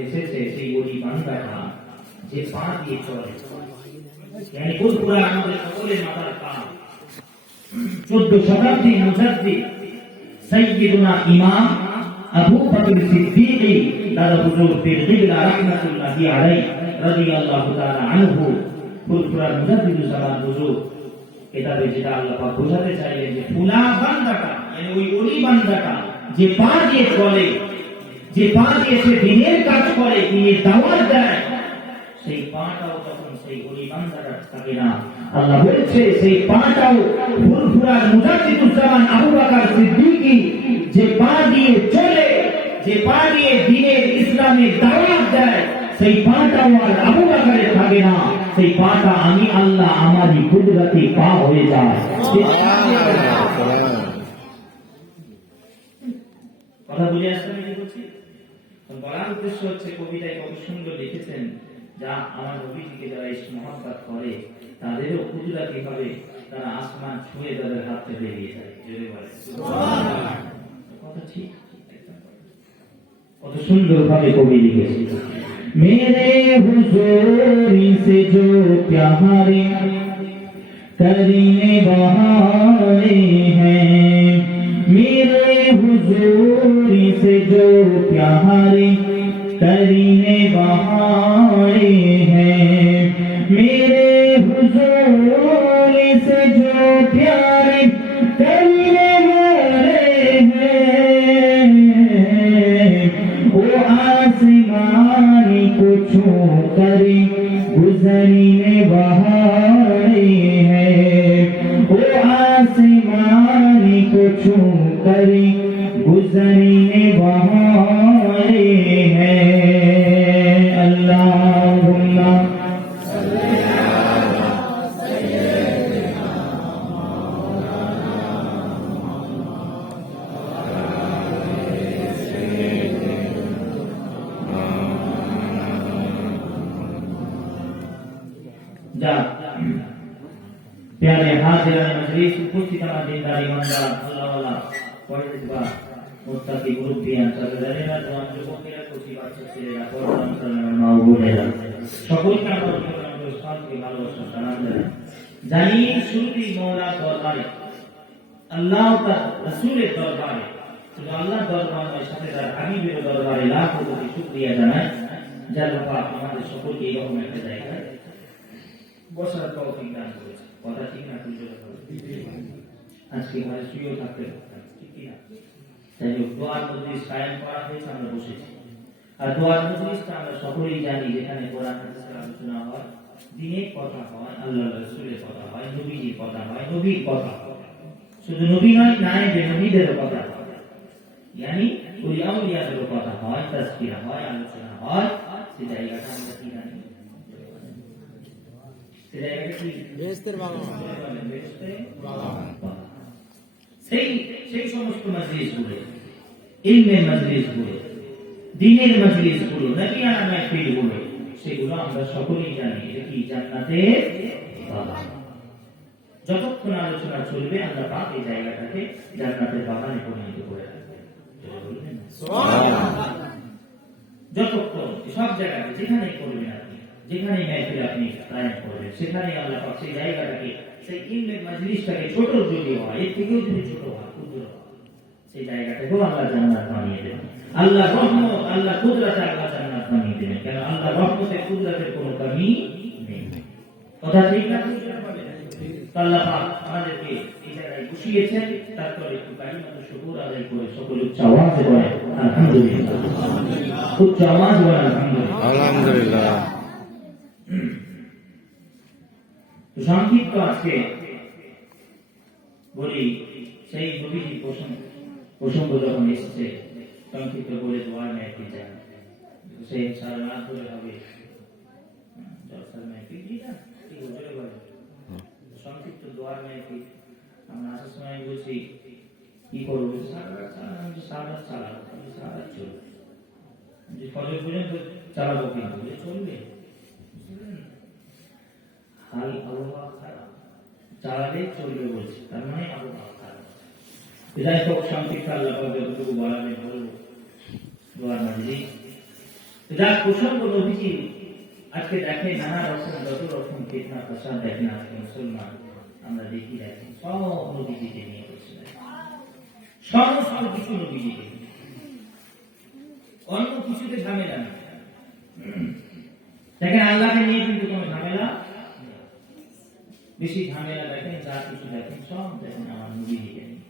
এসেছে সেই ওলি বান্দাটা যে পা দিয়ে চলে, yani ফুলপুরা আমাদের সকলের মাথার পা। 14 শতাব্দী মুজাদ্দিদ সাইয়্যিদুনা ইমাম আবু বকর সিদ্দিক দাদা হুজুর পীর কিবলা রাহমাতুল্লাহি আলাইহি রাদিয়াল্লাহু তাআলা আনহু ফুলপুরার মুজাদ্দিদুল জামান হুজুর কিতাবে যেটা আল্লাহ পাক বোঝাতে চাইলেন যে ফুলা বান্দাটা, yani ওই ওলি বান্দাটা যে পা দিয়ে চলে, যে পা দিয়ে সে দিনের কাজ করে, দিনের দাওয়াত দেয়, সেই পাটাও তখন সেই ওলি বান্দাটা থাকে না। আল্লাহ বলছে সেই পাটাও ফুলপুরার মুজাদ্দিদুল জামান আবু বকর সিদ্দিকী যে পা দিয়ে চলে, যে পা দিয়ে দিনের ইসলামের দাওয়াত দেয়, সেই পাটাও আর আবু বকরের থাকে না। সেই পাটা আমি আল্লাহ আমারই কুদরতি পা হয়ে যায়। কথা বুঝে আসছেন কি বলছি? বলার উদ্দেশ্য হচ্ছে কবিতায় কত সুন্দর লিখেছেন, যা আমার নবীজিকে যারা ইশক মহব্বত করে তাদেরও কুদরতি ভাবে তারা আসমান ছুঁয়ে তাদের হাত থেকে বেরিয়ে যায়। জোরে বলে সুবহানাল্লাহ। কথা ঠিক, কত সুন্দর ভাবে কবি লিখেছে, মেরে হুজুরি সে जो प्यारे करने बहारे हैं, मेरे हुजूरी से जो प्यारे करने बहारे हैं, मेरे हुजूरी से जो प्यारे करने वाले हैं, वो आसमानी को छू कर गुजरने बहारे हैं, वो आसमानी को छू कर गुजरने बहारे हैं। अल्लाहुम्मा सल्ली अला सय्यिदिना जा प्यारे हाजिरान मजलिस, उपस्थित আমার দিনদার ইমানদার আল্লাহওয়ালা পরহেজগার মুত্তাকি মুরব্বিয়ান সাদারেরা জওয়ান যুবকেরা খুশি বাচ্চা ছেলেরা পরম করুণাময় মা ও বোনেরা, সকলকে আমার সাথে ভালোবাসা সালাম জানি। শুরুতেই মওলার দরবারে, আল্লাহ তাআলা রাসূলের দরবারে, শুধু আল্লাহর দরবার নয়, সাথে তার হাবিবের দরবারে লাখ কোটি শুকরিয়া জানাই, যার পাক আমাদের সকলকে এরকম একটা জায়গায় বসার তৌফিক দান করেছে। কথা ঠিক না? আজকে ঘরে শুয়েও থাকতে ঠিক কিনা? তাই দোয়ার মজলিস কায়েম করা হয়েছে, আমরা বসেছি। আর দোয়ার মজলিসটা আমরা সকলেই জানি, যেখানে কোরআন হাদিসের আলোচনা হয়, দ্বীনের কথা হয়, আল্লাহ রাসূলের কথা হয়, নবীজির কথা হয়, নবীর কথা হয়। শুধু নবী নয়, নায়েবে নবীদেরও কথা হয়, yani ওই আউলিয়াদেরও কথা হয়, তাজকিরা হয়, আলোচনা হয়। সেই জায়গাটা আমরা কি জানি? সেই সমস্ত মজলিসগুলো, ইলমের মজলিসগুলো, দ্বীনের মজলিসগুলো, নবিয়ানা মাহফিলগুলো, সেগুলো আমরা সকলেই জানি এটা কি জান্নাতের বাগান। যতক্ষণ আলোচনা চলবে আল্লাহ পাক এই জায়গাটাকে জান্নাতের বাগানে পরিণত করে রাখবেন। সুবহানাল্লাহ। যতক্ষণ সব জায়গায় যেখানে করবেন আপনি, যেখানে মাহফিল আপনি কায়েম করবেন, সেখানে আল্লাহ পাক সেই জায়গাটাকে, সেই ইলমের মজলিসটাকে ছোট যদি হয়, এর থেকেও যদি ছোট হয়, ক্ষুদ্র হয়, সেই জায়গাটাকেও আল্লাহ জান্নাত বানিয়ে দেবেন। আল্লাহ রহমত, আল্লাহ কুদরতে আল্লাহ জান্নাত বানিয়ে দেবেন। কেন? আল্লাহ রহমতে কুদরতের কোনো কমি নেই। কথা ঠিক না? আল্লাহ পাক আমাদেরকে এই জায়গায় বসিয়েছেন, তারপরে একটু কালিমাত শুকর আদায় করে সকলে উচ্চ আওয়াজে বলে আলহামদুলিল্লাহ। উচ্চ আওয়াজ বলে আলহামদুলিল্লাহ। আলহামদুলিল্লাহ। সংক্ষিপ্ত আজকে বলি, সেই নবীজির প্রসঙ্গ যখন এসেছে, সংক্ষিপ্ত বলে দোয়ার মাহফিল যায়, সেই সারা রাত ধরে হবে জলসার মাহফিল, ঠিক না? ঠিক বলে বলে সংক্ষিপ্ত দোয়ার মাহফিল। আমরা আসার সময় বলছি কি করবো, সারা রাত চালাবো, সারা রাত চলবে, যে ফজর পর্যন্ত চালাবো, কিন্তু চলবে। হাল আবহাওয়া খারাপ, চালালে চলবে বলছে, তার মানে আবহাওয়া খারাপ। যাই হোক, সংক্ষিপ্ত আল্লাহ যতটুকু বলাবে বলবো। দোয়ার মজলিস যার প্রসঙ্গ নবীজি আজকে দেখে নানা রকম যত রকম ফিতনা ফাসাদ দেখেন আজকে মুসলমান আমরা দেখি দেখেন সব নবীজিকে নিয়ে করছে, সমস্ত কিছু নবীজিকে নিয়ে, অন্য কিছুতে ঝামেলা না। দেখেন আল্লাহকে নিয়ে কিন্তু কোনো ঝামেলা, বেশি ঝামেলা দেখেন যা কিছু দেখেন সব দেখেন আমার নবীজিকে নিয়ে,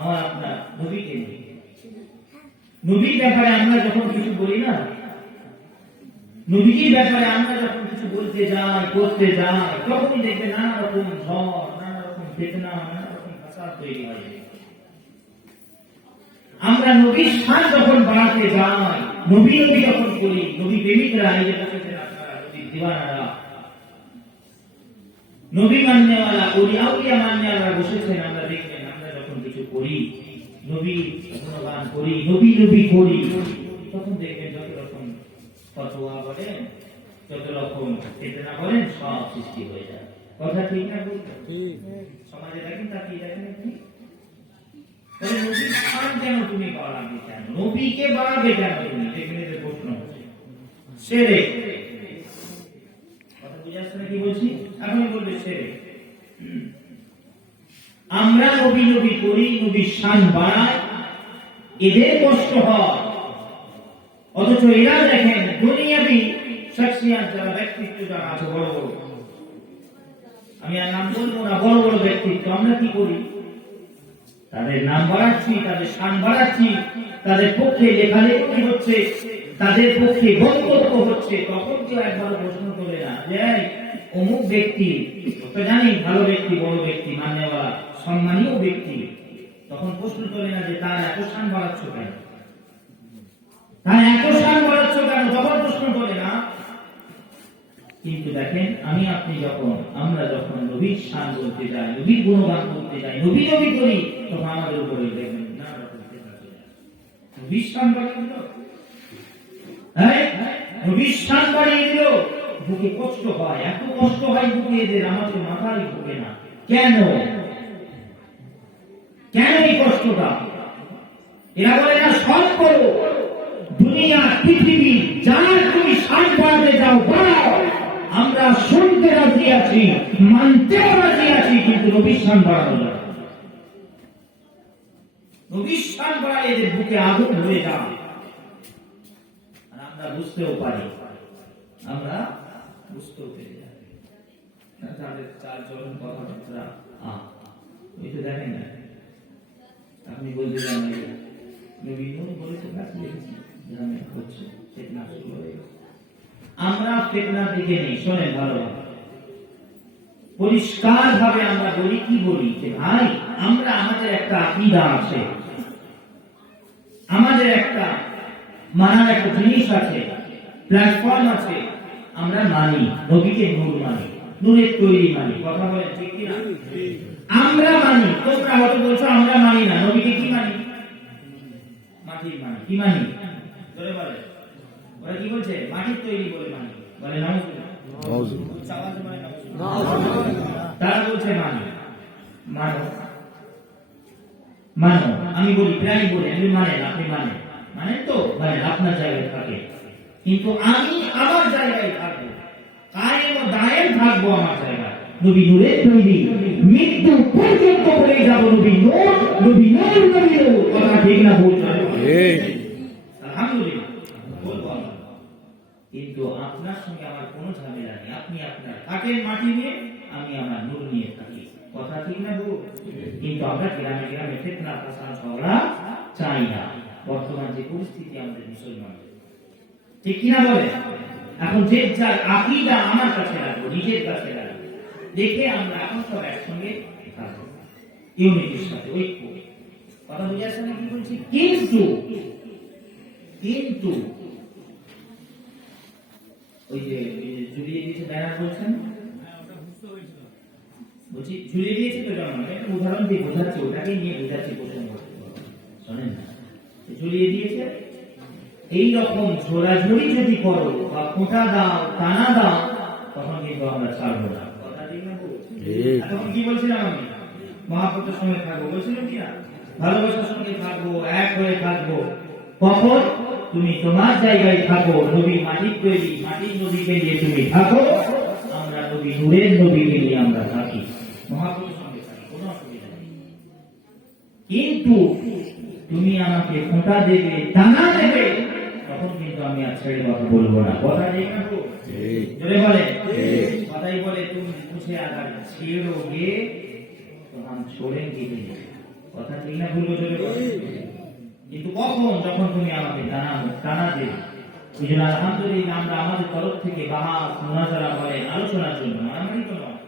আমার আপনার নবীকে নিয়ে। নবীর ব্যাপারে আমরা যখন কিছু বলি না, নবীজির ব্যাপারে আমরা যখন কিছু বলতে যাই করতে যাই, তখনই দেখবে নানা রকম ঝড়, নানা রকম ফিতনা, নানা রকম ফাসাদ তৈরি হয়। আমরা নবীর শান যখন বাড়াতে যাই, নবী নবী যখন বলি, নবী প্রেমিকরা এই যে বসেছেন আপনারা, নবীর দিওয়ানারা, নবী মান্যওয়ালা, আউলিয়া মান্যওয়ালা বসেছেন, আমরা দেখবেন আমরা যখন কিছু করি, নবী গুণগান করি, নবী নবী করি, তখন দেখবেন যত রকম ফতোয়া বলেন, যত রকম ফিতনা বলেন, সব সৃষ্টি হয়ে যায়। কথা ঠিক না বলতে? সমাজে দেখেন তা কি দেখেন আপনি? নবীর শান কেন তুমি বাড়াবে, কেন নবীকে বাড়াবে কেন তুমি? এখানে যে প্রশ্ন হচ্ছে শিরক। কথা বুঝে আসছে না কি বলছি? এখন বলবে শিরক। আমরা নবী নবী করি, নবীর শান বাড়াই, এদের কষ্ট হয়, অথচ এরা দেখেন দুনিয়াবি শখসিয়াত যারা, ব্যক্তিত্ব যারা আছে বড় বড়, আমি আর নাম বলবো না, বড় বড় ব্যক্তিত্ব, আমরা কি করি? তাদের নাম বাড়াচ্ছি, তাদের শান বাড়াচ্ছি, তাদের পক্ষে লেখালেখি হচ্ছে, তাদের পক্ষে বক্তব্য হচ্ছে, তখন কেউ একবার প্রশ্ন করে না যে অমুক ব্যক্তি তো জানি ভালো ব্যক্তি, বড় ব্যক্তি, মান্যওয়ালা, সম্মানীয় ব্যক্তি, তখন প্রশ্ন করে না যে তার এত শান বাড়াচ্ছ কেন, তার এত শান বাড়াচ্ছ কেন, তখন প্রশ্ন করে না। কিন্তু দেখেন আমি আপনি যখন, আমরা যখন নবীর শান বলতে যাই, নবীর গুণগান করতে যাই, নবী নবী করি, তখন আমাদের উপরে দেখবেন না নবীর শান বাড়িয়ে দিল, নবীর শান বাড়িয়ে দিল, বুকে কষ্ট হয়, এত কষ্ট হয় বুকে, এদের আমাদের মাথায় ঢোকে না। কেন? কেন এই কষ্টটা? এরা বলে না সব করো, দুনিয়া পৃথিবী যার তুমি শান বাড়াতে যাও বাড়াও, আমরা শুনতে রাজি আছি, মানতেও রাজি আছি, কিন্তু নবীর শান বাড়ানো যায়। নবীর শান বাড়ালে এদের বুকে আগুন হয়ে যায়, আর আমরা বুঝতেও পারি, আমরা বুঝতেও পেরে যাই। তাদের চারজন কথাবার্তা ওই তো দেখেন না, আপনি বলতে জানেন নবী নূহ বলেছে হচ্ছে ফিতনা শুরু হয়ে গেছে। আমরা ফিতনার দিকে নেই, শোনেন ভালোভাবে, পরিষ্কার ভাবে আমরা বলি, কি বলি যে ভাই আমরা, আমাদের একটা আকীদা আছে, আমাদের একটা মানার একটা জিনিস আছে, প্ল্যাটফর্ম আছে, আমরা মানি, নবীকে নূর মানি, নূরের তৈরি মানি। কথা বলেন ঠিক কিনা? আমরা মানি, তোমরা হয়তো বলছো আমরা মানি না, নবীকে কি মানি? মাটির মানি। কি মানি? ধরে বলে, ওরা কি বলছে? মাটির তৈরি বলে মানি, বলে নাউজুবিল্লাহ, তারা বলছে মানি, মানো মানো, আমি বলি প্রায় বলি, আমি মানেন, আপনি মানেন, মানেন তো মানেন, আপনার জায়গায় থাকে, কিন্তু আমি আমার জায়গায় থাকবো, কায়েম ও দায়েম থাকবো আমার জায়গায়। নবী নূরের তৈরি, মৃত্যু পর্যন্ত বলে যাব নবী নূর, নবী নূর, নবী নূর। কথা ঠিক না ভুল? আলহামদুলিল্লাহ বলবো। কিন্তু আপনার সঙ্গে আমার কোনো ঝামেলা নেই, আপনি আপনার কাঠের মাটি নিয়ে, আমি আমার নূর নিয়ে থাকি। কথা ঠিক না ভুল? কিন্তু আমরা গ্রামে গ্রামে ফিতনা ফাসাদ ঝগড়া চাই না। বর্তমান যে পরিস্থিতি আমাদের মুসলমানদের, ঠিক কিনা বলে? এখন যে যার আকীদা আমার কাছে রাখবো, নিজের কাছে রাখবো, দেখে আমরা এখন সব একসঙ্গে থাকবো, ইউনিটির সাথে, ঐক্য। কথা বুঝে আসছে না কি বলছি? কিন্তু কিন্তু ওই যে ঝুলিয়ে দিয়েছে ব্যানার বলছেন, বলছি ঝুলিয়ে দিয়েছে তো, যেমন একটা উদাহরণ দিয়ে বোঝাচ্ছি, ওটাকে নিয়ে বোঝাচ্ছি, প্রসঙ্গ শোনেন না, ঝুলিয়ে দিয়েছে, এই রকম ঝোরাঝুরি যদি করো বা ফোঁটা দাও, টানা দাও, তখন কিন্তু আমরা ছাড়বো না। কথা ঠিক না? তখন কি বলছিলাম আমি? মহাপ্রভুর সঙ্গে থাকবো বলছিলাম কিনা? ভালোবাসার সঙ্গে থাকবো, এক হয়ে থাকবো। কখন? তুমি তোমার জায়গায় থাকো, নবী মাটির তৈরি, মাটির নবীকে নিয়ে তুমি থাকো, আমরা নবী নূরের নবীকে নিয়ে আমরা থাকি, মহাপুরুষের সঙ্গে থাকি, কোনো অসুবিধা নেই। কিন্তু তুমি আমাকে ফোঁটা দেবে, দানা দেবে, তখন কিন্তু আমি আর ছেড়ে কথা বলবো না। কথা ঠিক না? জোরে বলে কথাই বলে, তুমি মুঝে আগার ছেড়োগে তো हम छोड़ेंगे नहीं। কথা ঠিক না? ভুলবো? জোরে বলে। কিন্তু কখন? যখন তুমি আমাকে দানা দেবে। ওই জন্য আলহামদুলিল্লাহ আমরা আমাদের তরফ থেকে বাহাস, মুনাজারা বলেন, আলোচনার জন্য, মারামারি তো নয়,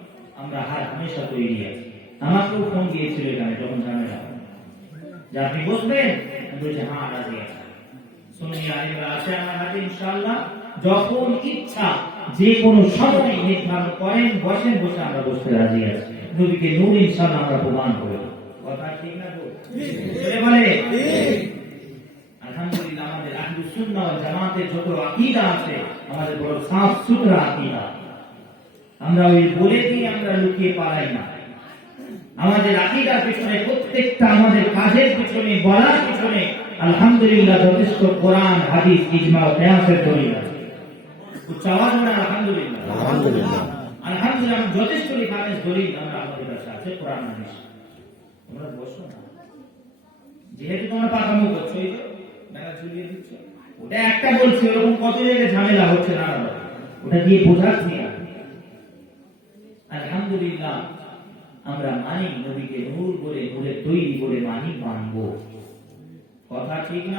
আমরা হামেশা তৈরি আছি। আমাকেও ফোন দিয়েছিল এখানে যখন ঝামেলা যে আপনি বসবেন, বলছে হ্যাঁ রাজি আছে, শুনি আলিমরা আছে আমার হাতে, ইনশাআল্লাহ যখন ইচ্ছা যে কোনো সময় নির্ধারণ করেন, বসেন, বসে আমরা বসতে রাজি আছি। নবীকে নূর ইনশাআল্লাহ আমরা প্রমাণ করে দেব। কথা ঠিক না? বলে আলহামদুলিল্লাহ আমাদের আহলুস সুন্নাহ ওয়াল জামাতের যত আকীদা আছে, আমাদের বড় সাফ সুতরা আকীদা। আমরা ওই বলে দিয়ে আমরা লুকিয়ে পালাই না। আমাদের আকীদার পিছনে, প্রত্যেকটা আমাদের কাজের পিছনে, বলার পিছনে আলহামদুলিল্লাহ যথেষ্ট কোরআন, হাদিস, ইজমা ও কিয়াসের দলিল আছে। উচ্চাওয়াজ করে আলহামদুলিল্লাহ, আলহামদুলিল্লাহ, আলহামদুলিল্লাহ। যথেষ্ট রিফারেন্স দলিল আমরা আমাদের কাছে আছে, কোরআন হাদিস। তোমরা বসো না, যেহেতু তোমরা পাকামো করছো, এই মেলা ঝুলিয়ে দিচ্ছ, ওটা একটা বলছি, ওরকম কত জায়গায় ঝামেলা হচ্ছে না, ওটা দিয়ে বোঝাচ্ছি না। আলহামদুলিল্লাহ আমরা মানি নবীকে নূর বলে, নূরের তৈরি বলে মানি, মানবো। কথা ঠিক না?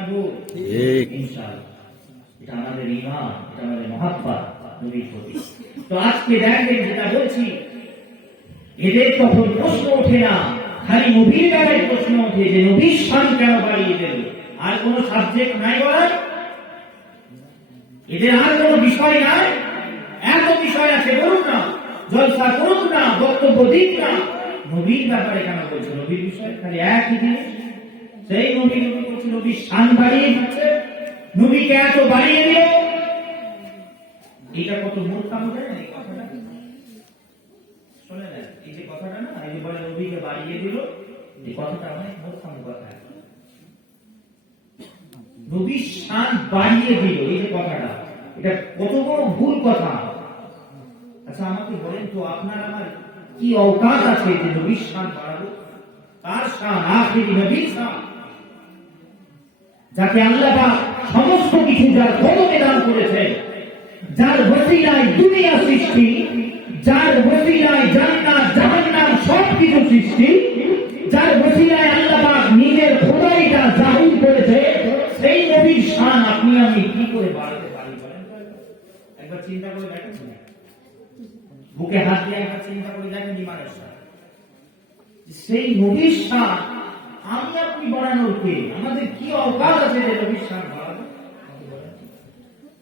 ঠিক। ইনশাআল্লাহ এটা আমাদের ঈমান, এটা আমাদের মহাব্বত নবীর প্রতি। তো আজকে দেখেন যেটা বলছি, এদের তখন প্রশ্ন ওঠে না, খালি নবীর বেলায় প্রশ্ন ওঠে যে নবীর শান কেন বাড়িয়ে দিল। আর কোন সাবজেক্ট নাই বলার, এদের আর কোন বিষয় নাই। এত বিষয় আছে, বলুন না, জলসা করুন না, বক্তব্য দিন না, নবীর ব্যাপারে কেন বলছে? নবীর বিষয় খালি একই জিনিস, সেই নবী বলছে নবীর শান বাড়িয়ে দিচ্ছে, নবীকে এত বাড়িয়ে দিল। এটা কত মূর্খামো জানেন এই কথাটা? শোনে না, এই যে কথাটা না, এই যে বলে নবীকে বাড়িয়ে দিল, এই কথাটা অনেক মূর্খামো কথা। নবীর শান বাড়িয়ে দিল, এই যে কথাটা, এটা কত বড় ভুল কথা। আচ্ছা আমাকে বলেন তো, আপনার আমার কি অবকাশ আছে যে নবীর শান বাড়াবো? কার শান? আখিরি নবীর শান, যাকে আল্লাহ পাক সমস্ত কিছু যার কদমে দান করেছেন, যার ওসিলায় দুনিয়া সৃষ্টি, যার ওসিলায় জান্নাত জাহান্নাম সবকিছু সৃষ্টি, যার ওসিলায় আল্লাহ পাক নিজের খোদাইটা জাহির করেছে, সেই নবীর শান আপনি আমি কি করে বাড়াতে পারি বলেন? একবার চিন্তা করে দেখেন, বুকে হাত দিয়ে একবার চিন্তা করে দেখেন ইমানের শান। সেই নবীর শান আমি আপনি বাড়ানোর কে? আমাদের কি অবকাশ আছে যে নবীর শান বাড়াবো?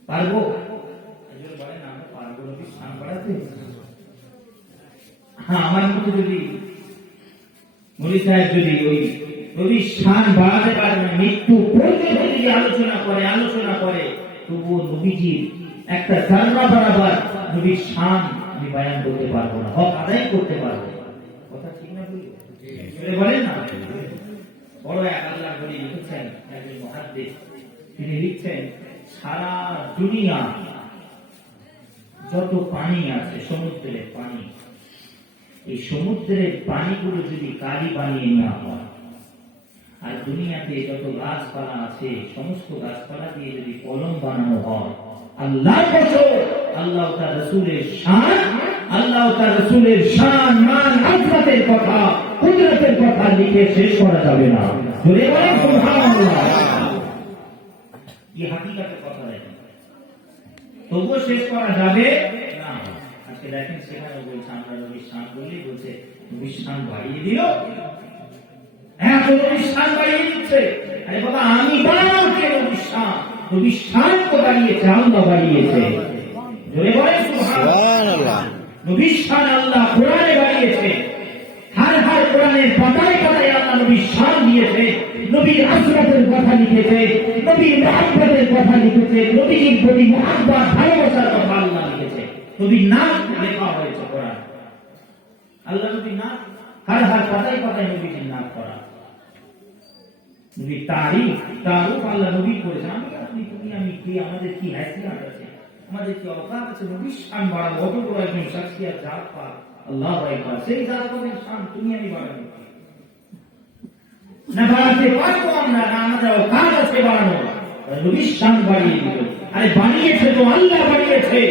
পারবো? বলেন আমরা পারবো নবীর শান বাড়াতে? হ্যাঁ, আমার মতো যদি মৌলী সাহেব যদি ওই নবীর শান বাড়াতে পারে না, মৃত্যু পর্যন্ত যদি আলোচনা করে, তবুও নবীজির একটা জান্নাত বরাবর নবীর শান আমি বয়ান করতে পারবো না, হক আদায় করতে পারবো না। কথা ঠিক না? বলেন না। বড় এক আল্লাহর বলি লিখেছেন, একজন মুহাদ্দিস, তিনি লিখছেন সারা দুনিয়া যত পানি আছে, সমুদ্রের পানি, এই সমুদ্রের পানিগুলো যদি কালি বানিয়ে নেওয়া হয়, আর দুনিয়াতে যত গাছপালা আছে সমস্ত গাছপালা দিয়ে যদি কলম বানানো হয়, আল্লাহ আল্লাহ তার রাসূলের শান, আল্লাহ তার রাসূলের শান, মান, আযমতের কথা, কুদরতের কথা লিখে শেষ করা যাবে না। জোরে বলেন সুবহানাল্লাহ। এই হাকিকতের কথা দেখেন, তবুও শেষ করা যাবে না। আজকে দেখেন সেখানে বলছে আমরা নবীর শান বলি, বলছে নবীর শান বাড়িয়ে দিল। হ্যাঁ, তো নবীর শান বাড়িয়ে দিচ্ছে। আরে বাবা, আমি বাড়াবো কে নবীর শান? নবীর শান তো বাড়িয়েছে আল্লাহ, বাড়িয়েছে। জোরে বলেন সুবহানাল্লাহ। নবীর শান আল্লাহ কোরআনে বাড়িয়েছে। হার কোরআনের পাতায় পাতায় আল্লাহ নবীর শান দিয়েছে, নবীর আশরাফের কথা লিখেছে, নবীর মুহাব্বতের কথা লিখেছে, নবীর প্রতি মুহাব্বত ভালোবাসার কথা আল্লাহ লিখেছে, নবীর নাম লেখা হয়েছে কোরআন। আল্লাহ নবীর নাম হার পাতায় পাতায় নবীর নাম করা, নবীর তারিফ আল্লাহ নবী করেছে, আমি আপনি আমি কি, আমাদের কি হাসিয়াত আছে, আমাদের কি অকাত আছে নবীর শান বাড়াবো? অত বড় একজন শাখসিয়াত জাত পাক, আল্লাহু আকবার, সেই জাত পাকের শান তুমি আমি বাড়াবো না? বাড়াতে পারবো আমরা না? আমাদের অকাত আছে বাড়ানো? নবীর শান বাড়িয়ে দিল। আরে বানিয়েছে তো আল্লাহ, বানিয়েছে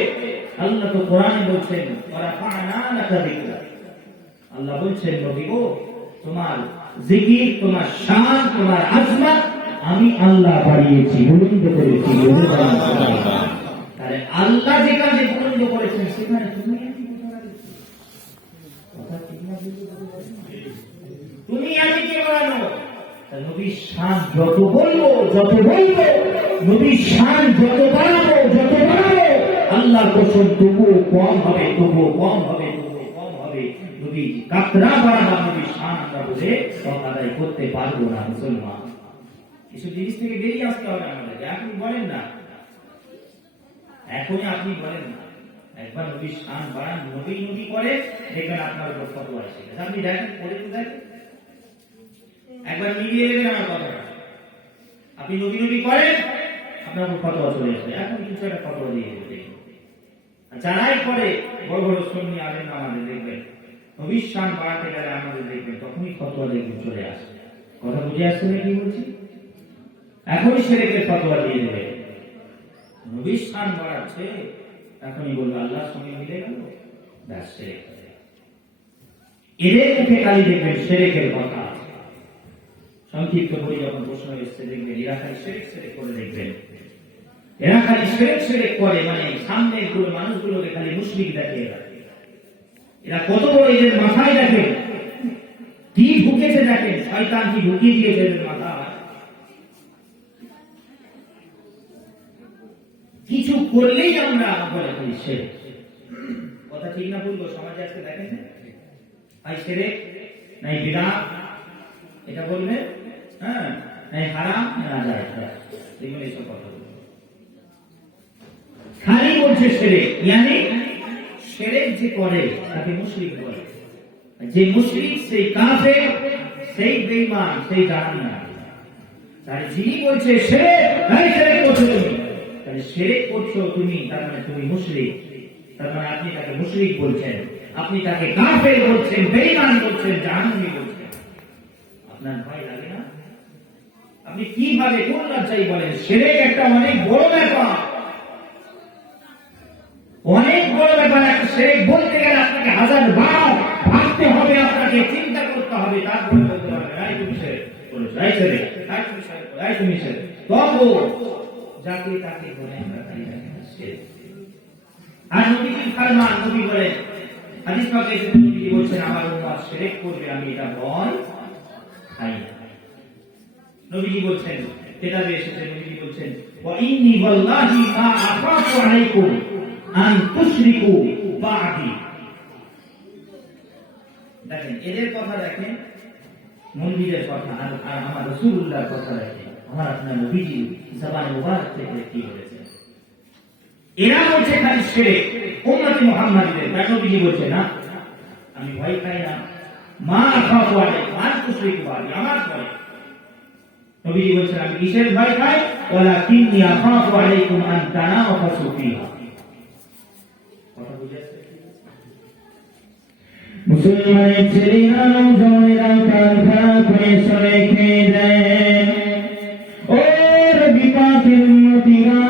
আল্লাহ। তো কোরআনে বলছেন ওয়ারাফা'না লাকা যিকরা, আল্লাহ বলছেন নবী গো তোমার জিকির, তোমার শান, তোমার আজমত আমি আল্লাহ বাড়িয়েছি, বুলন্দ করেছি। তাহলে আল্লাহ যেখানে বুলন্দ করেছেন সেখানে তুমি আমি কে বাড়ানো? নবীর শান যত বলবো, নবীর শান যত বাড়াবো, আল্লাহ কসম তবুও কম হবে, নবী কাতরা বাড়াবা, নবীর শান আমরা বুঝে আদায় করতে পারবো না। মুসলমান এসব জিনিস থেকে বেরিয়ে আসতে হবে আমাদেরকে। আপনি বলেন না, এখনই আপনি বলেন না, একবার নবীর শান বাড়ান, নবী করে দেখবেন আপনার উপর ফতোয়া আসে। আপনি দেখেন, পড়ে তো দেখেন, একবার মিলিয়ে দেবেন আমার কথাটা। আপনি নবী করেন, আপনার উপর ফতোয়া চলে আসবে। এখন কিছু একটা ফতোয়া দিয়ে দেবে। যারাই করে বড় বড় সুন্নি আলেম আমাদের দেখবেন নবীর শান বাড়াতে গেলে আমাদের দেখবেন তখনই ফতোয়া দেখবেন চলে আসে। কথা বুঝে আসছে না কি বলছি? এখনই শিরকের ফতোয়া দিয়ে দেবে। নবীর শান বাড়াচ্ছে, এখনই বলবে আল্লাহর সঙ্গে মিলে গেল, ব্যাস শিরক। এদের মুখে খালি দেখবেন শিরকের কথা। সংক্ষিপ্ত করে যখন প্রশ্ন এসছে দেখবেন এরা খালি শিরক করে দেখবেন, এরা খালি শিরক করে, মানে সামনের পুরো মানুষগুলোকে খালি মুশরিক দেখিয়ে রাখে। এরা কত বড় এদের মাথায় দেখেন কি ঢুকেছে, দেখেন শয়তান কি ঢুকিয়ে দিয়েছে এদের মাথায়। কিছু করলেই আমরা বলে করি শিরক। কথা ঠিক না বলবো? সমাজে আজকে দেখেন ভাই শিরক নাই বিদআত, এটা বলবে হ্যাঁ, নাই হারাম না জায়েজ, দেখবেন এইসব কথা খালি বলছে শিরক। মানে শিরক যে করে তাকে মুশরিক বলে, যে মুশরিক সেই কাফের, সেই বেঈমান, সেই জাহান্নামী। তাই যিনি বলছে শিরক, নাই শিরক করছো তুমি, তাহলে শিরক করছো তুমি, তার মানে তুমি মুশরিক। তার মানে আপনি তাকে মুশরিক বলছেন, আপনি তাকে কাফের বলছেন, বেঈমান বলছেন, জাহান্নামী বলছেন। আপনার ভয় লাগে না? আপনি কিভাবে, কোন লজ্জায় বলেন? শিরক একটা অনেক বড় ব্যাপার, অনেক বড় ব্যাপার। একটা শিরক বলতে গেলে আপনাকে হাজার বার ভাবতে হবে, আপনাকে চিন্তা করতে হবে, তারপরে বলতে হবে আই তুমি শিরক করেছো, আই শিরক, আই তুমি শিরক, আই তুমি শিরক। তবু যাকে তাকে বলে আমরা খালি শিরক। আর নবীজির ফরমান, নবী বলেন হাদিস পাকে এসেছে, নবী বলছেন আমার উম্মত শিরক করবে, আমি এটা ভয় খাই না। নবীজি বলছেন, কিতাবে এসেছে, নবীজি বলছেন ওয়া ইন্নী ওয়াল্লাহি মা আখাফু আলাইকুম আন তুশরিকু বা'দি। দেখেন এদের কথা, দেখেন মন্দিরের কথা, আর আমার রাসূলুল্লাহর কথা দেখেন, আমার আপনার নবীজি জবান মুবারক থেকে কি বলেছে। এরা বলছে খালি শিরক, উম্মতে মুহাম্মাদীদের। নবীজি বলছে না, আমি ভয় খাই না, মা আখাফু আলাইকুম আন তুশরিকু বা'দি, আমার ভয়। নবীজি বলছেন আমি কিসের ভয় খাই? ওয়ালাকিন্নী আখাফু আলাইকুম আন তানাফাসু ফিহা। কথা বুঝে আসছে? মুসলমানের ছেলেরা, নওজওয়ানেরা কান খাড়া করে সরে খেয়ে দেন। ও নবী পাকের উম্মতিরা,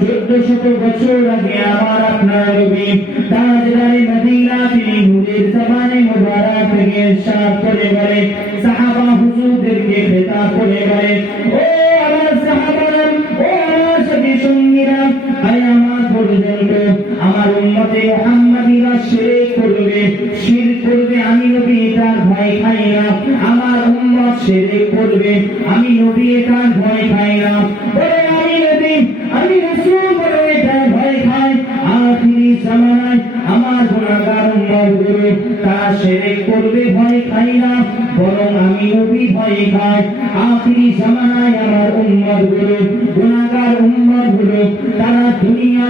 1400 বছর আগে আমার আপনার নবী তাজদারে মদিনা, তিনি নূরের জবানে মুবারক থেকে ইরশাদ করে বলে, সাহাবা হুজুরদেরকে খেতাব করে বলে, ও আমার সাহাবারা, ও আমার সাথী সঙ্গীরা, কিয়ামত পর্যন্ত আমার উম্মতে মুহাম্মাদীরা শিরক করবে, আমি নবী এটার ভয় খাই না। আমার উম্মত শিরক করবে, আমি নবী এটার ভয় খাই না। বলে আমি নবী, আমি রাসূল বলে এটার ভয় খাই। আখিরি জামানায় আমার গুনাহগার উম্মতগুলো তারা শিরক করবে, ভয় খাই না, বরং আমি নবী ভয় খাই। আখিরি জামানায় আমার উম্মতগুলো, গুনাহগার উম্মতগুলো, তারা দুনিয়া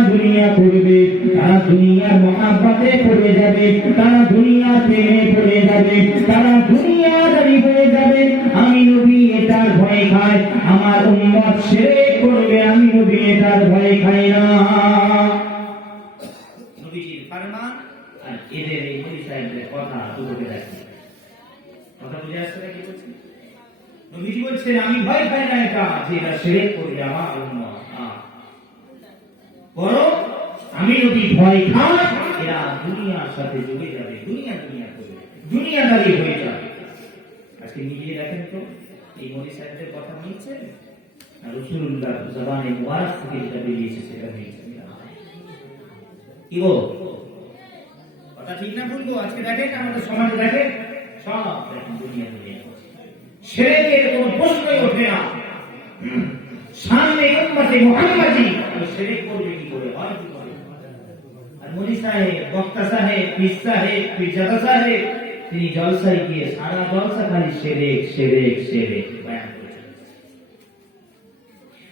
করবে, তারা দুনিয়ার মহাব্বতে পড়ে যাবে, তারা দুনিয়ার প্রেমে পড়ে যাবে, তারা দুনিয়াদারি হয়ে যাবে। আমি নবী এটার ভয় খাই। আমার উম্মত শিরক করবে, আমি নবী এটার ভয় খাই না। নবীজির ফরমান আর এদের এই নবী সাহেবদের কথা দুটোকে দেখি, কথা বুঝে আসছে না কি বলছি? নবীজি বলছেন আমি ভয় পাই না এটা যে এটা শিরক করবে আমার উম্মত, বরং আমি নবী ভয় খাই এরা দুনিয়ার সাথে জুড়ে যাবে, দুনিয়া করবে, দুনিয়াদারি হয়ে যাবে। আজকে নিজে দেখেন তো এই নবী সাহেবদের কথা নিচ্ছে না রাসূলুল্লাহ জবানে মুবারক থেকে যেটা বেরিয়েছে সেটা নিচ্ছে কি গো? কথা ঠিক না বলবো? আজকে দেখেন আমাদের সমাজে দেখেন সব দেখেন দুনিয়া শিরকের কোনো প্রশ্নই ওঠে না। সামনে উম্মতে মুহাম্মাদি শিরক করবে কি করে, হয় কি করে? আর মুফতি সাহেব, বক্তা সাহেব, পীর সাহেব, পীরজাদা সাহেব তিনি জলসায় গিয়ে সারা জলসা খালি শিরক শিরক শিরক বয়ান করেছেন।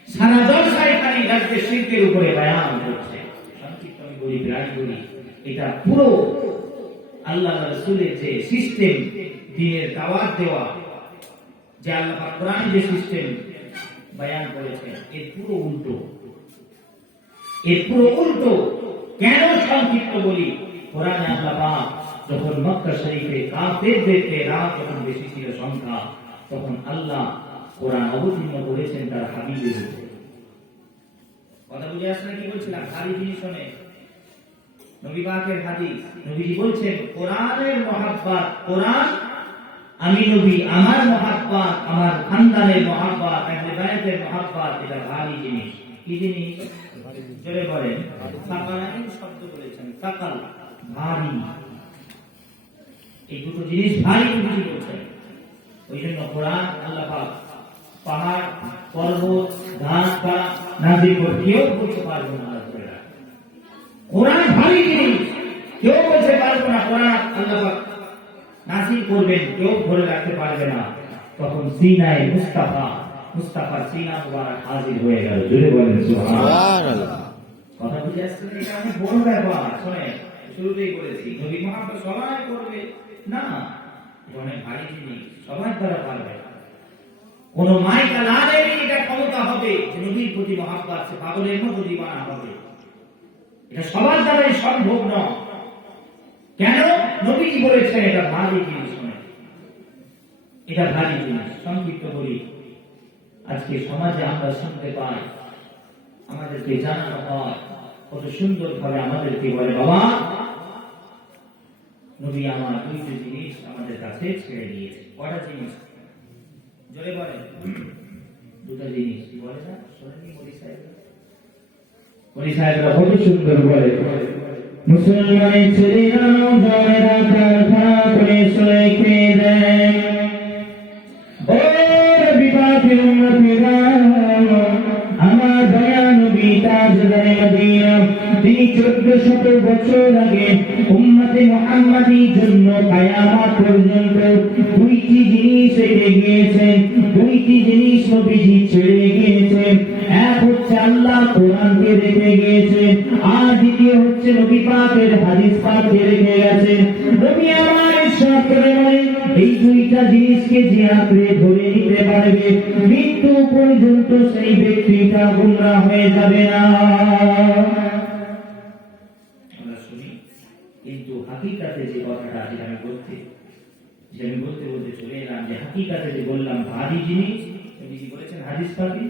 সারা জলসায় খালি রাজ্যে শিরকের উপরে বয়ান করছে। সংক্ষিপ্ত আমি বলি, প্রায় বলি, এটা পুরো আল্লাহ রাসূলের যে সিস্টেম, দ্বীনের দাওয়াত দেওয়া, যে আল্লাহ পাক কোরআনে যে সিস্টেম বয়ান করেছেন এর পুরো উল্টো, এর পুরো উল্টো। কেন সংক্ষিপ্ত বলি? কোরআনে আল্লাহ পাক যখন মক্কা শরীফে কাফেরদেরকে রাত যখন বেশি ছিল সংখ্যা, তখন আল্লাহ কোরআন অবতীর্ণ করেছেন তার হাবিবের উপর। কথা বুঝে আসছে না কি বলছিলাম? খালি জিনিস শোনে, নবী পাকের হাদিস, নবীজি বলছেন কোরআনের মহাব্বত, কোরআন আমি নবী আমার মহাব্বত, আমার খানদানের মহাব্বত, আহলে বায়াতের মহাব্বত, এটা ভারী জিনিস। কি জিনিস? জোরে বলেন। সাকালাইন শব্দ বলেছেন, সাকাল ভারী, এই দুটো জিনিস ভারী নবীজি বলছেন। ওই জন্য কোরআন আল্লাহ পাক পাহাড় পর্বত ঘাস পালা নাজিল করে কেউ বলতে পারবে না কোরআন ভারী জিনিস, কেউ বলতে পারবে না কোরআন আল্লাহ পাক নাজিল করবেন, কেউ ধরে রাখতে পারবে না। তখন সিনায়ে মুস্তাফা সিনা মুবারক হাজির হয়ে গেল। জোরে বলেন সুবহানাল্লাহ। কথা বুঝে আসছে? এটা অনেক বড় ব্যাপার। শুনে শুরুতেই বলেছি নবী মুহাম্মদ সবাই করবে না, এটা অনেক ভারী জিনিস, সবাই দ্বারা পারবে না। কোন মাইকা লাদেরই এটা ক্ষমতা হবে যে নবীর প্রতি মহাব্বত সে পাগলের মতো দিওয়ানা হবে, এটা সবার দ্বারাই সম্ভব নয়। কেন? নবীজি বলেছেন এটা ভারী জিনিস, এটা ভারী জিনিস। সংক্ষিপ্ত বলি, আজকে সমাজে আমরা শুনতে পাই, আমাদেরকে জানানো হয়, কত সুন্দর ভাবে আমাদেরকে বলে বাবা নবী আমার দুইটি জিনিস আমাদের কাছে ছেড়ে দিয়েছে। কটা জিনিস? জোরে বলে। দুটা জিনিস। কি বলে না? শোনেননি মরি সাহেবরা কত সুন্দর বলে, মুসলমানের ছেলেরা জয়েরা কারখানা করে সয়ে খেয়ে দেন। ও নবী পাকের উম্মতেরা, আমার দয়া নবী তাজদারে মদিনা তিনি 1400 বছর আগে উম্মতে মুহাম্মাদীর জন্য কিয়ামত পর্যন্ত দুইটি জিনিস রেখে গিয়েছেন, দুইটি জিনিস নবীজি ছেড়ে গিয়েছেন। এক হচ্ছে আল্লাহ কোরআনকে রেখে গিয়েছেন, আর দ্বিতীয় হচ্ছে নবী পাকের হাদিস পাককে রেখে গেছেন। নবী আমার ইরশাদ করে বলেন, এই দুইটা জিনিসকে যে আঁকড়ে ধরে নিতে পারবে মৃত্যু পর্যন্ত সেই ব্যক্তিটা গুমরাহ হয়ে যাবে না। আমরা শুনি, কিন্তু হাকিকাতে যে কথাটা আজ আমি বলতে চলে এলাম, যে হাকিকাতে যে বললাম ভারী জিনিস, নবীজি বলেছেন হাদিস পাকে,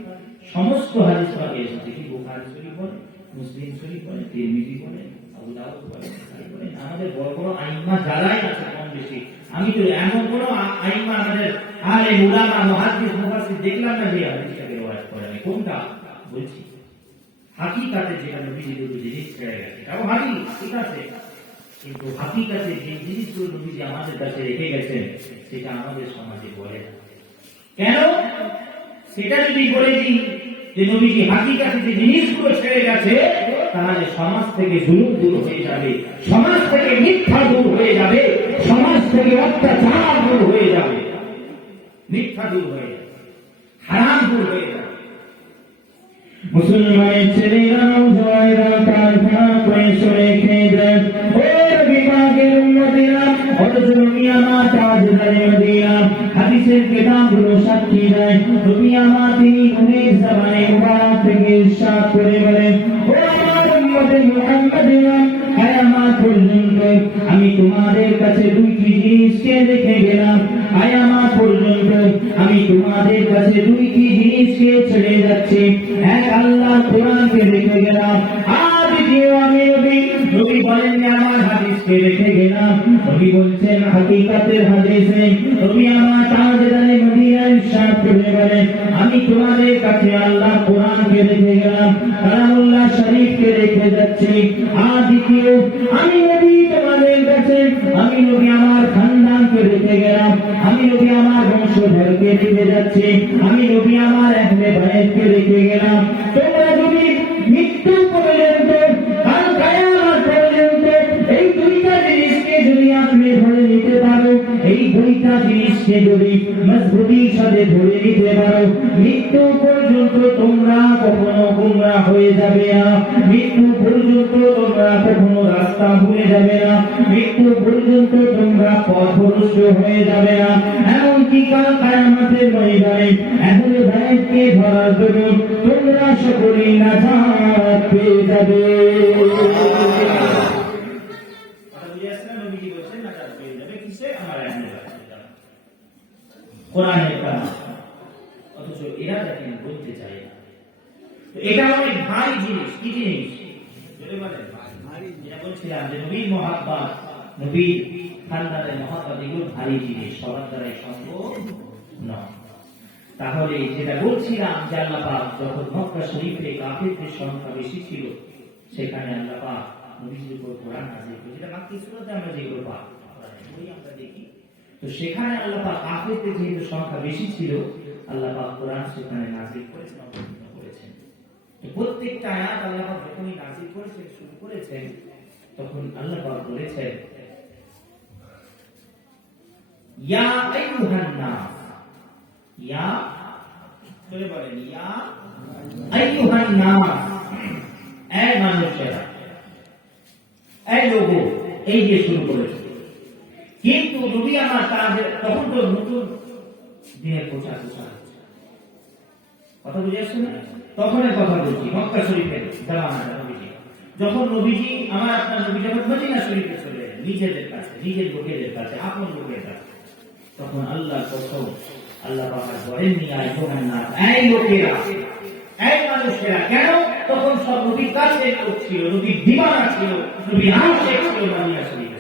সমস্ত হাদিস পাকে এসেছে। কি বুখারী শরীফ বলে, মুসলিম শরীফ বলে, তিরমিজি বলে, আবু দাউদ বলে, আমাদের বড় বড় আইম্মা যারাই আছে কম বেশি, আমি তো এমন কোন আইম্মা আমাদের আলে উলামা মুহাদ্দিস মুফাসসির দেখলাম না যে হাদিসটাকে রওয়ায়াত করেন। কোনটা বলছি? হাকিকাতে যেটা নবীজি দুটো জিনিস ছেড়ে গেছে, তাও হাদিস ঠিক আছে, কিন্তু হাকিকাতে যে জিনিসগুলো নবীজি আমাদের কাছে রেখে গেছেন সেটা আমাদের সমাজে বলে না। কেন? সেটা যদি বলে দিই যে নবীজি হাকিকাতে যে জিনিসগুলো ছেড়ে গেছে, তাহলে সমাজ থেকে জুলুম দূর হয়ে যাবে, সমাজ থেকে মিথ্যা দূর হয়ে যাবে, সমাজ থেকে অত্যাচার দূর হয়ে যাবে, মিথ্যা দূর হয়ে যাবে, হারাম দূর হয়ে যাবে। মুসলমানের ছেলেরাও জয়েরা কারখানা করে সরে খেয়ে দেন। ও নবী পাকের উম্মতেরা, অথচ নবী আমার তাজদারে মদিনা হাদিসের কিতাবগুলো সাক্ষী দেয়, নবী আমার তিনি নূরের জবানে মুবারক থেকে মুহাম্মাদিয়া কিয়ামত পর্যন্ত আমি তোমাদের কাছে দুইটি জিনিসকে রেখে গেলাম কিয়ামত পর্যন্ত আমি তোমাদের কাছে দুইটি জিনিসকে ছেড়ে যাচ্ছি এক আল্লাহর কোরআনকে রেখে গেলাম আর দ্বিতীয় আমি নবী বলেন আমার হাদিসকে রেখে গেলাম নবী বলছেন হাকিকাতের হাদিসে নবী আমার তাজদারে মদিনা ইরশাদ করে বলেন আমি তোমাদের কাছে আল্লাহ কোরআনকে রেখে গেলাম কালামুল্লাহ শরীফকে রেখে যাচ্ছি আর দ্বিতীয় আমি নবী তোমাদের কাছে আমি নবী আমার খানদানকে রেখে গেলাম আমি নবী আমার বংশধরকে রেখে যাচ্ছি আমি নবী আমার আহলে বাইতকে রেখে গেলাম তোমরা যদি মৃত্যু পর্যন্ত কাল কিয়ামত পর্যন্ত এই দুইটা জিনিসকে যদি আপনি ধরে নিতে পারো এই দুইটা জিনিসকে যদি মজবুতির সাথে ধরে নিতে পারো মৃত্যু পর্যন্ত তোমরা কখনো গুমরাহ হয়ে যাবে না মৃত্যু পর্যন্ত তোমরা কখনো রাস্তা ভুলে যাবে না মৃত্যু পর্যন্ত তোমরা পথভ্রষ্ট হয়ে যাবে না এমনকি কাল কিয়ামতের ময়দানে আহলে বাইতকে ধরার জন্য তোমরা সকলেই নাজাত পেয়ে যাবে কোরআনের কালাম অথচ এরা দেখেন বলতে চায় না তো এটা অনেক ভারী জিনিস কি জিনিস যদি বলেন ভারী যেটা বলছিলাম যে নবীর মহাব্বত নবীর খানদানের মহাব্বত এগুলো ভারী জিনিস সবার দ্বারাই সম্ভব নয় তাহলে যেটা বলছিলাম যে আল্লাহ পাক যখন মক্কা শরীফে কাফিরদের সংখ্যা বেশি ছিল সেখানে আল্লাহ পাক নবীর উপর কোরআন নাযিল করেছেন যেটা মাক্কি সূরাতে আমরা যেগুলো পাই আমরা দেখি তো সেখানে আল্লাহ পাক কাফিরদের যেহেতু সংখ্যা বেশি ছিল আল্লাহ পাক কোরআন সেখানে নাযিল করেছেন অবতীর্ণ করেছেন তো প্রত্যেকটা আয়াত আল্লাহ পাক যখনই নাযিল করেছেন শুরু করেছেন তখন আল্লাহ পাক বলেছেন ইয়া আইয়ুহান নাস ইয়া বলে বলেন ইয়া আইয়ুহান নাস এই মানুষেরা এই লোগো এই যে শুরু করেছে কিন্তু নবী আমার তাদের তখন তো নতুন দিনের প্রচার হচ্ছে কথা বুঝে আসছে না তখনের কথা বলছি মক্কা শরীফের জামানাটা নবীজি যখন নবীজি আমার আপনার নবী যখন মদিনা শরীফে চলে এলেন নিজেদের কাছে নিজের লোকেদের কাছে আপন লোকের কাছে তখন আল্লাহর কসম আল্লাহ পাক বলেন আইয়ুহান নাস এই লোকেরা এই মানুষেরা কেন তখন সব নবীর কাছে লোক ছিল নবীর দিওয়ানা ছিল নবী আশিক ছিল মদিনা শরীফে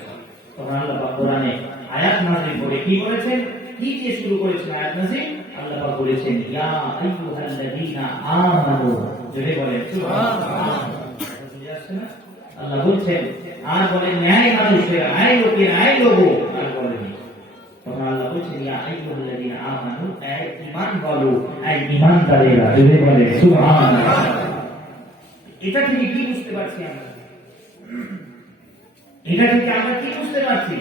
তখন আল্লাহ পাক কোরআনে আয়াত নাযিল করে কি বলেছেন কি দিয়ে শুরু করেছেন আয়াত নাযিল আল্লাহ পাক বলেছেন ইয়া আইয়ুহাল্লাযীনা আমানু জোরে বলেন সুবহানাল্লাহ বুঝে আসছে না আল্লাহ বলছেন আর বলেন ন্যায় মানুষেরা এই লোকেরা এই লোগো আর বলেন তখন আল্লাহ বলছেন ইয়া আইয়ুহাল্লাযীনা আমানু এই ঈমান বলো এই ঈমানদারেরা জোরে বলেন সুবহানাল্লাহ এটা থেকে কি বুঝতে পারছি আমরা এটা থেকে আমরা কি বুঝতে পারছি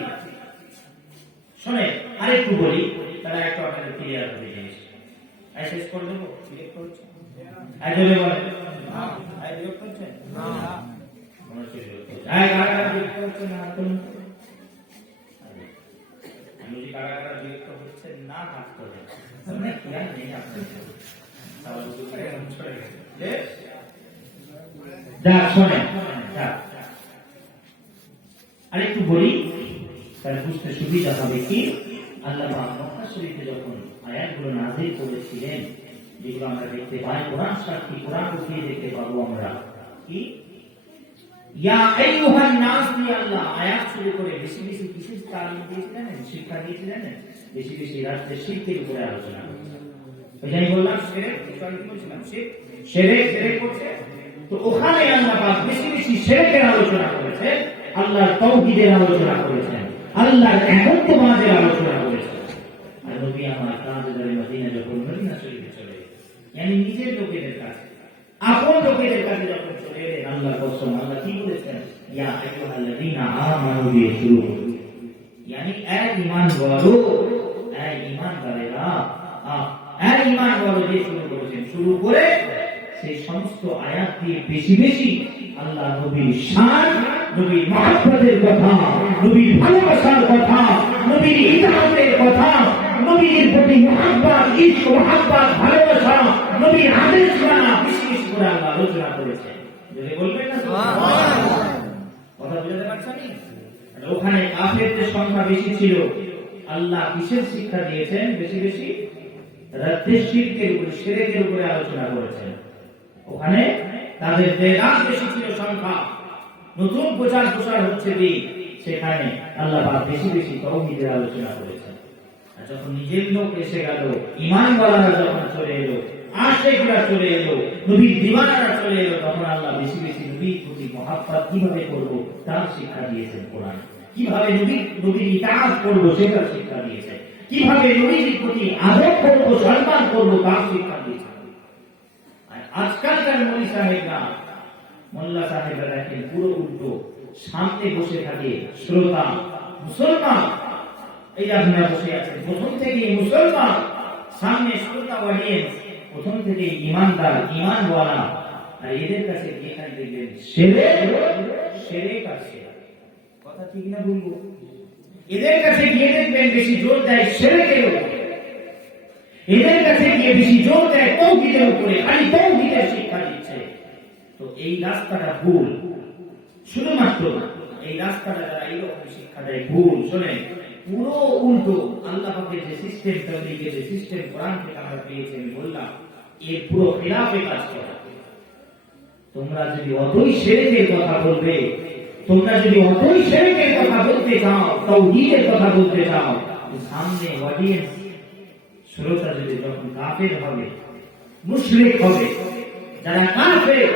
শুনে আরেকটু বলি তাহলে একটু আপনাদের ক্লিয়ার হবে জিনিস আই শেষ করে দেবো ক্লিয়ার করছে আই বলে বলে আই বিরক্ত করছেন না মনে হচ্ছে আই কারা বিরক্ত করছেন না হাত তুলুন আমি যদি কারা বিরক্ত হচ্ছে না হাত তুলুন মানে ক্লিয়ার নেই আপনাদের তাহলে দুটো এরকম ছড়ে গেছে যা শুনে যা আরেকটু বলি তাহলে বুঝতে সুবিধা হবে কি আল্লাহ পাক মক্কা শরীফে যখন আয়াতগুলো নাযিল করেছিলেন যেগুলো আমরা দেখতে পাই কোরআন সাক্ষী কোরআন উঠিয়ে দেখতে পাবো আমরা কি ইয়া আইয়ুহান নাস দিয়ে আল্লাহ আয়াত শুরু করে বেশি বেশি বিশেষ তালিম দিয়েছিলেন শিক্ষা দিয়েছিলেন বেশি বেশি রাষ্ট্রের শিক্ষার উপরে আলোচনা এটাই বললাম শিরক কি বলছিলাম শিরক করছে তো ওখানে আল্লাহ পাক বেশি বেশি শিরকের আলোচনা করেছে আল্লাহর তাওহীদের আলোচনা করেছেন আল্লাহর একত্ববাদের আলোচনা করেছেন আর নবী আমার তাজদারে মদিনা যখন মদিনা শরীফে চলে গেলেন মানে নিজের লোকেদের কাছে আপন লোকেদের কাছে যখন চলে এলেন আল্লাহর কসম আল্লাহ কি বলেছেন ইয়া আইয়ুহাল্লাযীনা আমানু দিয়ে শুরু করুন মানে এই ঈমান বলো এই ঈমানদারেরা এই ঈমান বলো দিয়ে শুরু করেছেন শুরু করে সেই সমস্ত আয়াত দিয়ে বেশি বেশি আল্লাহ নবীর শান নবীর মহব্বতের কথা নবীর ভালোবাসার কথা নবীর ইতাআতের কথা নবীর প্রতি মহব্বত ইশক মহব্বত ভালোবাসা নবীর আদেশ মানা বেশি বেশি করে আল্লাহ আলোচনা করেছেন যদি বলবেন না সুবহানাল্লাহ ওখানে কাফেরদের সংখ্যা বেশি ছিল। আল্লাহ কিসের শিক্ষা দিয়েছেন বেশি বেশি? রাতের শিরকের উপরে, শিরকের উপরে আলোচনা করেছেন। ওখানে তাদের বেদাত বেশি ছিল সংখ্যা, নতুন প্রচার প্রসার হচ্ছে দিন, সেখানে আল্লাহ পাক বেশি বেশি তাওহীদের আলোচনা করেছেন। আর যখন নিজের লোক এসে গেল, ঈমানওয়ালারা যখন চলে এলো, আশিকরা চলে এলো, নবীর দিওয়ানারা চলে এলো, তখন আল্লাহ বেশি বেশি নবীর প্রতি মহাব্বত কিভাবে করব তার শিক্ষা দিয়েছেন কোরআন। কিভাবে নবীর ইতাআত করব সেটার শিক্ষা দিয়েছেন। কিভাবে নবীর প্রতি আদর করব, সম্মান করব তার শিক্ষা দিয়েছেন। আর আজকালকার মৌলভী সাহেবরা, মোল্লা সাহেবরা দেখেন পুরো উল্টো, সামনে বসে থাকে শ্রোতা মুসলমান, এই আপনারা বসে আছেন প্রথম থেকে মুসলমান, সামনে শ্রোতা অডিয়েন্স প্রথম থেকে ইমানদার, ইমানওয়ালা। আর এদের কাছে এখানে দেখবেন শিরক আছে, কথা ঠিক না বলবো? এদের কাছে গিয়ে দেখবেন বেশি জোর দেয় শিরকের উপরে, এদের কাছে গিয়ে বেশি জোর দেয় তাওহীদের উপরে, খালি তাওহীদের শিক্ষা দিচ্ছে। তো এই রাস্তাটা ভুল, শুধুমাত্র এই রাস্তাটা যারা এইরকম শিক্ষা দেয় ভুল। শোনেন, পুরো উল্টো। আল্লাহ পাকের যে সিস্টেম, তাবলীগের যে সিস্টেম কোরআন থেকে আমরা পেয়েছি, আমি বললাম এর পুরো খেলাফে কাজ করে। তোমরা যদি অতই শিরকের কথা বলবে, তোমরা যদি অতই শিরকের কথা বলতে চাও, তাওহীদের কথা বলতে চাও, সামনে অডিয়েন্স শ্রোতা যদি যখন কাফের হবে, মুশরিক হবে, যারা কাফের,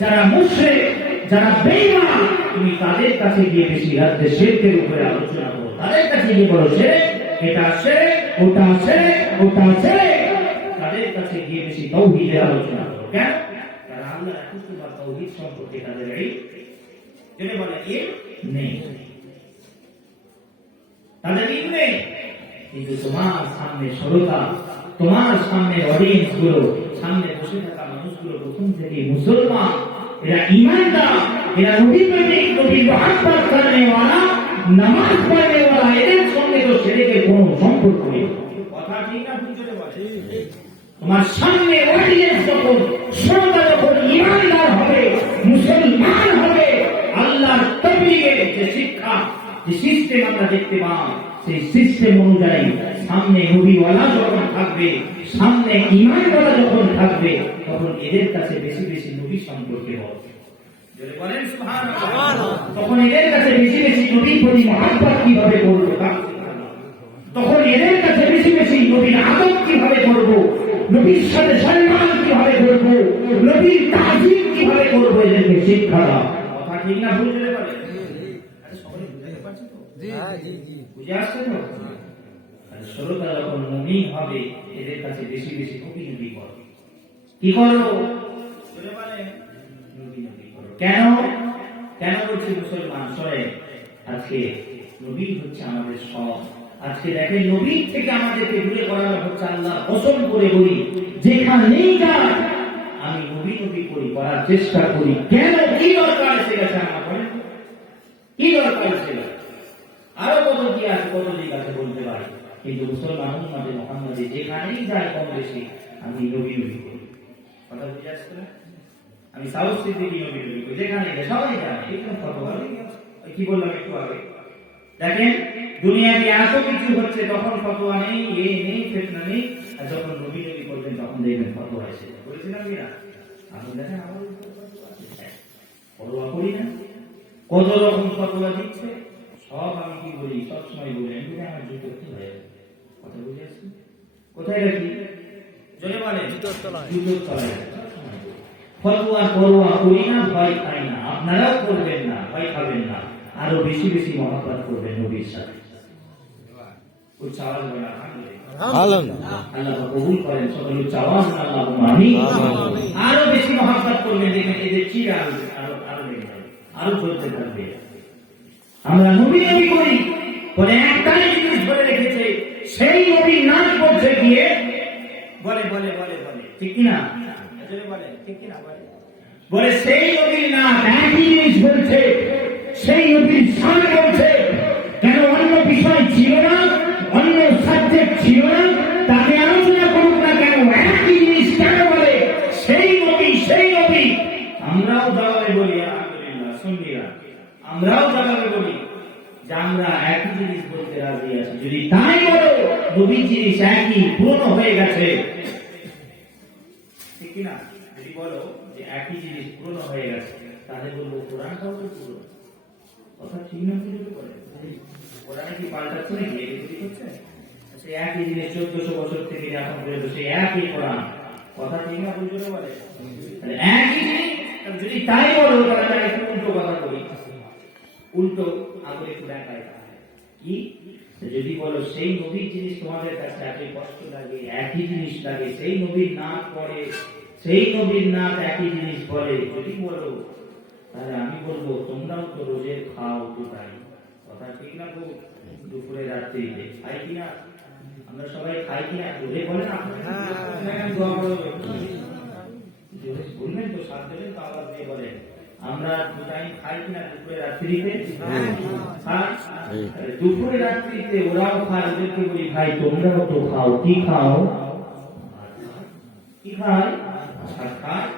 যারা মুশরিক, যারা বেঈমান, তুমি তাদের কাছে গিয়ে বেশি রাতে শিরকের উপরে আলোচনা করো, তাদের কাছে গিয়ে বলো শিরক, এটা শিরক, ওটা শিরক, ওটা শিরক, তাদের কাছে গিয়ে বেশি তাওহীদের আলোচনা করো। কেন? কারণ আল্লাহ একুশবার তাওহীদ সম্পর্কে তাদের ইলম বলে নেই, তাদের ইলম নেই। কিন্তু তোমার সামনে শ্রোতা, তোমার সামনে অডিয়েন্স গুলো, সামনে বসে থাকা মানুষগুলো প্রথম থেকে মুসলমান, এরা ঈমানদার, এরা নবী প্রেমিক, নবীর মহব্বত করনে ওয়ালা, নামাজ পড়নে ওয়ালা, এদের সঙ্গে তো শিরকের কোনো সম্পর্ক নেই। কথা ঠিক না ভুল করে বলে? তোমার সামনে অডিয়েন্স যখন, শ্রোতা যখন ঈমানদার হবে, মুসলমান হবে, আল্লাহর তাবলীগের যে শিক্ষা, যে সিস্টেম আমরা দেখতে পাই, সেই সিস্টেম অনুযায়ী সামনে নবীওয়ালা যখন থাকবে, সামনে ঈমানওয়ালা যখন থাকবে, তখন এদের কাছে বেশি বেশি নবী সম্পর্কে হবে। যদি বলেন সুবহানাল্লাহ, তখন এদের কাছে বেশি বেশি নবীর প্রতি মহব্বত কিভাবে করব, তখন এদের কাছে বেশি বেশি নবীর আদব কিভাবে করব, নবীর সাথে সম্মান কিভাবে করব, নবীর তাজিম কিভাবে করব, এদেরকে শিক্ষা দাও। কথা ঠিক না ভুল করে বলে? আরে সবাই বুঝতে পারছে তো? বুঝে আসছে তো? শ্রোতা যখন মুমিন হবে, এদের কাছে বেশি বেশি নবী নবী করো। কি করো? নবী নবী করো। কেন? কেন বলছি মুসলমান? শোনেন, আজকে নবী হচ্ছে আমাদের সব। আজকে দেখেন, নবীর থেকে আমাদেরকে দূরে করানো হচ্ছে। আল্লাহ পছন্দ করে বলি, যেখানেই যাই আমি নবী নবী করি, করার চেষ্টা করি। কেন? কি দরকার এসে গেছে আমার? বলেন, কি দরকার এসে গেছে? আরো কত কি আছে, কত দিক আছে বলতে পারি, কিন্তু মুসলমান উম্মতে মুহাম্মাদী যেখানেই যায় কম বেশি আমি নবী নবী করি। কথা বুঝে আসছে না? আমি সাউথ সিটি নবী নবী করি, যেখানে যায় সবাই জানে। এরকম ফতোয়া কি বললাম একটু আগে? দেখেন, দুনিয়াতে এত কিছু হচ্ছে, তখন ফতোয়া নেই, এ নেই, ফিতনা নেই, আর যখন নবী নবী করবেন তখন দেখবেন ফতোয়া এসে যায়। বলেছিলাম কি না? আপনি দেখেন, আমার ফতোয়া করি না, কত রকম ফতোয়া দিচ্ছে। সব আমি কি বলি, সবসময় বলি, আমি আমার জুতো কি হয়ে যাবে। কথা বুঝে আসছি? কোথায় রাখি? জলে বলে জুতোর তলায়। ফতোয়া পরোয়া করি না, ভয় খাই না। আপনারাও করবেন না, ভয় খাবেন না, আরো বেশি বেশি মহব্বত করবেন নবীর সাথে। উচ্চ আওয়াজ বলেন আলহামদুলিল্লাহ। আল্লাহ কবুল করেন সকল উচ্চ আওয়াজ, আল্লাহুম্মা আমিন। আরো বেশি মহব্বত করবেন, দেখবেন এদের চির আরো চলতে থাকবে। আমরা নবী নবী করি বলে একটাই জিনিস বলে রেখেছে, সেই নবীর নাম করছে গিয়ে বলে বলে বলে বলে, ঠিক কিনা? বলে ঠিক কিনা? বলে সেই নবীর নাম একই জিনিস বলছে, সেই নবীর শান বলছে। কেন? অন্য বিষয় ছিল না, অন্য সাবজেক্ট ছিল না, তাকে আলোচনা করুক না কেন, একই জিনিস কেন বলে? সেই নবী, সেই নবী। আমরাও জবাবে বলি আলহামদুলিল্লাহ, সুন্নিরা আমরাও জবাবে বলি যে আমরা একই জিনিস বলতে রাজি আছি। যদি তাই বলো নবীর জিনিস একই পুরনো হয়ে গেছে, ঠিক কিনা? যদি বলো যে একই জিনিস পুরনো হয়ে গেছে, তাহলে বলবো কোরআনটাও তো পুরনো। কথা ঠিক না? কি করে কোরআনে কি পাল্টাচ্ছে নাকি? এগুলি হচ্ছে সেই একই জিনিস 1400 বছর থেকে এখন পর্যন্ত সেই একই কোরআন। কথা ঠিক না? বুঝতে পারে একই জিনিস। যদি তাই বলো তাহলে একটু উল্টো কথা বলি, উল্টো আগে একটু দেখায় কি? যদি বলো সেই নবীর জিনিস তোমাদের কাছে একই কষ্ট লাগে, একই জিনিস লাগে, সেই নবীর নাক পড়ে, সেই নবীর নাক একই জিনিস বলে, যদি বলো তাহলে আমি বলবো তোমরাও তো রোজে খাও দুটাই। কথা ঠিক না? দুপুরে রাত্রিতে খাই কিনা? আমরা সবাই খাই কিনা? রোজে বলে না বলবেন তো, সাত দেবেন তো, আবার দিয়ে বলেন আমরা দুটাই খাই কিনা দুপুরে রাত্রিতে? দুপুরে রাত্রিতে ওরাও খায়, ওদেরকে বলি ভাই তোমরাও তো খাও। কি খাও? কি খায়? ভাত খায়,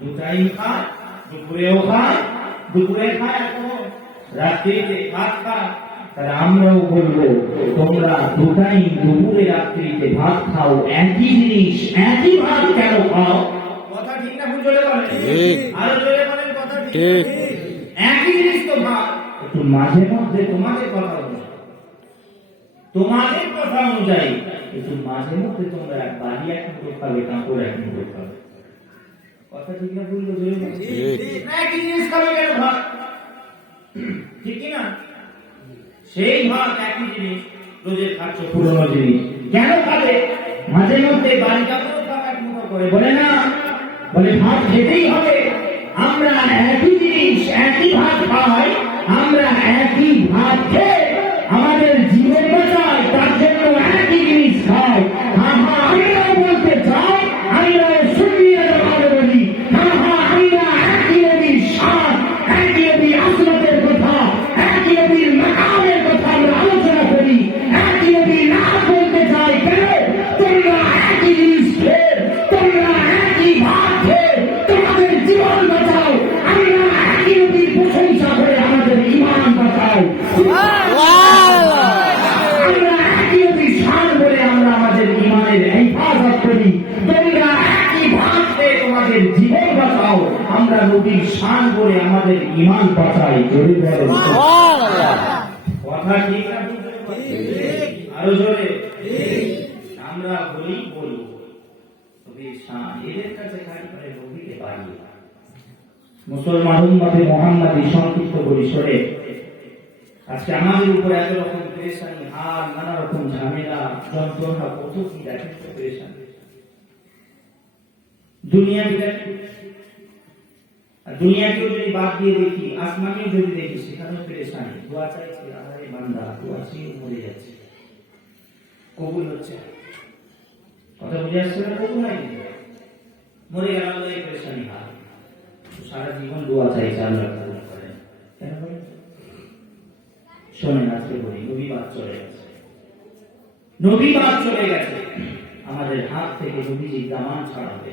দুটাই খায়, দুপুরেও খায়, দুপুরে খায়, এখন রাত্রিতে ভাত খায়। তাহলে আমরাও বলবো তোমরা দুটাই দুপুরে রাত্রিতে ভাত খাও, একই জিনিস একই ভাত কেন খাও? কথা ঠিক না? ভুল জোরে বলেন, আরো জোরে বলেন। কথা ঠিক, একই জিনিস তো ভাত। একটু মাঝে মধ্যে তোমাদের কথা অনুযায়ী, তোমাদের কথা অনুযায়ী একটু মাঝে মধ্যে তোমরা বাড়ি এক মুঠো খাবে, কাপড় এক মুঠো খাবে। কথা ঠিক না? ভুল জোরে বলেন। একই জিনিস খাবে কেন ভাত? ঠিক কিনা? সেই ভাত একই জিনিস রোজে খাচ্ছ পুরনো জিনিস কেন খাবে? মাঝে মধ্যে বাড়ি কাপড় এক মুঠো করে বলে না, বলে ভাত খেতেই হবে। আমরা একই জিনিস একই ভাত খাই, আমরা একই ভাত খেয়ে আমাদের জীবন বাঁচাই, তার জন্য একই জিনিস খাই। আমরাও বলতে চাই, আমরা শুনিয়ে বলি আমরা একই নবীর শান, একই নবীর আসরাতের কথা, একই নবীর মাকামের কথা আমরা আলোচনা করি, একই নবীর নাম বলতে চাই। কেন? তোমরা একই জিনিস খেয়ে, তোমরা একই ভাত খেয়ে তোমাদের জীবন বাঁচাও, আমরা একই নবীর প্রশংসা করে আমাদের ঈমান বাঁচাও। আমরা একই নবীর শান বলে আমরা আমাদের ঈমানের হেফাজত করি। তোমরা একই ভাত খেয়ে তোমাদের জীবন বাঁচাও, আমরা নবীর শান বলে আমাদের ঈমান বাঁচাই। জোরে বলো কথা ঠিক না? আরো জোরে। আমরা বলবো নবীর শান, এদের কাছে খালি করে নবীকে বাড়িয়ে। মুসলমান উম্মতে মুহাম্মাদি সংক্ষিপ্ত পরিসরে আজকে আমাদের উপর এত রকম পেরেশানি, হার, নানা রকম ঝামেলা, যন্ত্রণা, কত কি দেখেন তো পেরেশানি দুনিয়াকে দেখেন। দুনিয়াকেও যদি বাদ দিয়ে দেখি, আসমানেও যদি দেখি, সেখানেও পেরেশানি। দোয়া চাইছে, আরে বান্দা দোয়া চেয়ে মরে যাচ্ছে, কবুল হচ্ছে। কথা বুঝে আসছে না? কবুল হয় মরে গেল, পেরেশানি হার। সারা জীবন দোয়া চাইছে, আল্লাহ কবুল করেন। কেন বলেন? শোনেন, আজকে বলি নবীবাদ চলে গেছে, নবীবাদ চলে গেছে আমাদের হাত থেকে। নবীজি জামান ছাড়াবে,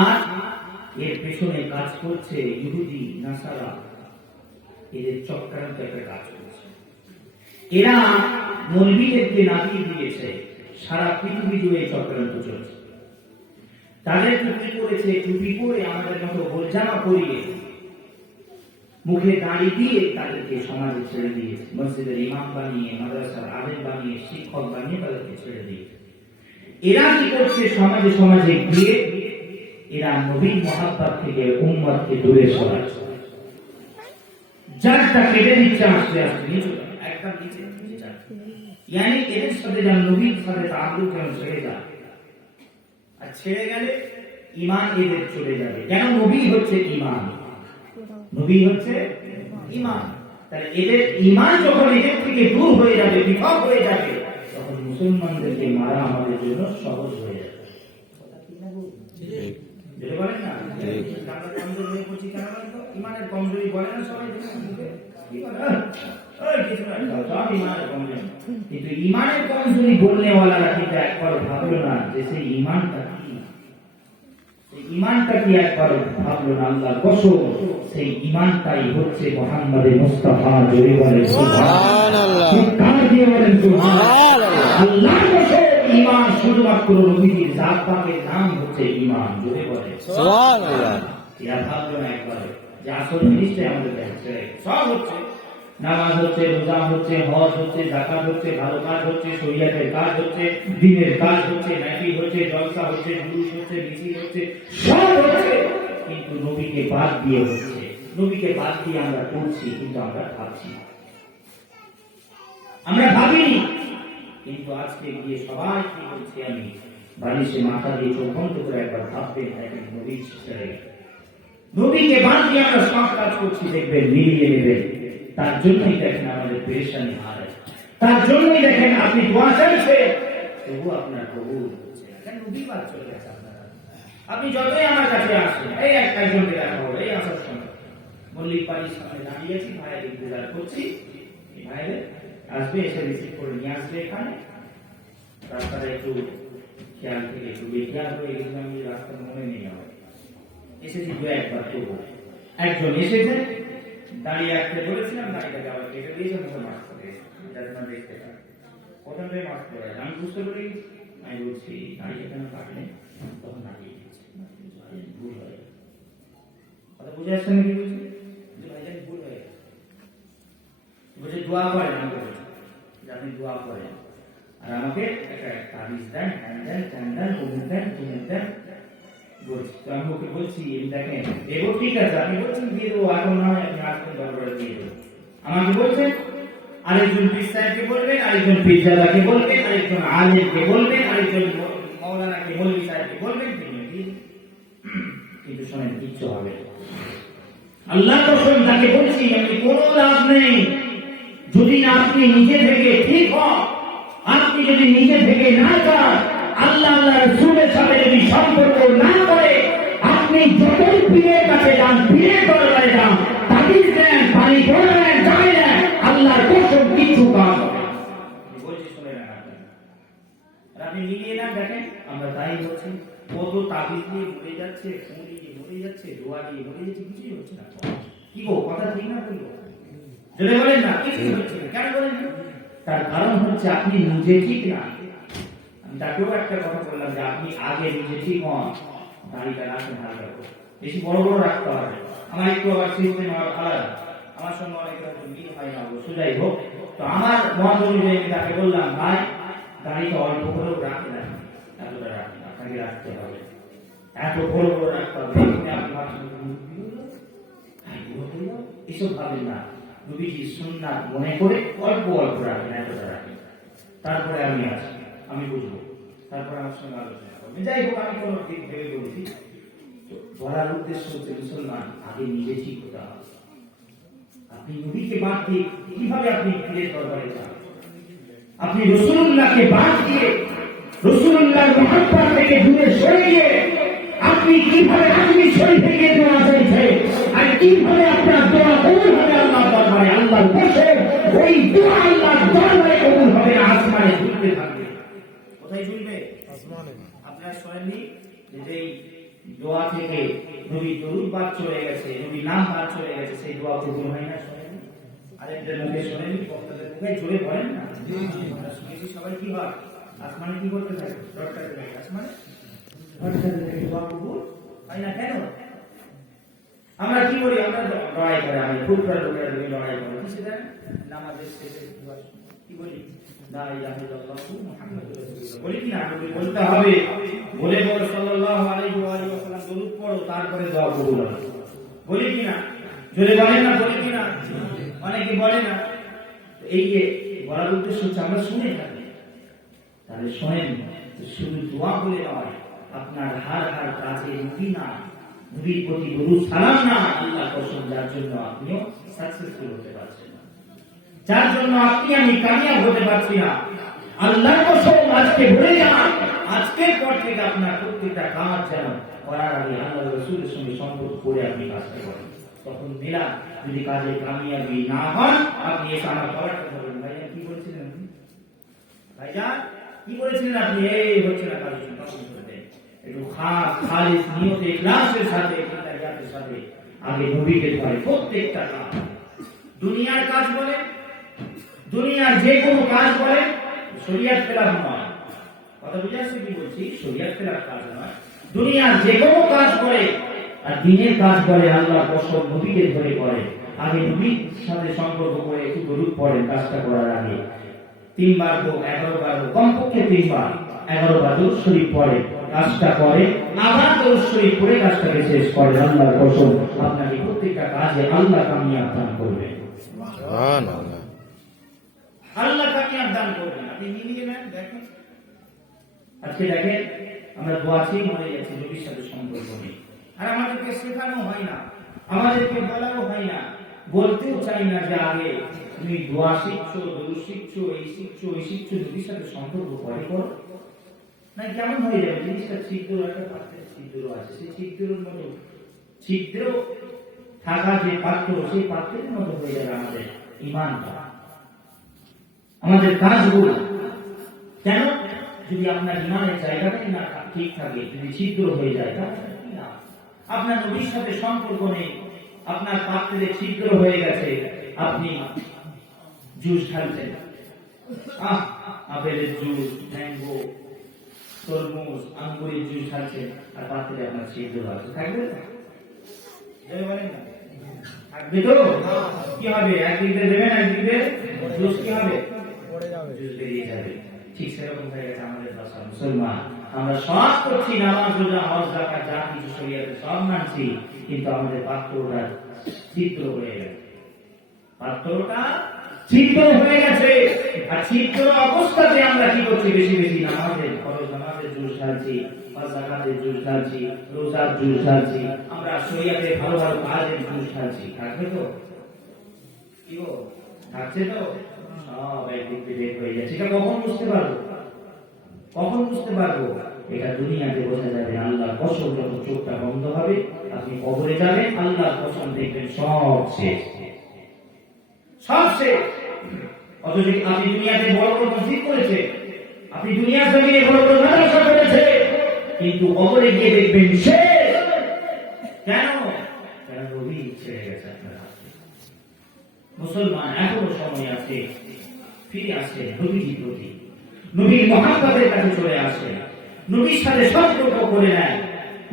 আর এর পেছনে কাজ করছে ইহুদি নাসারা। এদের চক্রান্ত একটা কাজ করছে। এরা মৌলবীদেরকে নামিয়ে দিয়েছে, সারা পৃথিবী জুড়ে চক্রান্ত চলছে। তাদের টুপি করেছে, টুপি পরে আমাদের মতো গোলজামা পরিয়ে মুখে দাঁড়িয়ে দিয়ে তাদেরকে সমাজে ছেড়ে দিয়েছে। মসজিদের ইমাম বানিয়ে, মাদ্রাসার আলেম বানিয়ে, শিক্ষক বানিয়ে তাদেরকে ছেড়ে দিয়েছে। এরা কি করছে? সমাজে সমাজে গিয়ে এরা নবীর মহাব্বত থেকে উম্মতকে দূরে সরাচ্ছে। যারটা কেটে দিচ্ছে আস্তে আস্তে নিচে, একটা নিচে ইয়ানি এদের সাথে যা নবীর সাথে তাআল্লুক যেন ছেড়ে যায়। আর ছেড়ে গেলে ঈমান এদের চলে যাবে। কেন? নবী হচ্ছে ঈমান, নবী হচ্ছে ঈমান। তাহলে এদের ঈমান যখন এদের থেকে দূর হয়ে যাবে, বিভক্ত হয়ে যাবে, তখন মুসলমানদেরকে মারা আমাদের জন্য সহজ হয়ে যাবে। বলেন না কমজোরি হয়ে পড়ছি কেন? ঈমানের কমজোরি বলে না সবাই, কিন্তু ঈমানের কমজোরি বলনেওয়ালারা কিন্তু একবার ভাবলো না যে সেই ঈমানটা কি। সেই ইমানটা কি একবার ভাবলো না আল্লাহর কসম সেই ইমানটাই হচ্ছে মুহাম্মদ মুস্তাফা জোরে বলেন সুবহানাল্লাহ চিৎকার দিয়ে বলেন সুবহানাল্লাহ আল্লাহর কসম ইমান শুধুমাত্র নবীর জাত পাকের নাম হচ্ছে ইমান জোরে বলেন সুবহানাল্লাহ এরা ভাবলো না একবার যে আসল জিনিসটাই আমাদের কাছে সব হচ্ছে নামাজ হচ্ছে রোজা হচ্ছে হজ হচ্ছে যাকাত হচ্ছে ভালো কাজ হচ্ছে শরীয়তের কাজ হচ্ছে দ্বীনের কাজ হচ্ছে নাকি হচ্ছে জলসা হচ্ছে জুলুস হচ্ছে মিছিল হচ্ছে সব হচ্ছে কিন্তু নবীকে বাদ দিয়ে হচ্ছে নবীকে বাদ দিয়ে আমরা করছি কিন্তু আমরা ভাবছি আমরা ভাবিনি কিন্তু আজকে গিয়ে সবাই কি বলছে আমি বালিশে মাথা দিয়ে চোখ বন্ধ করে একবার ভাববেন এখন নবীর ছেড়ে নবীকে বাদ দিয়ে আমরা সব কাজ করছি দেখবেন মিলিয়ে নেবেন তার জন্যই দেখেন আমাদের পেরেশানি হারে তার জন্যই দেখেন আপনি দোয়া চাইছেন তবু আপনার কবুল হচ্ছে না কেন নবী বাদ চলে গেছে আপনারা আপনি যতই আমার কাছে আসেন এই একজনকে দেখা হবে এই আসার সময় মল্লিক বাড়ির সামনে দাঁড়িয়েছি ভাইয়ের ইন্তজার করছি ভাইয়ের আসবে এসে রিসিভ করে নিয়ে আসবে এখানে রাস্তাটা একটু খেয়াল থেকে একটু বেখেয়াল হয়ে গেছিলাম আমি রাস্তার মনে নেই আমার এসেছি দু একবার তবু একজন এসেছে দাঁড়িয়ে আসতে বলেছিলাম দাঁড়িয়ে আবার কেটে দিয়েছে মুখে মাস্ক করে যাতে না দেখতে পারে প্রথমটাই মাস্ক করে আমি বুঝতে পারি আমি বলছি দাঁড়িয়ে কেন কাটলে তখন দাঁড়িয়ে দিয়েছে ভুল হয়ে কথা বুঝে আসছে নাকি বলছি যে ভাইজান ভুল হয়ে গেছে বলছে দোয়া করেন আমাকে বলছে যে আপনি দোয়া করেন আর আমাকে একটা তাবিজ দেন হ্যান দেন ত্যান দেন অমুক দেন তমুক দেন বলছি তো আমি ওকে বলছি দেখেন এগো ঠিক আছে আপনি বলছেন দিয়ে দেবো এখন না হয় আপনি আসবেন দরবারে দিয়ে দেবো আমাকে বলছেন আরেকজন পীর সাহেবকে বলবেন আরেকজন পীরজাদাকে বলবেন আরেকজন আলেমকে বলবেন আরেকজন মৌলানাকে মৌলভী সাহেবকে বলবেন কিন্তু শোনেন কিচ্ছু হবে আল্লাহ কসম তাকে বলছি আমি কোনো লাভ নেই যদি না আপনি নিজে থেকে ঠিক হন আপনি যদি নিজে থেকে না চান আল্লাহ আল্লাহ রাসূলের সাথে যদি সম্পর্ক না করে আপনি যতই পীরের কাছে যান পীরের দরবারে যান তাবিজ দেন পানি পড়েন যাই দেন আল্লাহর কসম কিছু কাজ হবে বলছি শুনে না আর আপনি মিলিয়ে না দেখেন আমরা তাই বলছি কত তাবিজ দিয়ে মরে যাচ্ছে ফুঁড়ি দিয়ে মরে যাচ্ছে দোয়া দিয়ে মরে যাচ্ছে কিছুই হচ্ছে না কি গো কথা ঠিক না বলবো যদি বলেন না কিছুই হচ্ছে না কেন বলেন তার কারণ হচ্ছে আপনি নিজে ঠিক না আমি তাকেও একটা কথা বললাম যে আপনি আগে নিজে ঠিক হন দাড়িটা রাখেন হালকা করে বেশি বড় বড় রাখতে হবে আমার একটু আবার সিস্টেম আলাদা আমার সঙ্গে অনেক রকম মিল হয় না অবশ্য যাই হোক তো আমার মত অনুযায়ী আমি তাকে বললাম ভাই দাড়িটা অল্প করেও রাখে না এতটা রাখেন আপনাকে রাখতে হবে এত বড় বড় রাখতে হবে এসব ভাবেন না নবীজি সুন্নাত মনে করে অল্প অল্প রাখেন এতটা রাখেন তারপরে আমি আসি আমি বুঝবো তারপরে আমার সঙ্গে আলোচনা করবেন যাই হোক আমি কোনো দিক ভেবে বলেছি বলার উদ্দেশ্য হচ্ছে মুসলমান আগে নিজে ঠিক হতে হবে আপনি নবীকে বাদ দিয়ে কিভাবে আপনি পীরের দরবারে যান আপনি রাসূলুল্লাহকে বাদ দিয়ে রাসূলুল্লাহর মহব্বত থেকে দূরে সরে গিয়ে আপনি কিভাবে আজমি শরীফে গিয়ে দোয়া চাইছে আর কিভাবে আপনার দোয়া কবুল হবে আল্লাহর দরবারে আল্লাহর কসম ওই দোয়া আল্লাহর দরবারে কবুল হবে আসমানে ঝুলতে থাকবে কোথায় ঝুলবে আসমানে আপনারা শোনেননি যে দোয়া থেকে নবী দরুদ বাদ চলে গেছে নবী নাম বাদ চলে গেছে সেই দোয়া কবুল হয় না শোনেননি আরেকজন মুখে শোনেননি বক্তাদের মুখে জোরে বলেন না আমরা শুনেছি সবাই কি হয় আসমানে কি করতে থাকে দরকার নেই আসমানে দোয়া কবুল হয় না কেন আমরা কি করি আমরা লড়াই করে আমি ফুটবল লোকেরা লড়াই করে কিসে দেন নামাজের শেষে কি বলি লা ইলাহা ইল্লাল্লাহু মুহাম্মাদুর রাসূলুল্লাহ বলি কি না বলতে হবে বলে বল সাল্লাল্লাহু আলাইহি ওয়া সাল্লাম দরুদ পড়ো তারপরে দোয়া কবুল হবে বলি কি না জোরে বলেন না বলি কি না অনেকে বলে না এই যে বলার উদ্দেশ্য হচ্ছে আমরা শুনে থাকি তাহলে শোনেন শুধু দোয়া বলে নয় আপনার হার হার কাছে নবী না নবীর প্রতি দরুদ সালাম না আল্লাহ কসম যার জন্য আপনিও সাকসেসফুল হতে পারছেন না যার জন্য আপনি আমি কামিয়াব হতে পারছি না আল্লাহর কসম আজকে ভুলে যান আজকের পর থেকে আপনার প্রত্যেকটা কাজ যেন করার আগে আল্লাহ রাসূলের সঙ্গে সম্পর্ক করে আপনি কাজটা করেন তখন মিলা যদি কাজে কামিয়াবি না হন আপনি এসে আমার করার কথা বলেন ভাইজান কি বলছিলেন আপনি ভাইজান কি বলেছিলেন আপনি এই হচ্ছে না কাজের সঙ্গে করে দেন একটু খাস খালিস নিয়তে ইখলাসের সাথে ইখলাসের সাথে আগে নবীকে ধরে প্রত্যেকটা কাজ, দুনিয়ার কাজ বলে, দুনিয়ার যে কোনো কাজ বলে, শরীয়ত খেলাফ নয়। কথা বুঝে আসছে কি বলছি? শরীয়ত খেলাফ কাজ নয়, দুনিয়ার যে কোনো কাজ করে আর দিনের কাজ করে আল্লাহর কসম নবীকে ধরে করে। আগে নবীর সাথে সম্পর্ক করে একটু দরুদ পড়েন কাজটা করার আগে, 3 বার হোক 11 বার হোক, কমপক্ষে 3 বার 11 বার দরুদ শরীফ পড়ে কাজটা করে, আবার দরুদ শরীফ পড়ে কাজটাকে শেষ করে। আল্লাহর কসম আপনাকে প্রত্যেকটা কাজে আল্লাহ কামিয়াব দান করবে, সুবহানাল্লাহ, আল্লাহ কামিয়াব দান করবে। আপনি নিয়ে নেন দেখেন, আজকে দেখেন আমরা দোয়াতেই মরে যাচ্ছি নবীর সাথে সম্পর্ক নেই, আর আমাদেরকে শেখানো হয় না, আমাদেরকে বলাও হয় না, বলতেও চাই না যে আগে তুমি দোয়া শিখছো, দরুদ শিখছো, এই শিখছো, ওই শিখছো, নবীর সাথে সম্পর্ক পরে করো না। কেমন হয়ে যাবে জিনিসটা? ছিদ্র একটা পাত্রের ছিদ্র আছে, সেই ছিদ্রের মতো ছিদ্র থাকা যে পাত্র, সেই পাত্রের মতো হয়ে যাবে আমাদের ঈমানটা, আমাদের কাজগুলো। কেন? যদি আপনার ঈমানের জায়গাটাই না ঠিক থাকে, যদি ছিদ্র হয়ে যায়, তাহলে না, আপনার নবীর সাথে সম্পর্ক নেই, আপনার পাত্রে ছিদ্র হয়ে গেছে, আপনি জুস ঢালছেন, আপেলের জুস, ম্যাঙ্গো, তরমুজ, আঙ্গুরের জুস ঢালছেন, আর পাত্রে আপনার ছিদ্র আছে, থাকবে না? থাকবে তো? কি হবে? একদিক দিয়ে দেবেন, একদিক দিয়ে জুস কি হবে? জুস বেরিয়ে যাবে। ঠিক সেরকম হয়ে গেছে আমাদের ভাষা মুসলমান, আমরা সব করছি, নামাজ রোজা হজ যাকাত যা কিছু শরীয়তে সব মানছি, কিন্তু আমাদের পাত্রটা ছিদ্র হয়ে গেছে, পাত্রটা ছিদ্র হয়ে গেছে। আর ছিদ্র অবস্থাতে আমরা কি করছি? বেশি বেশি নামাজের ফরজ নামাজের জুস ঢালছি, হজ যাকাতের জুস ঢালছি, রোজার জুস ঢালছি, আমরা শরীয়তে ভালো ভালো কাজের জুস ঢালছি। থাকবে তো? কি গো, থাকছে তো? সব একদিক দিয়ে হয়ে যাচ্ছে। এটা কখন বুঝতে পারবো? কখন বুঝতে পারবো? এটা দুনিয়াতে বোঝা যাবে আল্লাহর কসম, যত চোখটা বন্ধ হবে আপনি কবরে যাবেন, আল্লাহর কসম দেখবেন সব শেষ, সব শেষ। অথচ আপনি দুনিয়াতে বড় বড় মসজিদ করেছে, আপনি দুনিয়ার জমিনে বড় বড় মাদ্রাসা করেছে, কিন্তু কবরে গিয়ে দেখবেন শেষ। কেন? কেন? নবী ছেড়ে গেছে আপনার হাতে। মুসলমান এখনো সময় আছে, ফিরে আসে নবীর প্রতি, নবীর মহাব্বতের কাছে চলে আসে, নবীর সাথে সম্পর্ক করে নেয়,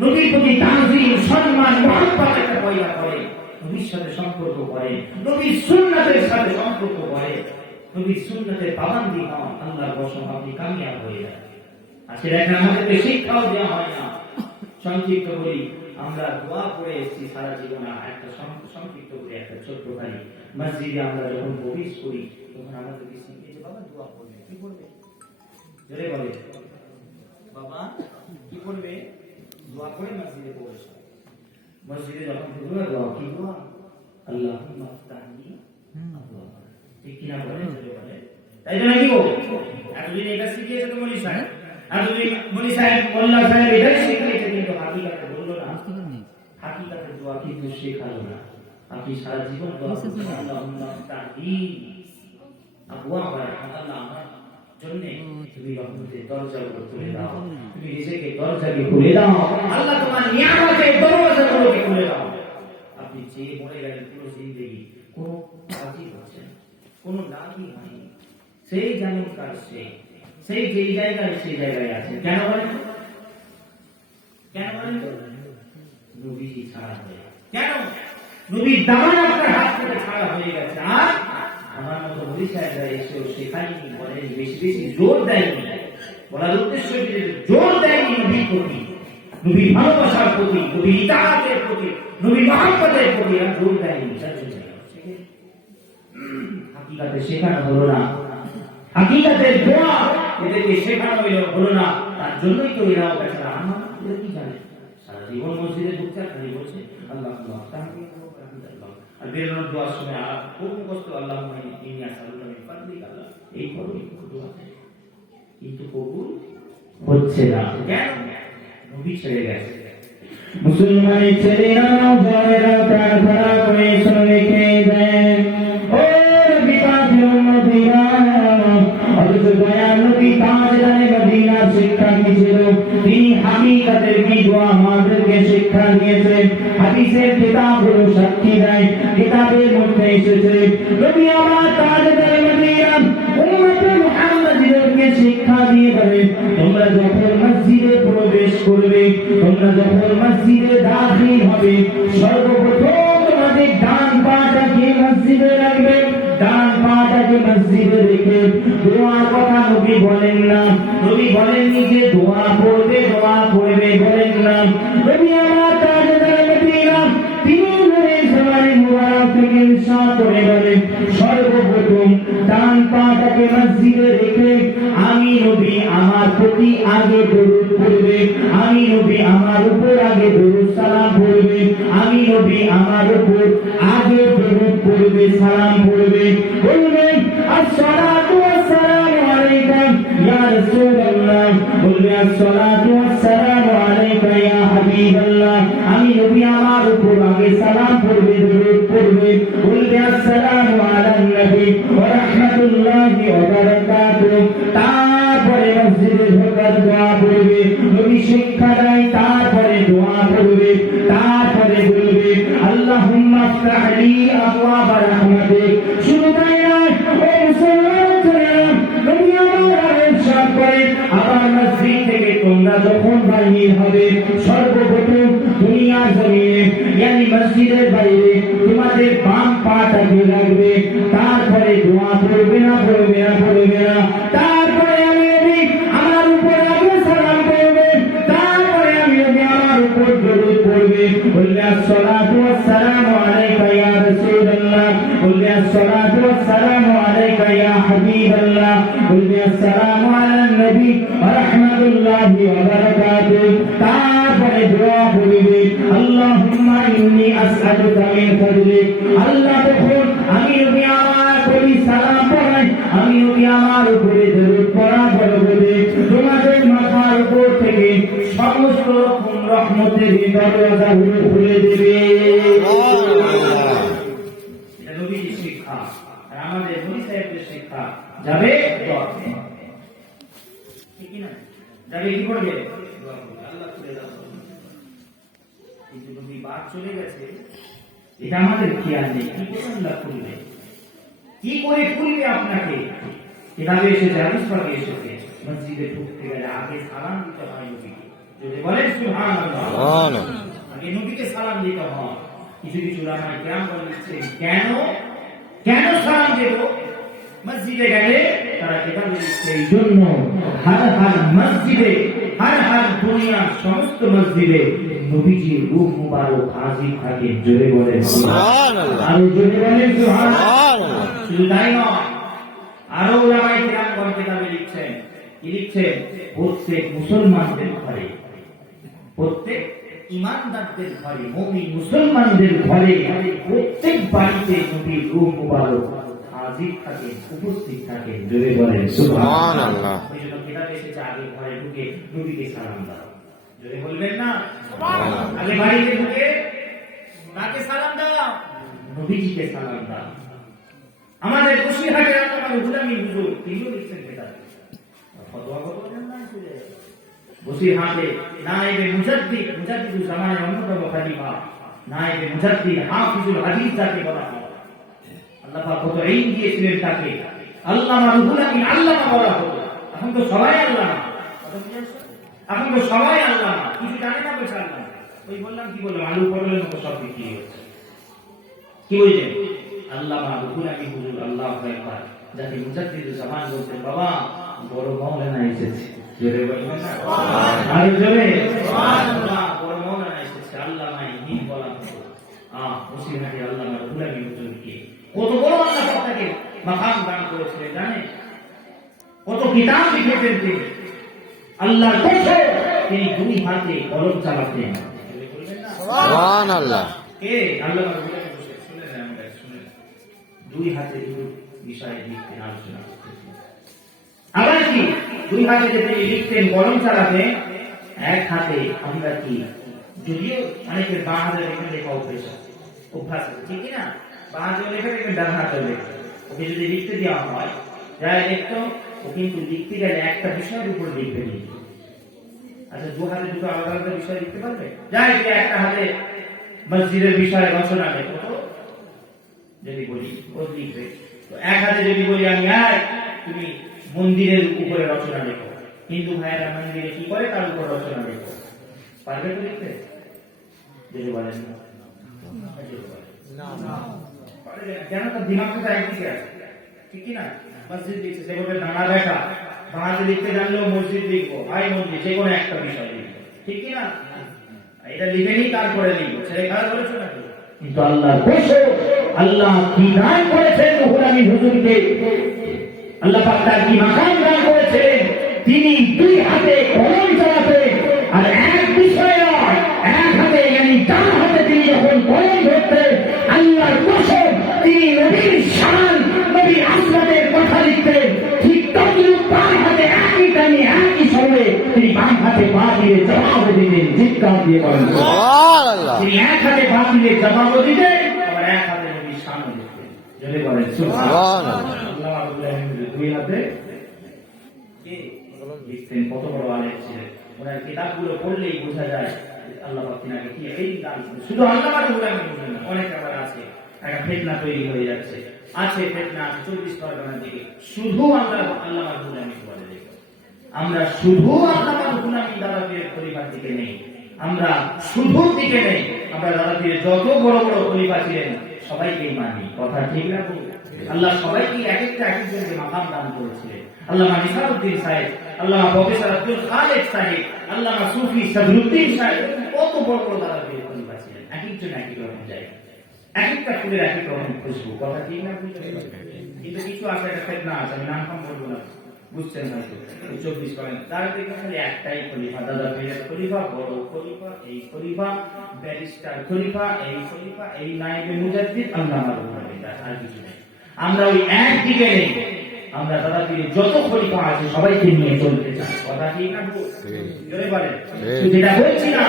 নবীর প্রতি তাজিম সম্মান মহাব্বত একটা পয়দা করে, নবীর সাথে সম্পর্ক করে, নবীর সুন্নাতের সাথে সম্পর্ক করে, নবীর সুন্নাতের পাবন্দি হন, আল্লাহর কসম আপনি কামিয়াব হয়ে যান। আজকে দেখেন আমাদেরকে শিক্ষাও দেওয়া হয় না। সংক্ষিপ্ত বলি, আমরা দোয়া করে এসেছি সারা জীবন, একটা সংক্ষিপ্ত করে একটা ছোট্ট খালি মসজিদে আমরা যখন প্রবেশ করি তখন আমাদেরকে শিখিয়েছে, বাবা দোয়া করবে। কি করবে? জোরে বলে, বাবা কি করবে? দোয়া করে মসজিদে প্রবেশ করে। মসজিদে যখন ঢুকবে দোয়া কি? দোয়া আল্লাহুম্মা আফতাহনি আবওয়াবা। ঠিক কিনা বলে? জোরে বলে। তাই তো নাকি গো? এতদিন এটা শিখিয়েছে তো মনি সাহেব, এতদিন মনি সাহেব মোল্লা সাহেব এটাই শিখিয়েছে, কিন্তু হাকিকাতে বললো না, হাকিকাতে দোয়া কিন্তু শেখালো না। আপনি সারা জীবন দোয়া করছেন, আল্লাহুম্মা আফতাহনি আবওয়াবা, আল্লাহ আমার জন্য তুমি রহমতের দরজাগুলো খুলে দাও, তুমি রিজিকের দরজাকে খুলে দাও, আল্লাহ তোমার নিয়ামতের দরজাগুলোকে খুলে দাও। আপনি যে মরে গেলেন পুরো জিন্দেগি কোনো কাজই করছেন, কোনো লাভই হয়নি, সেই যেমন কাজ সেই যেই জায়গায় সেই জায়গায় আছে। কেন বলেন? কেন বলেন? নবীজি ছাড়া হয়ে, কেন? নবীর দামান আপনার হাত থেকে ছাড়া হয়ে গেছে, আর আমার মতো নবী সাহেবরা এসেও শেখায়নি, বলেন বেশি বেশি জোর দেয়নি, বলার উদ্দেশ্য জোর দেয়নি নবীর প্রতি, নবীর ভালোবাসার প্রতি, নবীর ইতাআতের প্রতি, নবীর মহব্বতের প্রতি আর জোর দেয়নি। হাকিকাতে শেখানো হলো না, হাকিকাতের দোয়া এদেরকে শেখানো হলো না, তার জন্যই তো এরাও বেচারা আমার কি জানে, সারা জীবন মসজিদে ঢুকতে খালি বলছে আল্লাহুম্মা আফতাহনি আর বেরোনোর দোয়ার সময় খুব মুখস্থ আল্লাহুম্মা ইন্নী আসআলুকা মিন ফাদলিকা, আল্লাহ এই করো এই দোয়া, কিন্তু কবুল হচ্ছে না। কেন? নবী ছেড়ে গেছে। মুসলমান ছেলেরা বড়রা প্রাণ ভরা করে শুনে খেয়ে দেন, ও বিপাকের উম্মতিরা, অথচ দয়াল নবী তাজদারে মদিনা শিক্ষা কি ছিল? তিনি হাকিকাতে এসেছে। নবী আমার তাজদার মদিনা উম্মতে মুহাম্মাদীদেরকে শিক্ষা দিয়ে বলেন, তোমরা যখন মসজিদে প্রবেশ করবে, তোমরা যখন মসজিদে দাখিল হবে, সর্বপ্রথম তোমাদের ডান পাটাকে মসজিদে রাখবে। ডান পাটাকে মসজিদে রেখে দোয়ার কথা নবী বলেন না, নবী বলেননি যে দোয়া পড়বে বলেন না। নবী আমার তাজদার মদিনা তিনি জবানে মুবারক থেকে ইরশাদ করে বলেন, সর্বপ্রথম ডান পাটাকে মসজিদে রেখে আমি নবী আমার প্রতি আগে দরুদ পড়বে, আমি নবী আমার উপর আগে দরুদ সালাম পড়বে, আমি নবী আমার উপর আগে দরুদ পড়বে, সালাম পড়বে, বলবেন আসসালাতু ওয়াসসালামু আলাইকা ইয়া রাসূলুল্লাহ, বলবে আসসালাতু ওয়াসসালামু আলাইকা ইয়া হাবিবাল্লাহ। আমি নবী আমার উপর আগে সালাম পড়বে, দরুদ পড়বে, বলবে আসসালামু আলান নবী ওয়া রাহমাতুল্লাহি ওয়া বারাকাতুহু। তারপরে মসজিদে ঢোকার দোয়া পড়বে, নবী শিক্ষা দেয়, তারপরে দোয়া পড়বে, তারপরে বলবে আল্লাহুম্মা ইফতাহ লি আবওয়াবা রাহমাতিক। শুধু তাই নয়, ও মুসলমান, নবী আমার ইরশাদ করেন, আবার মসজিদ থেকে তোমরা যখন বাহির হবে, সর্বপ্রথম দুনিয়ার জমিনে ইয়ানি মসজিদের বাইরে তোমাদের বাম পাটাকে রাখবে, তারপরে দোয়া পড়বে না। তারপরে আমি নবী আমার উপর আগে সালাম করবে, তারপরে আমি নবী আমার উপর দরুদ পড়বে, বলবে আসসালাতু ওয়াসসালামু আলাইকা ইয়া রাসূলুল্লাহ, বলবে আসসালাতু ওয়াসসালামু আলাইকা ইয়া হাবিবাল্লাহ, বলবে আসসালামু আলান নবী ওয়া রাহমাতুল্লাহি ওয়া বারাকাতুহু। তারপরে দোয়া পড়বে আল্লাহুম্মা ইন্নী আসআলুকা মিন ফাদলিক। আল্লাহ তখন আমি নবী আমার প্রতি সালাম পড়াই, আমি নবী আমার উপরে দরুদ পড়া বলবে, তোমাদের মাথার উপর থেকে সমস্ত রকম রহমতের দরজাগুলো খুলে দেবে। এটা নবীর শিক্ষা, আর আমাদের নবী সাহেবের শিক্ষা। যাবে ঠিক না, যাবে কি করবে, আল্লাহ করে দাও। কিন্তু নবী বাদ চলে গেছে, এটা আমাদের খেয়াল নেই। কি করে আল্লাহ করবে, কি করে খুলবে আপনাকে। কিতাবে এসেছে, হাদিস পাকে এসেছে, মসজিদে ঢুকতে গেলে আগে সালাম দিতে হয় নবীকে। যদি বলেন সুবহানাল্লাহ, আগে নবীকে সালাম দিতে হয়। কিছু উলামায়ে কেরাম বলেছেন কেন সালাম দেব মসজিদে গেলে, তারা কিতাবে লিখছে এই জন্য হর মসজিদে, হর দুনিয়ার সমস্ত মসজিদে নবীজির রূহ মুবারক হাজির থাকে। জোরে বলেন সুবহানাল্লাহ, আর জোরে বলেন সুবহানাল্লাহ। শুধু তাই নয়, আরো উলামায়ে কেরাম কিতাবে লিখছেন, প্রত্যেক মুসলমানদের ঘরে, প্রত্যেক ঈমানদারদের ঘরে, মুমিন মুসলমানদের ঘরে, প্রত্যেক বাড়িতে নবীর রূহ মুবারক হাজির থাকে, উপস্থিত থাকে। জোরে বলেন সুবহানাল্লাহ। এই জন্য কিতাবে এসেছে আগে ঘরে ঢুকে নবীকে সালাম দাও। জোরে বলবেন না সুবহানাল্লাহ। আগে বাড়িতে ঢুকে কাকে সালাম দাও, নবীজিকে সালাম দাও। আমাদের বসিরহাটের আপনার গুলামী হুজুর তিনিও লিখছেন কিতাবে, ফতোয়া বলেন না, বসিরহাটে নায়েবে মুজাদ্দিদুল জামানের অন্যতম খলিফা, নায়েবে মুজাদ্দিদ হাফিজুল হাদিস যাকে বলা হয়, আল্লাহ পাক কত ইলম দিয়েছিলেন তাকে, আল্লামা রুহুল আমিন আল্লামা বলা হতো। এখন তো সবাই আল্লামা, কিছু জানে না বেশ আল্লামা। ওই বললাম কি বললাম, আলু পটলের মতো সব বিক্রি হচ্ছে। কি বলছেন আল্লামা রুহুল আমিন হুজুর, আল্লাহু আকবার, যাকে মুজাদ্দিদুল জামান বলতেন। বাবা বড় মাওলানা এসেছে, জোরে বলবেন না সুবহানাল্লাহ, আর জোরে সুবহানাল্লাহ। বড় মাওলানা এসেছে, আল্লামা ইহিন বলা হতো। বসিরহাটে আল্লামা রুহুল আমিন হুজুরকে কত বড় আল্লাহ তাকে মাকাম দান করেছিলেন জানেন, কত কিতাব লিখেছেন তিনি। আল্লাহর কাছে তিনি দুই হাতে কলম চালাতেন। সুবহানাল্লাহ। কে আল্লামা রুহুল আমিন হুজুর, শুনে নেন, আমরা শুনে, দুই হাতে দুই বিষয়ে লিখতেন, আলোচনা করতেন। আবার কি দুই হাতে যে তিনি লিখতেন, কলম চালাতেন, এক হাতে আমরা কি, যদিও অনেকের বাঁ হাতে লেখা লেখা অভ্যাস আছে, ঠিক না, বাঁ হাতে লেখা দেখবেন, ডান হাতে লেখা। ওকে যদি লিখতে দেওয়া হয়, যাই লিখতো, ও কিন্তু লিখতে গেলে একটা বিষয়ের উপর লিখবে কিন্তু। আচ্ছা, দু হাতে দুটো আলাদা আলাদা বিষয় লিখতে পারবে? যাই একটা হাতে মসজিদের বিষয়ে রচনা লেখো, যদি বলি ও লিখবে। তো এক হাতে যদি বলি আমি আয় তুমি মন্দিরের উপরে রচনা লেখো, হিন্দু ভাইয়েরা মন্দিরে কি করে তার উপর রচনা লেখো, পারবে তো লিখতে? যদি বলেন কেন? তার দিমাগটা একদিকে আছে, ঠিক কি না? মসজিদ লিখছে, সে বলবে দাঁড়া বেটা, বাংলাতে লিখতে জানলেও মসজিদ লিখবো, ভাই মসজিদ, যে কোনো একটা বিষয় লিখবো, ঠিক কি না? এটা লিখে নি তারপরে লিখবো, ছেলে খেলা করেছো নাকি? কিন্তু আল্লাহ আল্লাহ কি দান করেছেন নুহুরানি হুজুরকে, আল্লাহ পাক তার কি মাকাম দান করেছেন, তিনি দুই হাতে কলম চালাতেন আর এক বিষয় নয়, এক হাতে yani ডান হাতে তিনি যখন কলম ধরতেন আল্লাহর কসম তিনি নবীর শান নবীর আসমানের কথা লিখতেন, ঠিক তদ্রূপ বাম হাতে একই টানি একই সময়ে তিনি বাম হাতে পা দিয়ে জবাব দিতেন, চিৎকার দিয়ে বলেন সুবহানাল্লাহ। তিনি এক হাতে পা দিয়ে জবাব দিতেন আবার এক হাতে নবীর শান লিখতেন, যদি বলেন সুবহানাল্লাহ। আল্লাহ দুই হাতে লিখতেন, কত বড় আলেম ছিলেন, ওনার কিতাবগুলো পড়লেই বোঝা যায় আল্লাহ পাক তিনাকে কি এই দান। শুধু আল্লাহ অনেক আবার আছে, একটা ফিতনা তৈরি হয়ে যাচ্ছে, আছে ফিতনা 24 পরগনার দিকে, শুধু আমরা আল্লাহ গুলামি বলে দেখো, আমরা শুধু আল্লাহ গুলামি দাদাপীরের পরিবার দিকে নেই, আমরা শুধু দিকে নেই, আমরা দাদাপীরের যত বড় বড় খলিফা ছিলেন সবাইকে মানি, কথা ঠিক না? আল্লাহ সবাইকে এক একটা এক একজনকে মাকাম দান করেছিলেন। আল্লামা নিসারউদ্দিন সাহেব, আল্লামা প্রফেসর আব্দুল খালেক সাহেব, আল্লামা সুফি সাদরুদ্দিন সাহেব, কত বড় বড় দাদাপীরের খলিফা ছিলেন, এক একজন এক এক রকম জায়গা, এক একটা ফুলের এক এক রকম খুশবু, কথা ঠিক না? কিন্তু কিছু আছে একটা ফিতনা আছে, আমি নাম কম বলবো না, বুঝছেন হয়তো 24 করেন তার দিকে খালি একটাই খলিফা, দাদাপীরের খলিফা, বড় খলিফা, এই খলিফা, ব্যারিস্টার খলিফা, এই খলিফা, এই নায়েবে মুজাদ্দিদ, আল্লামা রুহুল্লাহ, আর কিছু নেই। আমরা ওই একদিকে নেই, আমরা দাদাপীরের যত খলিফা আছে সবাইকে নিয়ে চলতে চাই, কথা ঠিক না? জোরে বলেন। যেটা বলছি না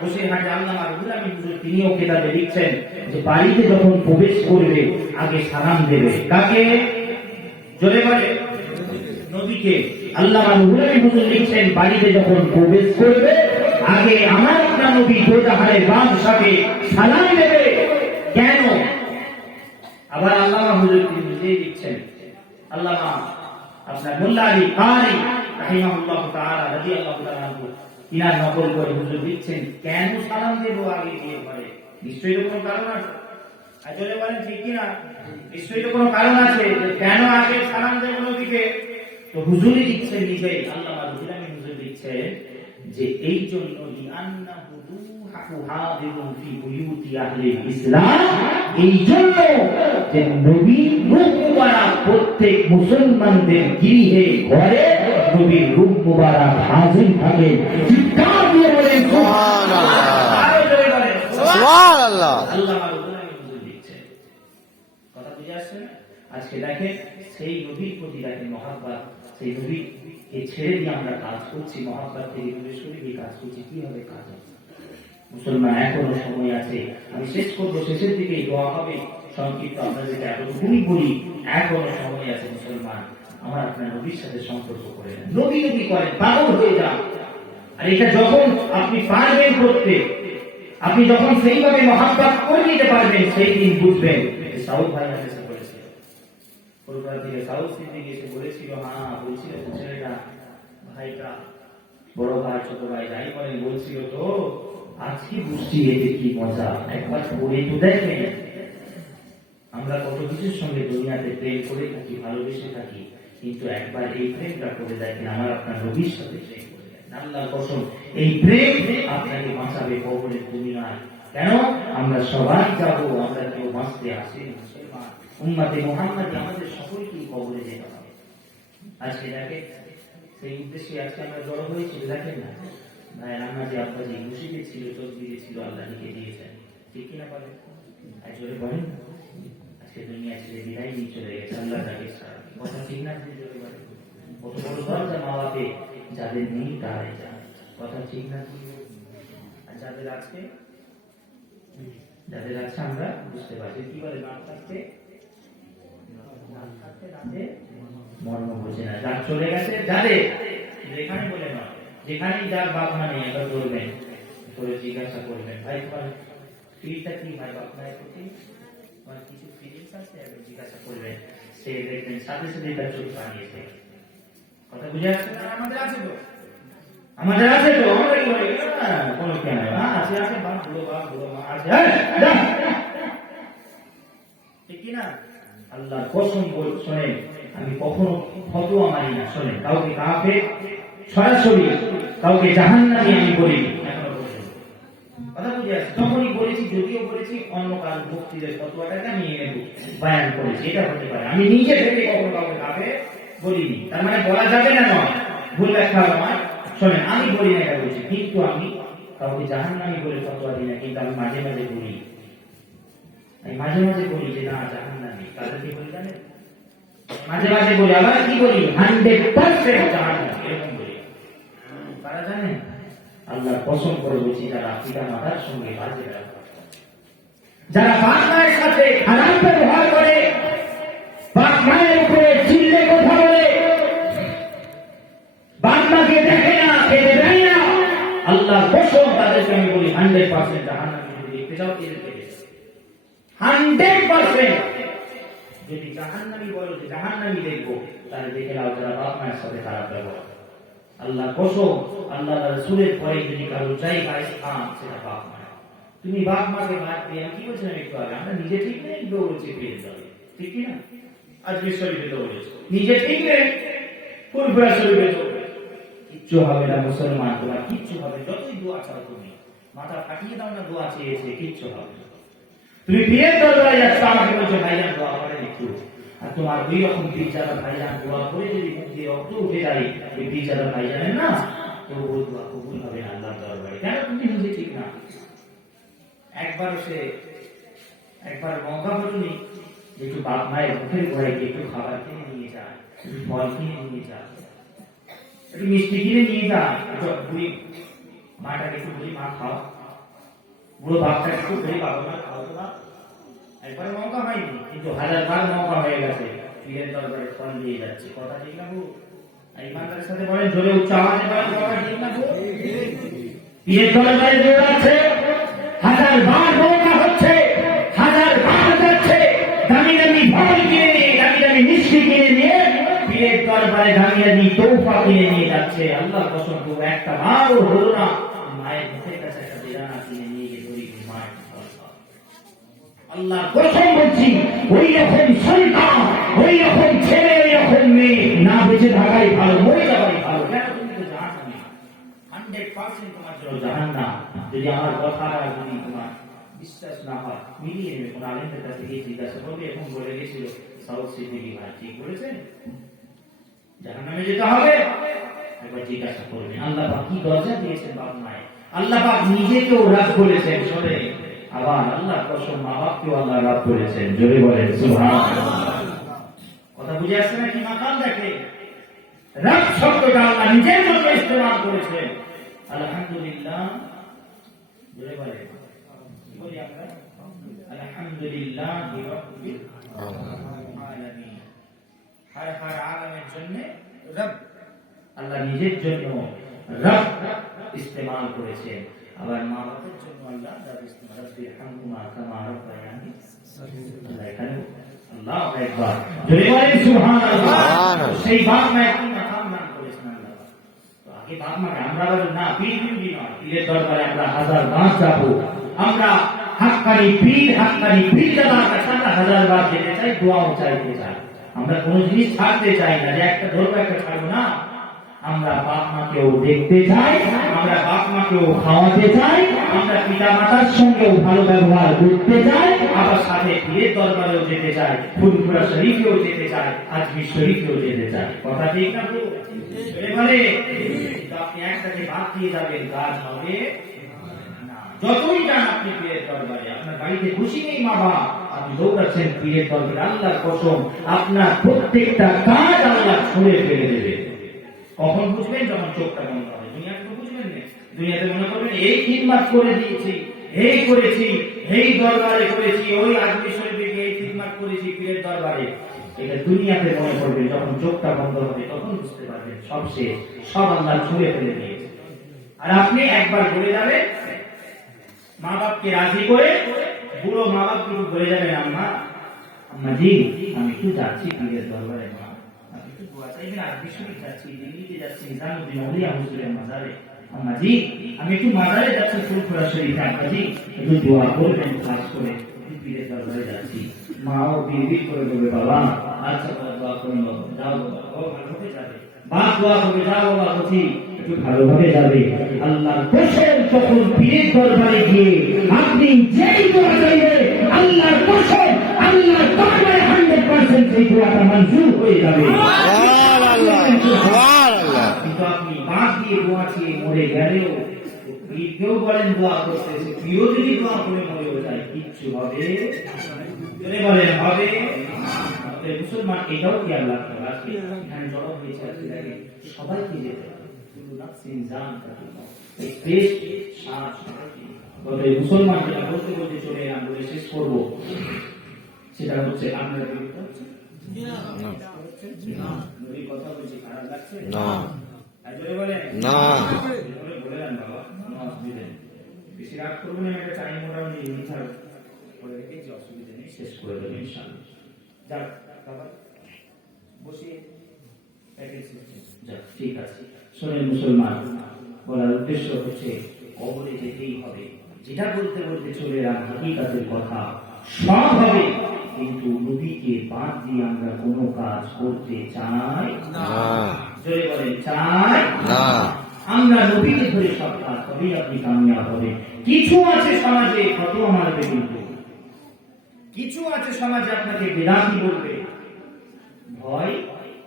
বসিরহাটে আল্লামা রুহুল্লাহ হুজুর তিনিও কিতাবে লিখছেন যে বাড়িতে যখন প্রবেশ করবে আগে সালাম দেবে, কাকে? জোরে বলে নবীকে। আল্লামা রুহুল্লাহ হুজুর লিখছেন বাড়িতে যখন প্রবেশ করবে আগে আমার আপনার নবী দোজাহানের বাদশাকে সালাম দেবে। কেন? আবার আল্লামা হুজুর তিনি নিজেই লিখছেন, আল্লামা আপনার মোল্লা আলী কারি রাহিমাহুল্লাহ তাআলা রাদিয়াল্লাহু তাআলা আনহু ইনার নকল করে হুজুর লিখছেন কেন সালাম দেব আগে দিয়ে পরে? নিশ্চয়ই তো কোনো কারণ আছে, আসলে বলেন ঠিক কি না? নিশ্চয়ই তো কোনো কারণ আছে কেন আগে সালাম দেব নবীকে। তো হুজুরই লিখছেন নিজেই, আল্লামা রুহুল্লাহ হুজুর লিখছেন যে এই জন্য লিআন্নাহু রূহু হাদিরুন ফি বুয়ুতি আহলি ইসলাম, এই জন্য যে নবী রূহ মুবারক প্রত্যেক মুসলমানদের গৃহে ঘরে নবীর রূহ মুবারক হাজির থাকে। চিৎকার দিয়ে বলেন সুবহানাল্লাহ, আরো জোরে বলেন সুবহানাল্লাহ। আল্লামা রুহুল্লাহ হুজুর লিখছেন, কথা বুঝে আসছে না? আজকে দেখেন সেই নবীর প্রতি দেখেন মহাব্বত, সেই নবীকে ছেড়ে দিয়ে আমরা কাজ করছি, মহাব্বত থেকে দূরে সরে দিয়ে কাজ করছি, কি হবে কাজ হবে? মুসলমান এখনো সময় আছে, আমি শেষ করবো, শেষের দিকে দোয়া হবে, সংক্ষিপ্ত আপনাদেরকে এতটুকুই বলি, এখনো সময় আছে মুসলমান, আমার আপনার নবীর সাথে সম্পর্ক করে নেন, নবী নবী করেন, পাগল হয়ে যান। আর এটা যখন আপনি পারবেন করতে, আপনি যখন সেইভাবে মহাব্বত করে নিতে পারবেন, সেই দিন বুঝবেন। সাউদ ভাই এসে বলেছিল, কলকাতা থেকে সাউদ সিদ্দিকী এসে বলেছিল, হ্যাঁ বলছিল ছেলেটা ভাইটা বড় ভাই ছোট ভাই যাই বলেন বলছিল, তো আজকে বুঝছি এতে কি মজা, একবার পড়ে তো দেখেন। আমরা কত কিছুর সঙ্গে দুনিয়াতে প্রেম করে থাকি, ভালোবেসে থাকি, কিন্তু একবার এই প্রেমটা করে দেখেন, আমার আপনার নবীর সাথে প্রেম করে দেখেন, আল্লাহর কসম এই প্রেম আপনাকে বাঁচাবে কবরের দুনিয়ায়। কেন? আমরা সবাই যাবো, আমরা কেউ বাঁচতে আসি মুসলমান উম্মতে মুহাম্মাদি, আমাদের সকলকেই কবরে যেতে হবে। আজকে দেখেন সেই উদ্দেশ্যে আজকে আমরা জড়ো হয়েছি, দেখেন না ভাই আমাজি আব্বাজি মুশিদে ছিল, তসবিরে ছিল, আল্লাহ লিখে দিয়েছেন, ঠিক কিনা বলেন? জোরে বলেন। আজকে দুনিয়া ছেড়ে বিদায় নিয়ে চলে গেছে, আল্লাহ তাকে কথা ঠিক না? জোরে বলেন। কত বড় দরজা মা বাপে, যাদের নেই তারাই যায়, কথা ঠিক না? আর যাদের আছে আমরা বুঝতে পারছি, কি বলে নাম থাকতে রাতে মর্ম বোঝে না, যার চলে গেছে যাদের, যেখানে বলে নয়, যেখানেই যার বাপ মা নেই একবার করবেন, করে জিজ্ঞাসা করবেন, ভাই তোমার ফিরটা কি ভাই বাপ মায়ের প্রতি? তোমার কিছু ফিলিংস আছে একবার জিজ্ঞাসা করবেন, সে দেখবেন সাথে সাথে তার চোখ বানিয়েছে। কথা বুঝে আসছে না? আমাদের আছে তো আমাদের কোনো কেন আছে আছে বাপ বুড়ো মা আছে, ঠিক কিনা? আল্লাহ কসম শোনেন, আমি কখনো ফতোয়া মানি না। শোনেন, কাউকে কাফের সরাসরি কাউকে জাহান্নামী আমি বলি এখনো পর্যন্ত। কথা বুঝে আসছে? তখনই বলেছি, যদিও বলেছি অন্য কারো মুক্তিদের ফতোয়াটাকে আমি এনে বয়ান করেছি, এটা হতে পারে। আমি নিজে থেকে কখনো কাউকে কাফের বলিনি। তার মানে বলা যাবে না নয়, ভুল ব্যাখ্যা আমার। শোনেন, আমি বলি না এটা বলছি, কিন্তু আমি কাউকে জাহান্নামী বলে ফতোয়া দিই না, কিন্তু আমি মাঝে মাঝে বলি, আমি মাঝে মাঝে বলি যে না জাহান্নামী। তাদেরকে বলি জানেন, মাঝে মাঝে বলি, আবার কি বলি 100% জাহান্নামী এরকম বলি। তারা জানেন, আল্লাহ কসম করে বলছি, যারা পিতা মাতার সঙ্গে বাজে ব্যবহার করে, যারা বাপ মায়ের সাথে খারাপ ব্যবহার করে, বাপ মায়ের উপরে চিল্লে কথা বলে, বাপ মাকে দেখে না, খেতে দেয় না, আল্লাহ কসম তাদেরকে আমি বলি 100% জাহান্নামী। যদি দেখতে চাও এদেরকে 100% যদি জাহান্নামী বলো যে জাহান্নামী দেখবো, তাহলে দেখে নাও যারা বাপ মায়ের সাথে খারাপ ব্যবহার। আল্লাহ কসম, আল্লাহ রাসূলের পরে যদি কারো জায়গায় স্থান, সেটা বাপ মা। তুমি বাপ মাকে বাদ দিয়ে, আমি কি বলছিলাম একটু আগে, আমরা নিজে ঠিক নেই, দৌড়ছে পেয়ে যাবে, ঠিক কিনা? আজকে শরীরে দৌড়েছে, নিজে ঠিক নেই, ফুরফুরা শরীরে দৌড়ে, কিচ্ছু হবে না মুসলমান, তোমার কিচ্ছু হবে। যতই দোয়া চাও তুমি, মাথা ফাটিয়ে দাও না, দোয়া চেয়েছে, কিচ্ছু হবে না। তুমি পীরের দরবারে যাচ্ছ, আমাকে বলছো ভাইজান দোয়া করেন একটু, আর তোমার ওই রকম পীরজাদা ভাইজান দোয়া করে যদি মুখ দিয়ে রক্ত উঠে যায়, ওই পীরজাদা ভাইজানের না, তো ওই দোয়া কবুল হবে না আল্লাহর দরবারে। কেন? তুমি নিজে ঠিক না। একবার মৌকা বলুনি, একটু বাপ মায়ের মুখের ঘোড়ায় একটু খাবার কিনে নিয়ে যায়, একটু ফল কিনে নিয়ে যায়, একটু মিষ্টি কিনে নিয়ে যায়, বুড়ি মাটাকে একটু বলি মা খাও, বুড়ো বাপটাকে একটু বলি বাবা মা খাও তো না। একবারে মৌকা হয়নি, কিন্তু 1000বার মৌকা হয়ে গেছে, পীরের দরবারে ফল দিয়ে যাচ্ছে। কথা ঠিক না বউ? ইমানদারের সাথে বলেন, জোরে উচ্চ আওয়াজে বলেন, কথা ঠিক না বউ? পীরের দরবারে দৌড়াচ্ছে, 1000বার মৌকা হচ্ছে, 1000বার যাচ্ছে, দামি দামি ফল কিনে নিয়ে, দামি দামি মিষ্টি কিনে নিয়ে পীরের দরবারে দামি দামি তোফা কিনে নিয়ে যাচ্ছে। আল্লাহ কসম, একটা বারও হলো না মায়ের মুখের কাছে একটা বিরানা কিনে নিয়ে গিয়ে ধরি মায়ের ফল খাও। আল্লাহ কসম বলছি, ওই রকম সন্তান, ওই রকম ছেলে, ওই রকম মেয়ে না বেঁচে থাকাই ভালো, মরে যাওয়াই ভালো। কেন? তুমি তো জাহান্নামী, 100% তোমার জন্য জাহান্নাম। যদি আমার কথাটা যদি তোমার বিশ্বাস না হয়, মিলিয়ে নেবে, কোন আলেমদের কাছে গিয়ে জিজ্ঞাসা করবে, এখন বলে গেছিল সাউথ সিদ্দিকী ভাই ঠিক বলেছেন, জাহান্নামে যেতে হবে, একবার জিজ্ঞাসা করবে। আল্লাহ পাক কি দরজা দিয়েছেন বাপ মায়ের, আল্লাহ পাক নিজেকেও রাগ বলেছেন, শোনে, আবার আল্লাহ কসম মা বাপকেও আল্লাহ রাগ বলেছেন। জোরে বলেন সুবহানাল্লাহ। কথা বুঝে আসছে না? কি মাকাম দেখে, রাগ শব্দটা আল্লাহ নিজের মতো ইস্তেমাল করেছেন। আলহামদুলিল্লাহ, জোরে বলেন, কি বলি আমরা? আলহামদুলিল্লাহ রাব্বিল আলামিন। হর হর আলামের জন্য রব, আল্লাহ নিজের জন্য রব ইস্তেমাল করেছেন। আবার মা বাবার জন্য আল্লাহ রব ইস্তেমাল, রব্বির হামহুমা কামা রাব্বায়ানি সগীরা। এখানে আল্লাহু আকবার, জোরে বলেন সুবহানাল্লাহ। সেই বাপ মা কি মাকাম দান করেছেন আল্লাহ। তো আগে বাপ মাকে আমরা বলি না, পীর নয়, পীরের দরবারে আমরা 1000বার যাব, আমরা হাক্কানি পীর দাদার কাছে আমরা 1000বার যেতে চাই, দোয়াও চাইতে চাই। আমরা কোন জিনিস ছাড়তে চাই না, যে একটা ধরবো একটা ছাড়বো না। আমরা বাপ মাকেও দেখতে চাই, আমরা বাপ মাকেও খাওয়াতে চাই, আমরা পিতা মাতার সঙ্গেও ভালো ব্যবহার করতে চাই, আবার সাথে পীরের দরবারেও যেতে চাই, ফুরফুরা শরীফেও যেতে চাই, আজমির শরীফেও যেতে চাই। কথা ঠিক না? এবারে আপনি একটাকে বাদ দিয়ে যাবেন, কাজ হবে না। যতই যান আপনি পীরের দরবারে, আপনার বাড়িতে খুশি নেই মা বাবা, আপনি দৌড়াচ্ছেন পীরের দরবারে, আল্লাহর কসম আপনার প্রত্যেকটা কাজ আল্লাহ ছুঁড়ে ফেলে দেবে। কখন বুঝবেন? যখন চোখটা বন্ধ হবে। দুনিয়াতে তো বুঝবেন না, দুনিয়াতে মনে করবেন এই খিদমত করে দিয়েছি, এই করেছি, এই দরবারে করেছি, ওই আজমির শরীফে এই খিদমত করেছি পীরের দরবারে। এটা দুনিয়াতে মনে করবেন, যখন চোখটা বন্ধ হবে তখন বুঝতে পারবেন সব শেষ, সব আল্লাহ ছুঁড়ে ফেলে দিয়েছে। আর আপনি একবার বলে যাবেন, মা বাপকে রাজি করে বুড়ো মা বাপ কিছু বলে যাবেন, আম্মা আম্মা জি আমি একটু যাচ্ছি পীরের দরবারে, মা আমি একটু দোয়া চাইবেন, আর বিশ্বজিৎ যাচ্ছি, দিল্লিতে যাচ্ছি, নিজামুদ্দিন আউলিয়া হুজুরের মাজারে, আম্মা জি আমি একটু মাজারে যাচ্ছি ফুলপুরা শরীফে, আব্বা জি একটু দোয়া করবেন খাস করে, পীরের দরবারে যাচ্ছি। মাও বিড়বিড় করে বলবে, বাবা আচ্ছা বাবা দোয়া করুন, যাও বাবা, ও ভালোভাবে যাবে, বাপ দোয়া করবে, যাও বাবা বুঝি একটু ভালোভাবে যাবে। আল্লাহর কসম তখন পীরের দরবারে গিয়ে আপনি যেই দোয়া চাইবে, আল্লাহর কসম আল্লাহর দরবারে 100% সেই দোয়াটা মঞ্জুর হয়ে যাবে। কিন্তু আপনি বাদ দিয়ে দোয়া চেয়ে মরে গেলেও কেউ বলেন দোয়া করতেছে, কেউ যদি দোয়া করে মরেও যায় কিচ্ছু হবে বলেন হবে। মুসলমান এটাও কি আল্লাহ এখানে জড়ো হয়েছে, সবাইকে যেতে হবে, মুসলমান যেটা বলতে বলতে চলে এলাম, বলে শেষ করবো, সেটা হচ্ছে আমরা কথা বলছি, খারাপ লাগছে বেশি রাগ করবো না, একটা টাইম মোটামুটি অসুবিধা নেই, শেষ করে দেবো ইনশাআল্লাহ। যাক বাবা বসিয়ে ঠিক আছে। শোনেন মুসলমান, বলার উদ্দেশ্য হচ্ছে কবরে যেতেই হবে, যেটা বলতে বলতে চলে এলাম হাকিকাতের কথা, সব হবে, কিন্তু নবীকে বাদ দিয়ে আমরা কোনো কাজ করতে চাই না। জোরে বলেন চাই না। আমরা নবীকে ধরে সব কাজ করেই আপনি কামিয়াব হবে। কিছু আছে সমাজে ফতোয়া মারবে, কিন্তু কিছু আছে সমাজে আপনাকে বেদাতি বলবে, ভয়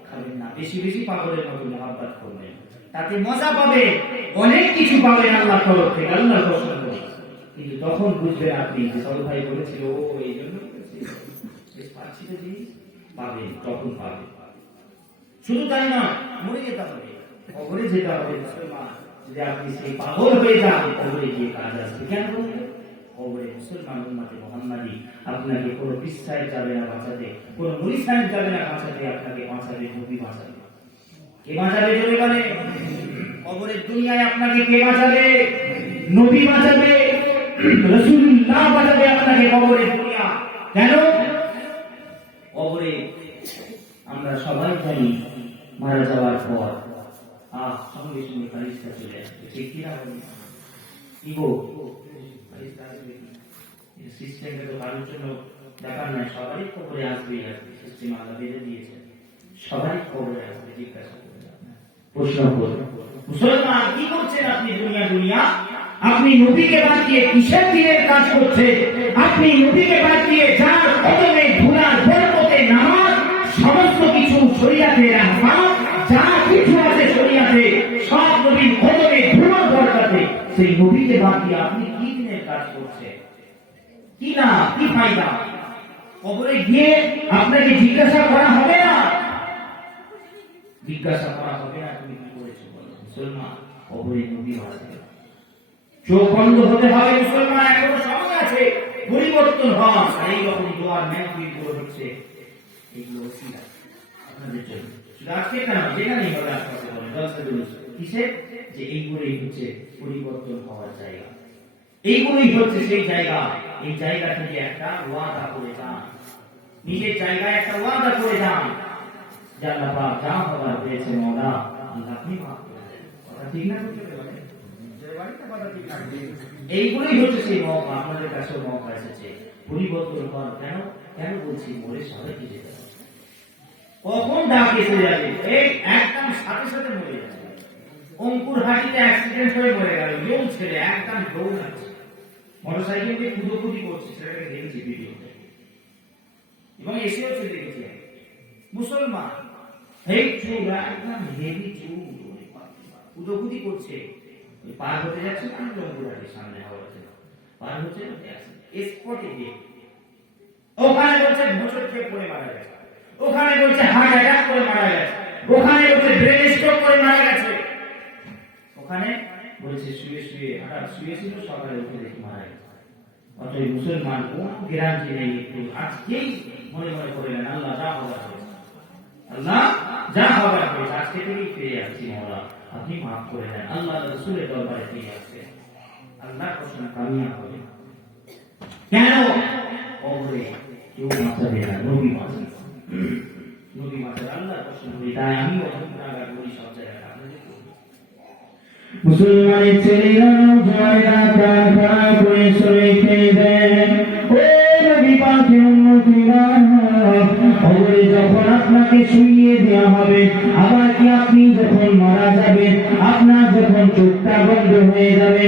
খাবেন না, বেশি বেশি পাগলের মতো মহাব্বত করবেন, তাতে মজা পাবে, অনেক কিছু পাবেন আল্লাহ তরফ থেকে, আল্লাহর পছন্দ। কিন্তু তখন বুঝবেন আপনি যে সব ভাই বলেছিল ও এই জন্য পাচ্ছি তো জিনিস পাবেন, তখন পাবেন। শুধু তাই না, মরে যেতে হবে, কবরে যেতে হবে। যদি আপনি সেই পাগল হয়ে যান, কবরে গিয়ে কাজ আসবে কেন বলবেন? কবরে মুসলমান উম্মতে মুহাম্মাদি আপনাকে কোনো বিশ্বাস যাবে না বাঁচাতে, কোনো মুরিসান যাবে না বাঁচাতে, আপনাকে বাঁচাবে নবী বাঁচাবে। কে বাঁচাবে জোরে বলে? কবরের দুনিয়ায় আপনাকে কে বাঁচাবে? নবী বাঁচাবে, রাসূলুল্লাহ বাঁচাবে আপনাকে কবরের দুনিয়া। কেন? কবরে আমরা সবাই জানি মারা যাওয়ার পর সঙ্গে সঙ্গে ফারিস্তা চলে আসবে, ঠিক কিনা বলি? কি গো সিস্টেমে তো কারোর জন্য ব্যাপার নাই, সবারই কবরে আসবে, সিস্টেম আলাদা বেঁধে দিয়েছে, সবাই কবরে আসবে। জিজ্ঞাসা করবে, প্রশ্ন করবে, মুসলমান কি করছেন আপনি? দুনিয়া আপনি নবীকে বাদ দিয়ে কিসের দিনের কাজ করছে? আপনি নবীকে বাদ দিয়ে যার কদমে ধুলার বরকতে নামাজ, সমস্ত কিছু শরীয়তে রাহমাত, যা কিছু আছে শরীয়তে সব নবীর কদমে ধুলার বরকতে, সেই নবীকে বাদ দিয়ে আপনি কি দিনের কাজ করছেন? কি না, কি ফায়দা? কবরে গিয়ে আপনাকে জিজ্ঞাসা করা হবে না, জিজ্ঞাসা করা হবে না তুমি কি করেছো বলো। মুসলমান কবরে নবী আছে, চোখ বন্ধ হতে হবে মুসলমান, এখনো সময় আছে, পরিবর্তন হন। এই রকম দোয়ার মেহফিল গুলো হচ্ছে, এগুলো ওসিলা আপনাদের জন্য, শুধু আজকে কেন, যেখানেই হবে আপনাকে বলেন কিসের, যে এইগুলোই হচ্ছে পরিবর্তন হওয়ার জায়গা, এইগুলোই হচ্ছে সেই জায়গা। এই জায়গা থেকে একটা ওয়াদা করে যান, নিজের জায়গায় একটা ওয়াদা করে যান, যে আল্লাহ পাক যা হবার হয়েছে মওলা আল্লাহ আপনি মাফ করে দেন। কথা ঠিক না? এইগুলোই হচ্ছে সেই মওকা, আপনাদের কাছেও মওকা এসেছে পরিবর্তন হওয়ার। কেন কেন বলছি? মরে সবাইকে যেতে হবে, কখন ডাক এসে যাবে, এই একদম সাথে সাথে মরে যাবে। অঙ্কুর হাটিতে অ্যাক্সিডেন্ট হয়ে মরে গেল, ইয়ং ছেলে একদম দৌড়াচ্ছে, মোটরসাইকেল দিয়ে কুদোকুদি করছে, সেটাকে দেখেছি ভিডিওতে এবং এসেও দেখেছি। মুসলমান এই চুল একদম হেভি চুল, কুদোকুদি করছে, পার হতে যাচ্ছে অঙ্কুরহাটির সামনে, হাওড়াতে পার হচ্ছে, স্পটে গিয়ে ওখানে বলছে মোটর খেয়ে পড়ে মারা গেছে, ওখানে বলছে হার্ট অ্যাটাক করে মারা গেছে, ওখানে বলছে ব্রেন স্ট্রোক করে মারা গেছে, ওখানে বলছে শুয়ে শুয়ে হঠাৎ শুয়েছিল, সকালে উঠে দেখি মারা গেছে। অতএব মুসলমান কোন গ্যারান্টি নেই, একটু আজকেই মনে মনে করলেন আল্লাহ যা হবার হয়েছে, আল্লাহ যা হবার হয়েছে আজকে থেকেই ফিরে আসছি মওলা আপনি মাফ করে দেন। আল্লাহ রাসূলের দরবারে ফিরে আসছে, আল্লাহর কসম কামিয়াব হবে। কেন কবরে কেউ বাঁচাবে না, নবী বাঁচাবে, নবী বাঁচাবে। আল্লাহ কসম করি, তাই আমি গুনাহগার বলি সব জায়গায়। মুসলমানের ছেলেরা জয়েরা প্রাণ খারাপ করে চলে খেয়ে দেন। ও নবী পাকের উম্মতিরা, কবরে যখন আপনাকে শুইয়ে দেওয়া হবে, আবার কি আপনি যখন মারা যাবেন, আপনার যখন চোখটা বন্ধ হয়ে যাবে,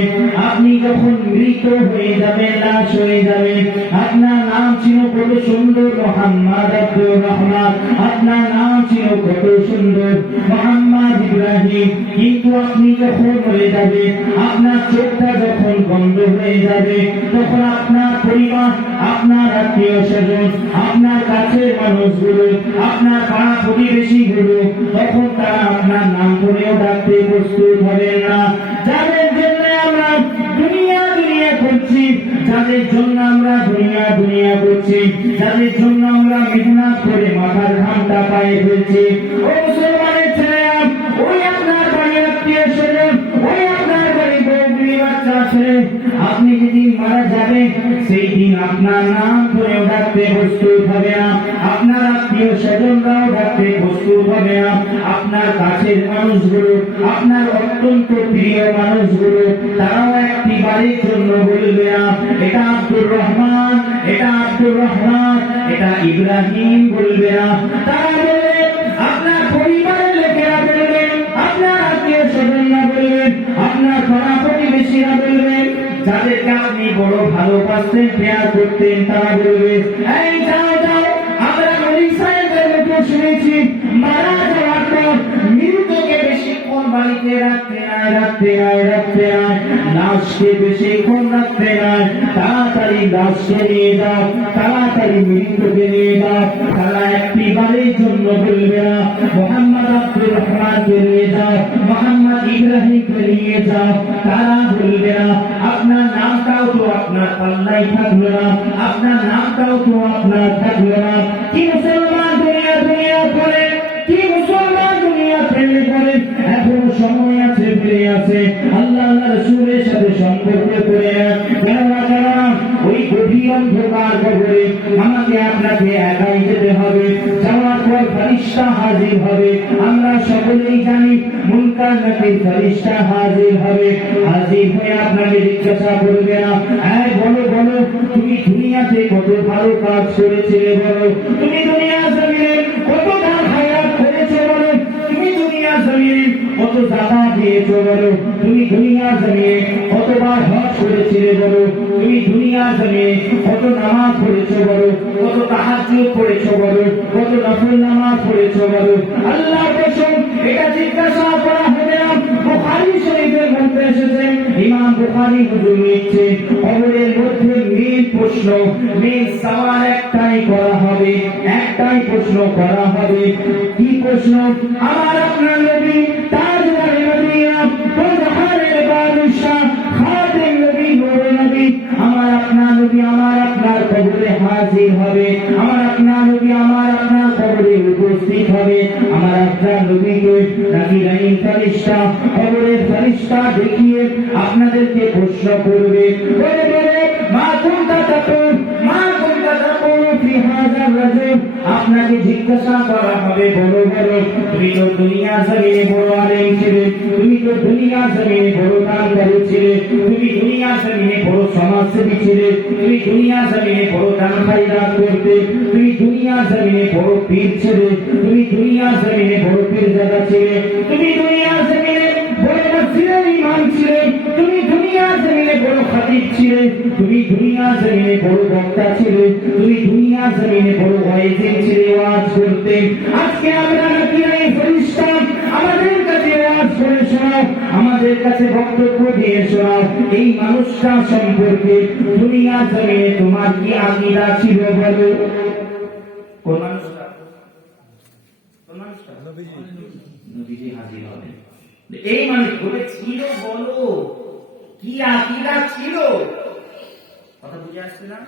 আপনি যখন মৃত হয়ে যাবেন, লাশ হয়ে যাবেন, আপনার নাম ছিল কত সুন্দর মুহাম্মদ আব্দুর রহমান, আপনার নাম ছিল কত সুন্দর মুহাম্মদ ইব্রাহিম, কিন্তু আপনি যখন মরে যাবে, আপনার চোখটা যখন বন্ধ হয়ে যাবে, তখন আপনার পরিবার, আপনার আত্মীয় স্বজন, আপনার কাছের মানুষগুলো, আপনার পাড়া প্রতিবেশীগুলো, তখন তারা আপনার নাম ধরেও ডাকতে প্রস্তুত হবেন না। যাদের জন্য আমরা দুনিয়া দুনিয়া করছি, যাদের জন্য আমরা দুনিয়া করছি, যাদের জন্য আমরা মেহনত করে মাথার ঘামটা পায়ে ফেলছি, ও মুসলমানের ছেলেরা, ওই আপনার বাড়ির আত্মীয় স্বজন, ওই আপনার বাড়ি বউ বাচ্চা আছে, আপনি যেদিন মারা যাবেন, সেই দিন আপনার নাম ধরেও ডাকতে প্রস্তুত হবে না, আপনার আত্মীয় স্বজনরাও ডাকতে প্রস্তুত হবে না, আপনার কাছের মানুষগুলো, আপনার অত্যন্ত প্রিয় মানুষগুলো, তারাও একটি বাড়ির জন্য বলবে না এটা আব্দুর রহমান, এটা আব্দুর রহমান, এটা ইব্রাহিম বলবে না। তারা বলবে, আপনার পরিবারের লোকেরা বলবেন, আপনার আত্মীয় স্বজনরা বলবেন, আপনার পাড়া প্রতিবেশীরা বলবেন, যাদেরকে আপনি বড় ভালোবাসতেন, প্রেয়ার করতেন, তারা বলবে, এই যাও যাও, আমরা মলিক সাহেবের মুখে শুনেছি মারা যাওয়ার পর মৃতকে বেশিক্ষণ বাড়িতে রাখতে নাই, লাশকে বেশিক্ষণ রাখতে নাই, তাড়াতাড়ি লাশকে নিয়ে যাও, তাড়াতাড়ি মৃতকে নিয়ে যাও। তারা একটি বাড়ির জন্য বলবে না মোহাম্মদ আব্দুর রহমানকে নিয়ে যাও, মোহাম্মদ ইব্রাহিমকে নিয়ে যাও, তারা বলবে না আপনার নামটাও তো আপনার পাল্লাই থাকলো না, আপনার নামটাও তো আপনার থাকলো না। কি মুসলমান দুনিয়া করে, কি মুসলমান দুনিয়া প্রেমে করে, এখনো সময় আছে, ফিরে আছে, আল্লাহ রাসূলের সাথে সম্পর্ক করে কেননা ওই গভীর অন্ধকার কবরে আমাকে আপনাকে একাই যেতে হবে, যাওয়ার পর ফেরেশতা হাজির হবে, আমরা সকলেই জানি মুনকার নাকির ফেরেশতা হাজির হবে, হাজির হয়ে আপনাকে জিজ্ঞাসা করবে না, এই বলো বলো তুমি দুনিয়াতে কত ভালো কাজ করেছিলে, বলো তুমি দুনিয়া জমিনে কত দান খায়রাত করেছো, বলো তুমি দুনিয়া জমিনে কত যাকাত দিয়েছো, বলো তুমি দুনিয়া জমিনে কতবার হজ করেছিলে, বলো তুমি দুনিয়া জমিনে কত নামাজ পড়েছো, বলো কত তাহাজ্জুদ পড়েছো, বলো কত নফল নামাজ পড়েছো, বলো। আল্লাহর কসম এটা জিজ্ঞাসা করা হবে না। বুখারী শরীফের মধ্যে এসেছে, ইমাম বুখারী হুজুর লিখছেন, কবরের মধ্যে মেন প্রশ্ন, মেন সওয়াল একটাই করা হবে, একটাই প্রশ্ন করা হবে। কি প্রশ্ন? আমার আপনার নবী তাজদারে মদিনা প্রধানের বাদশা খাদেম নবী নূর নবী, আমার আপনার নবী আমার আপনার কবরে হাজির হবে, আমার আপনার নবী আমার আপনার কবরে উপস্থিত হবে, আমার আপনার নবীকে নাকি রাইন ফেরেশতা কবরের ফেরেশতা দেখিয়ে আপনাদেরকে প্রশ্ন করবে, বলে বলে মা কুনতা তাকুল, মা কুনতা তাকুল ফি হাযার রাজুল, আপনাকে জিজ্ঞাসা করা হবে, বলো বলো তুমি তো দুনিয়া জমিনে বড় আলেম ছিলে, তুমি তো দুনিয়া জমিনে বড় দানকারী ছিলে, তুমি দুনিয়া জমিনে বড় সমাজসেবী ছিলে, তুমি দুনিয়া জমিনে বড় দান খায়রাত করতে, তুমি দুনিয়া জমিনে বড় পীর ছিলে, তুমি দুনিয়া জমিনে বড় পীরজাদা ছিলে, তুমি দুনিয়া জমিনে বড় মসজিদের ইমাম ছিলে, তুমি দুনিয়া জমিনে বড় খতিব ছিলে, তুমি দুনিয়া জমিনে বড় বক্তা ছিলে, তুমি দুনিয়া জমিনে বড় ওয়াইজিন ছিলে, ওয়াজ করতে। আজকে আমরা নাকি এই ফেরেশতা আমাদের কাছে ওয়াজ করে শোনাও, আমাদের কাছে বক্তব্য দিয়ে শোনাও, এই মানুষটা সম্পর্কে দুনিয়া জমিনে তোমার কি আকীদা ছিল, বলো। কোন মানুষটা? কোন মানুষটা? নবীজি হাজির হবে, এই মানুষগুলো ছিল, বলো কি আকীদা ছিল। কথা বুঝে আসছে না?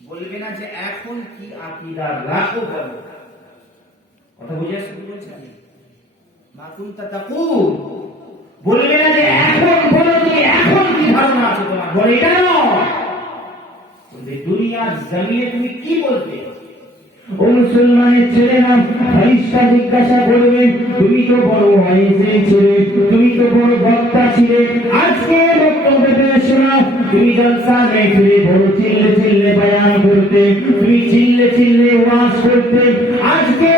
বলবে না যে এখন কি আকীদা রাখো, বলো। কথা বুঝে আসছে? বুঝেছেন? মা কুনতা তাকুল, বলবে না যে এখন বলো তুমি এখন কি ধারণা আছে তোমার, বলে এটা নয়, দুনিয়ার জমিনে তুমি কি বলবে? ও মুসলমানের ছেলেরা, ফেরেশতা জিজ্ঞাসা করবে, তুমি তো বড় ওয়াইজের ছেলে, তুমি তো বড় বক্তা ছিলে, আজকে বক্তব্য পেশ না, তুমি জলসা মেহফিলে বড় চিল্লে চিল্লে বয়ান করতে, তুমি চিল্লে চিল্লে ওয়াজ করতে, আজকে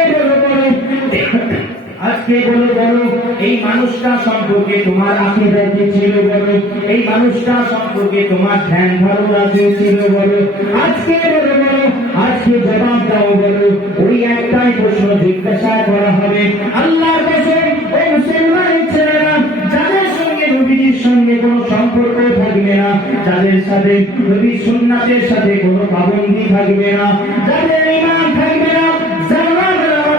বলো বলো এই মানুষটা সম্পর্কে তোমার আকীদা কি ছিল বলো, এই মানুষটা সম্পর্কে তোমার ধ্যান ধারণা কি ছিল বলো, আজকে বলো বলো, আজকে জবাব দাও বলো। ওই একটাই প্রশ্ন জিজ্ঞাসা করা হবে আল্লাহর কাছে। ও মুসলমানের ছেলেরা, যাদের সঙ্গে নবীর সঙ্গে কোনো সম্পর্ক থাকবে না, যাদের সাথে নবীর সুন্নাতের সাথে কোনো পাবন্দি থাকবে না, যাদের ঈমান থাকবে না,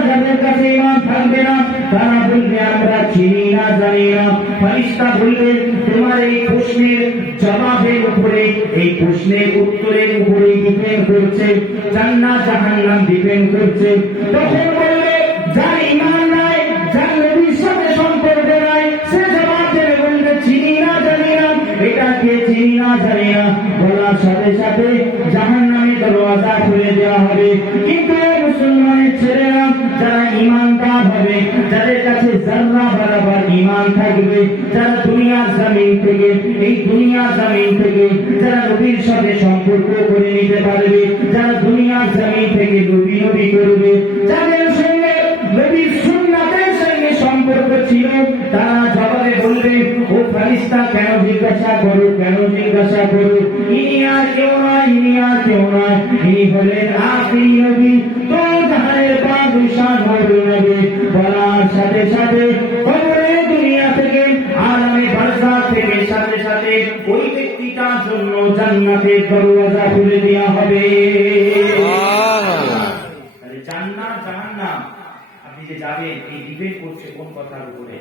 যাদের কাছে ঈমান থাকবে না, তারা বলবে আমরা চিনি না জানি না। ফেরেশতা বলবে তোমার এই প্রশ্নের জবাবের উপরে, এই প্রশ্নের উত্তরের উপরে ডিপেন্ড করছে জান্নাত জাহান্নাম ডিপেন্ড করছে। তখন বলবে যার ঈমান নাই, যার নবীর সাথে সম্পর্ক নাই, সে জবাব দেবে বলবে চিনি না জানি না। এটাকে চিনি না জানি না বলার সাথে সাথে জাহান্নামের দরওয়াজা খুলে দেওয়া হবে। কিন্তু মুসলমানের ছেলেরা যারা ঈমানদার হবে, যাদের কাছে যারা বরাবর ঈমান থাকবে, যারা দুনিয়ার জমিন থেকে, এই দুনিয়ার জমিন থেকে যারা নবীর সাথে সম্পর্ক করে নিতে পারবে, যারা দুনিয়ার জমিন থেকে নবী নবী করবে, যাদের সঙ্গে নবীর সুন্নাতের সঙ্গে সম্পর্ক ছিল, তারা জবাবে বলবে ও ফেরেশতা কেন জিজ্ঞাসা করো, কেন জিজ্ঞাসা করো, ইনি আর কেউ নয়, ইনি আর কেউ নয়, ইনি হলেন আখিরি নবী, তো জাহানের বাদশাহ নবী। বলার সাথে সাথে কবরে দুনিয়া থেকে, আলামে বারজাখ থেকে সাথে সাথে ওই ব্যক্তিটার জন্য জান্নাতের দরওয়াজা খুলে দেওয়া হবে। জান্নাত জাহান্নাম আপনি যে যাবেন, এই ডিপেন্ড করছে কোন কথার উপরে?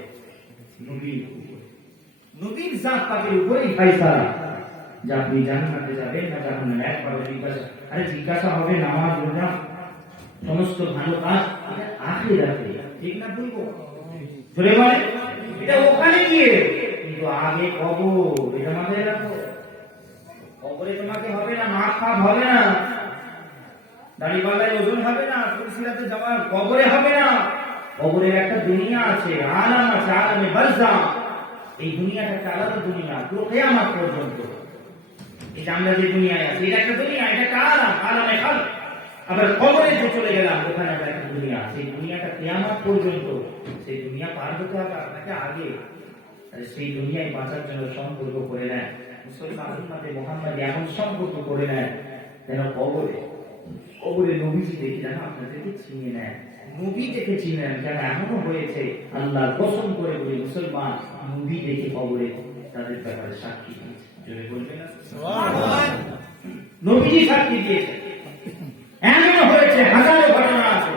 নবীর উপরে, নবীর জাত পাকের উপরেই ফয়সালা যে আপনি জান্নাতে যাবেন না জাহান্নামে। একবার জিজ্ঞাসা হবে নামাজ রোজা সমস্ত ভালো কাজ আখিরাতে, ঠিক না? বলবো ধরে বলে এটা ওখানে গিয়ে, কিন্তু আগে কবর, এটা মাথায় রাখো। কবরে তোমাকে হবে না, মাছ খাপ হবে না, দাড়িপাল্লায় ওজন হবে না, তুলসিরাতে যাওয়ার কবরে হবে না। কবরের একটা দুনিয়া আছে, আলাম আছে, আলামে বারজাখ। এই দুনিয়াটা একটা আলাদা দুনিয়া, পুরো কিয়ামত পর্যন্ত। এই আমরা যে দুনিয়ায় আছি, এটা একটা দুনিয়া, এটা একটা আলাম, আলামে খালক। আবার কবরে যে চলে গেলাম, ওখানে একটা দুনিয়া, সেই দুনিয়াটা কিয়ামত পর্যন্ত। সেই দুনিয়া পার হতে হবে আপনাকে আগে। সেই দুনিয়ায় বাঁচার জন্য সম্পর্ক করে নেয় মুসলমান উম্মতে মুহাম্মাদি, এমন সম্পর্ক করে নেয় যেন কবরে নবীজি দেখে যেন আপনাদেরকে চিনে নেয়, নবী দেখে চিনে নেন। যেন এমনও হয়েছে, আল্লাহ কসম করে বলি, মুসলমান নবী দেখে কবরে তাদের ব্যাপারে সাক্ষী দিয়েছে। জোরে বলবে না সুবহানাল্লাহ? নবীজি সাক্ষী দিয়েছে। এমন হয়েছে, হাজারো ঘটনা আছে।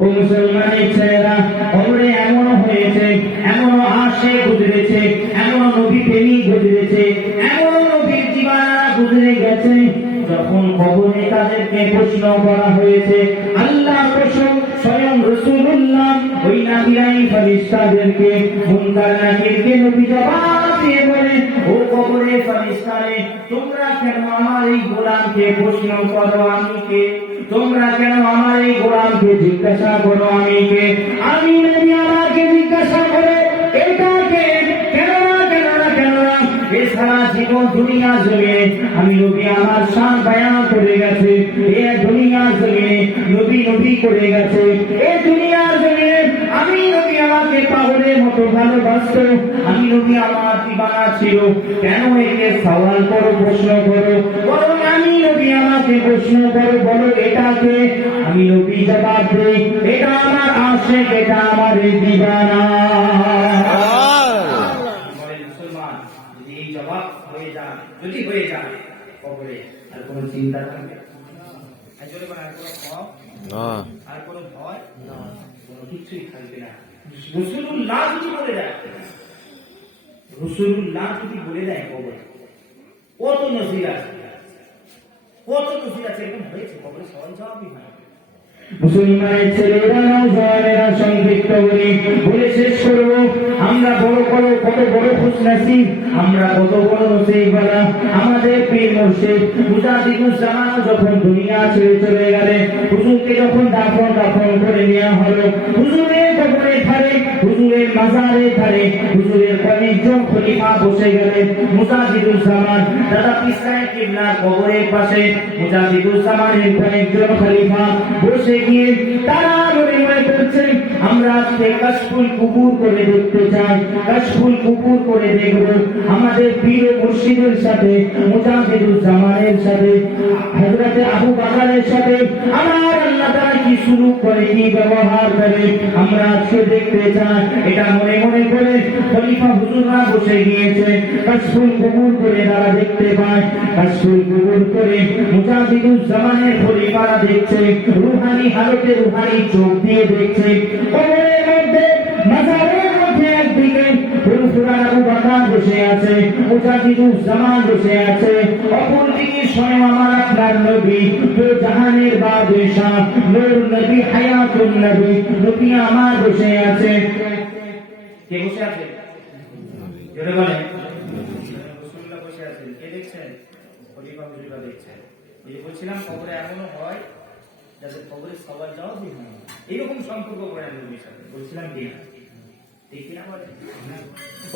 ও মুসলমানের ছেলেরা, কবরে এমনও হয়েছে, এমনও আশে গুজরেছে, এমনও নবী প্রেমী গুজরেছে, এমনও নবীর জীবনা গুজরে গেছে। যখন কবরে তাদেরকে প্রশ্ন করা হয়েছে, আল্লাহ প্রশ্ন স্বয়ং রাসূলুল্লাহ ওই নাবিরাই ফেরেশতাদেরকে, মুনকার নাকিরকে নবী জবাব দিয়ে বলে, ও কবরে ফেরেশতারে, তোমরা কেন আমার এই গোলামকে প্রশ্ন করো আমি কে? তোমরা কেন আমার এই গোলামকে জিজ্ঞাসা করো আমি কে? আমি নবী আমাকে জিজ্ঞাসা করে এটা কে? কেন না কেন না কেন না? এ সারা জীবন দুনিয়া জমিনে আমি নবী আমার শান বয়ান করে গেছে, এ দুনিয়া জমিনে নবী নবী করে গেছে, এ দুনিয়ার জমিনে আমি নবী আমাকে পাগলের মতো ভালোবাসত, আমি নবী আমার দিবানা ছিল। কেন একে সওয়াল করো, প্রশ্ন করো, বরং আমি নবী আমাকে প্রশ্ন করো, বলো এটাকে? আমি নবী জবাব দেই, এটা আমার আশিক, এটা আমার দিবানা। মুসলমান যদি এই জবাব হয়ে যায়, যদি হয়ে যায়, কবরে আর কোনো চিন্তা থাকবে আর কোনো ভয়, কোনো কিছুই থাকবে না। রাসূলুল্লাহ যদি বলে দেয়, রাসূলুল্লাহ যদি বলে দেয় কবরে, কত নজির আছে, কত নজির আছে। এরকম হয়েছে কবরে সওয়াল জবাবই হয়। মুসলমানের ছেলেরা নওজওয়ানেরা সংক্ষিপ্ত বলে শেষ করবো। আমরা কত বড় খুশনসিব, আমরা কত বড় নসিবওয়ালা। আমাদের পীর মুর্শিদ মুজাদ্দিদুজ জামান যখন দুনিয়া ছেড়ে চলে গেলেন, হুজুরকে যখন দাফন করে নেওয়া হলো, হুজুরের কবরের ধারে, হুজুরের মাজারের ধারে হুজুরের কয়েকজন খলিফা বসে গেলেন। মুজাদ্দিদুজ জামান দাদা পীর সাহেব কিবলার কবরের পাশে মুজাদ্দিদুজ জামানের কয়েকজন খলিফা বসে গিয়ে তারা মনে করছে আমরা আজকে কাশফুল কুকুর করে দেখতে চাই, কাশফুল কুকুর করে দেখব আমাদের পীর ও মুর্শিদের সাথে, মুজাদ্দিদুজ জামানের সাথে, হযরত আবু বকরের সাথে আমার আল্লাহ তাআলা কি শুরু করে, কি ব্যবহার করে আমরা আজকে দেখতে চাই। এটা মনে করে খলিফা হুজুররা বসে গিয়েছে, কাশফুল কুকুর করে তারা দেখতে পায়। কাশফুল কুকুর করে মুজাদ্দিদুজ জামানের খলিফারা দেখছে, রুহানি হালতে রুহানি চোখ দিয়ে দেখছে। কবরের মধ্যে মাজারের মধ্যে একদিকে ফুরফুরা আবু বকর বসে আছে, মুজাদ্দিদুজ জামান বসে আছে, অপরদিকে স্বয়ং আমার আপনার নবী তো জাহানের বাদশাহ নূর নবী হায়াতুন নবী নবী আমার বসে আছে। কে বসে আছে? জোরে বলেন। রাসূলুল্লাহ বসে আছেন। কে দেখছেন? খলিফা হুজুররা দেখছেন। এই বলছিলাম কবরে এমনও হয় যাদের কবরে সবার যাওয়া হয় না, এরকম সম্পর্ক করে নবীর সাথে বলছিলাম কি না? ঠিক কি না বলেন?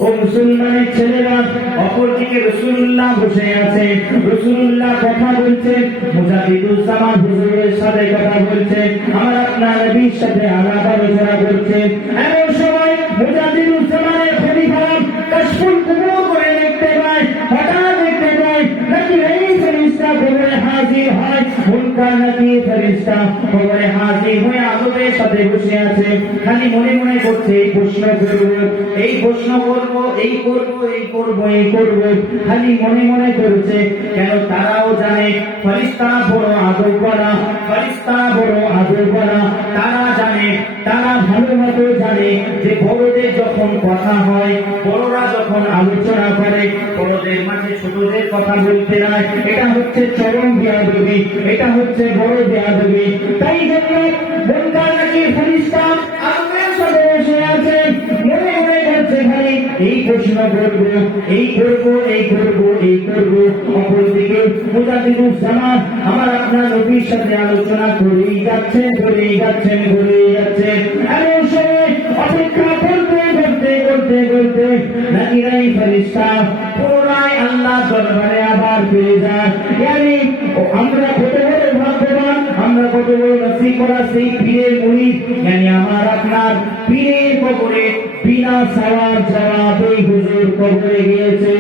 ও মুসলমানের ছেলেরা, অপরদিকে রাসূলুল্লাহ বসে আছে, রাসূলুল্লাহ কথা বলছে, মুজাদ্দিদুজ জামান হুজুরের সাথে কথা বলছে, আমার আপনার নবীর সাথে আলাপ আলোচনা করছে। এমন সময় মুজাদ্দিদুজ জামানের খলিফা কাশফুল কুকুর করে দেখতে পায়, হঠাৎ দেখতে পায় নাকি এই ফেরেশতা কবরে হাজির হয়, মুনকার নাকির ফেরেশতা কবরে হাজির হয়ে আদবের সাথে বসে আছে। খালি মনে করছে এই প্রশ্ন করব, এই প্রশ্ন করব, এই করব, এই করব, এই করব, খালি মনে করছে। কেন তারাও জানে ফেরেশতা বড় আদবওয়ালা, ফেরেশতা বড় আদবওয়ালা। তারা জানে, তারা ভালো মতো জানে যে বড়দের যখন কথা হয়, বড়রা যখন আলোচনা করে, বড়দের মাঝে ছোটদের কথা বলতে নাই, এটা হচ্ছে চরম বেয়াদবি, এটা হচ্ছে বড় বেয়াদবি। তাই জন্য মুনকার নাকির ফেরেশতা আদবের সাথে বসে আছে, মনে করছে ভাই এই প্রশ্ন করব, এই করব, এই করব, এই করব। অপরদিকে মুজাদ্দিদুজ জামান আমার আপনার নবীর সাথে আলোচনা করেই যাচ্ছেন, করেই যাচ্ছেন, করেই যাচ্ছেন। এমন সময় অপেক্ষা করতে নাকিরাই ফেরেশতা পুনরায় আল্লাহ দরবারে আবার ফিরে যায়। ইয়ানি আমরা কত বড় ভাগ্যবান, আমরা কত বড় নসিব করা সেই পীরের মুরিদ, ইয়ানি আমার আপনার পীরের কবরে বিনা সওয়াব জবাবে হুজুর কবরে গিয়েছে।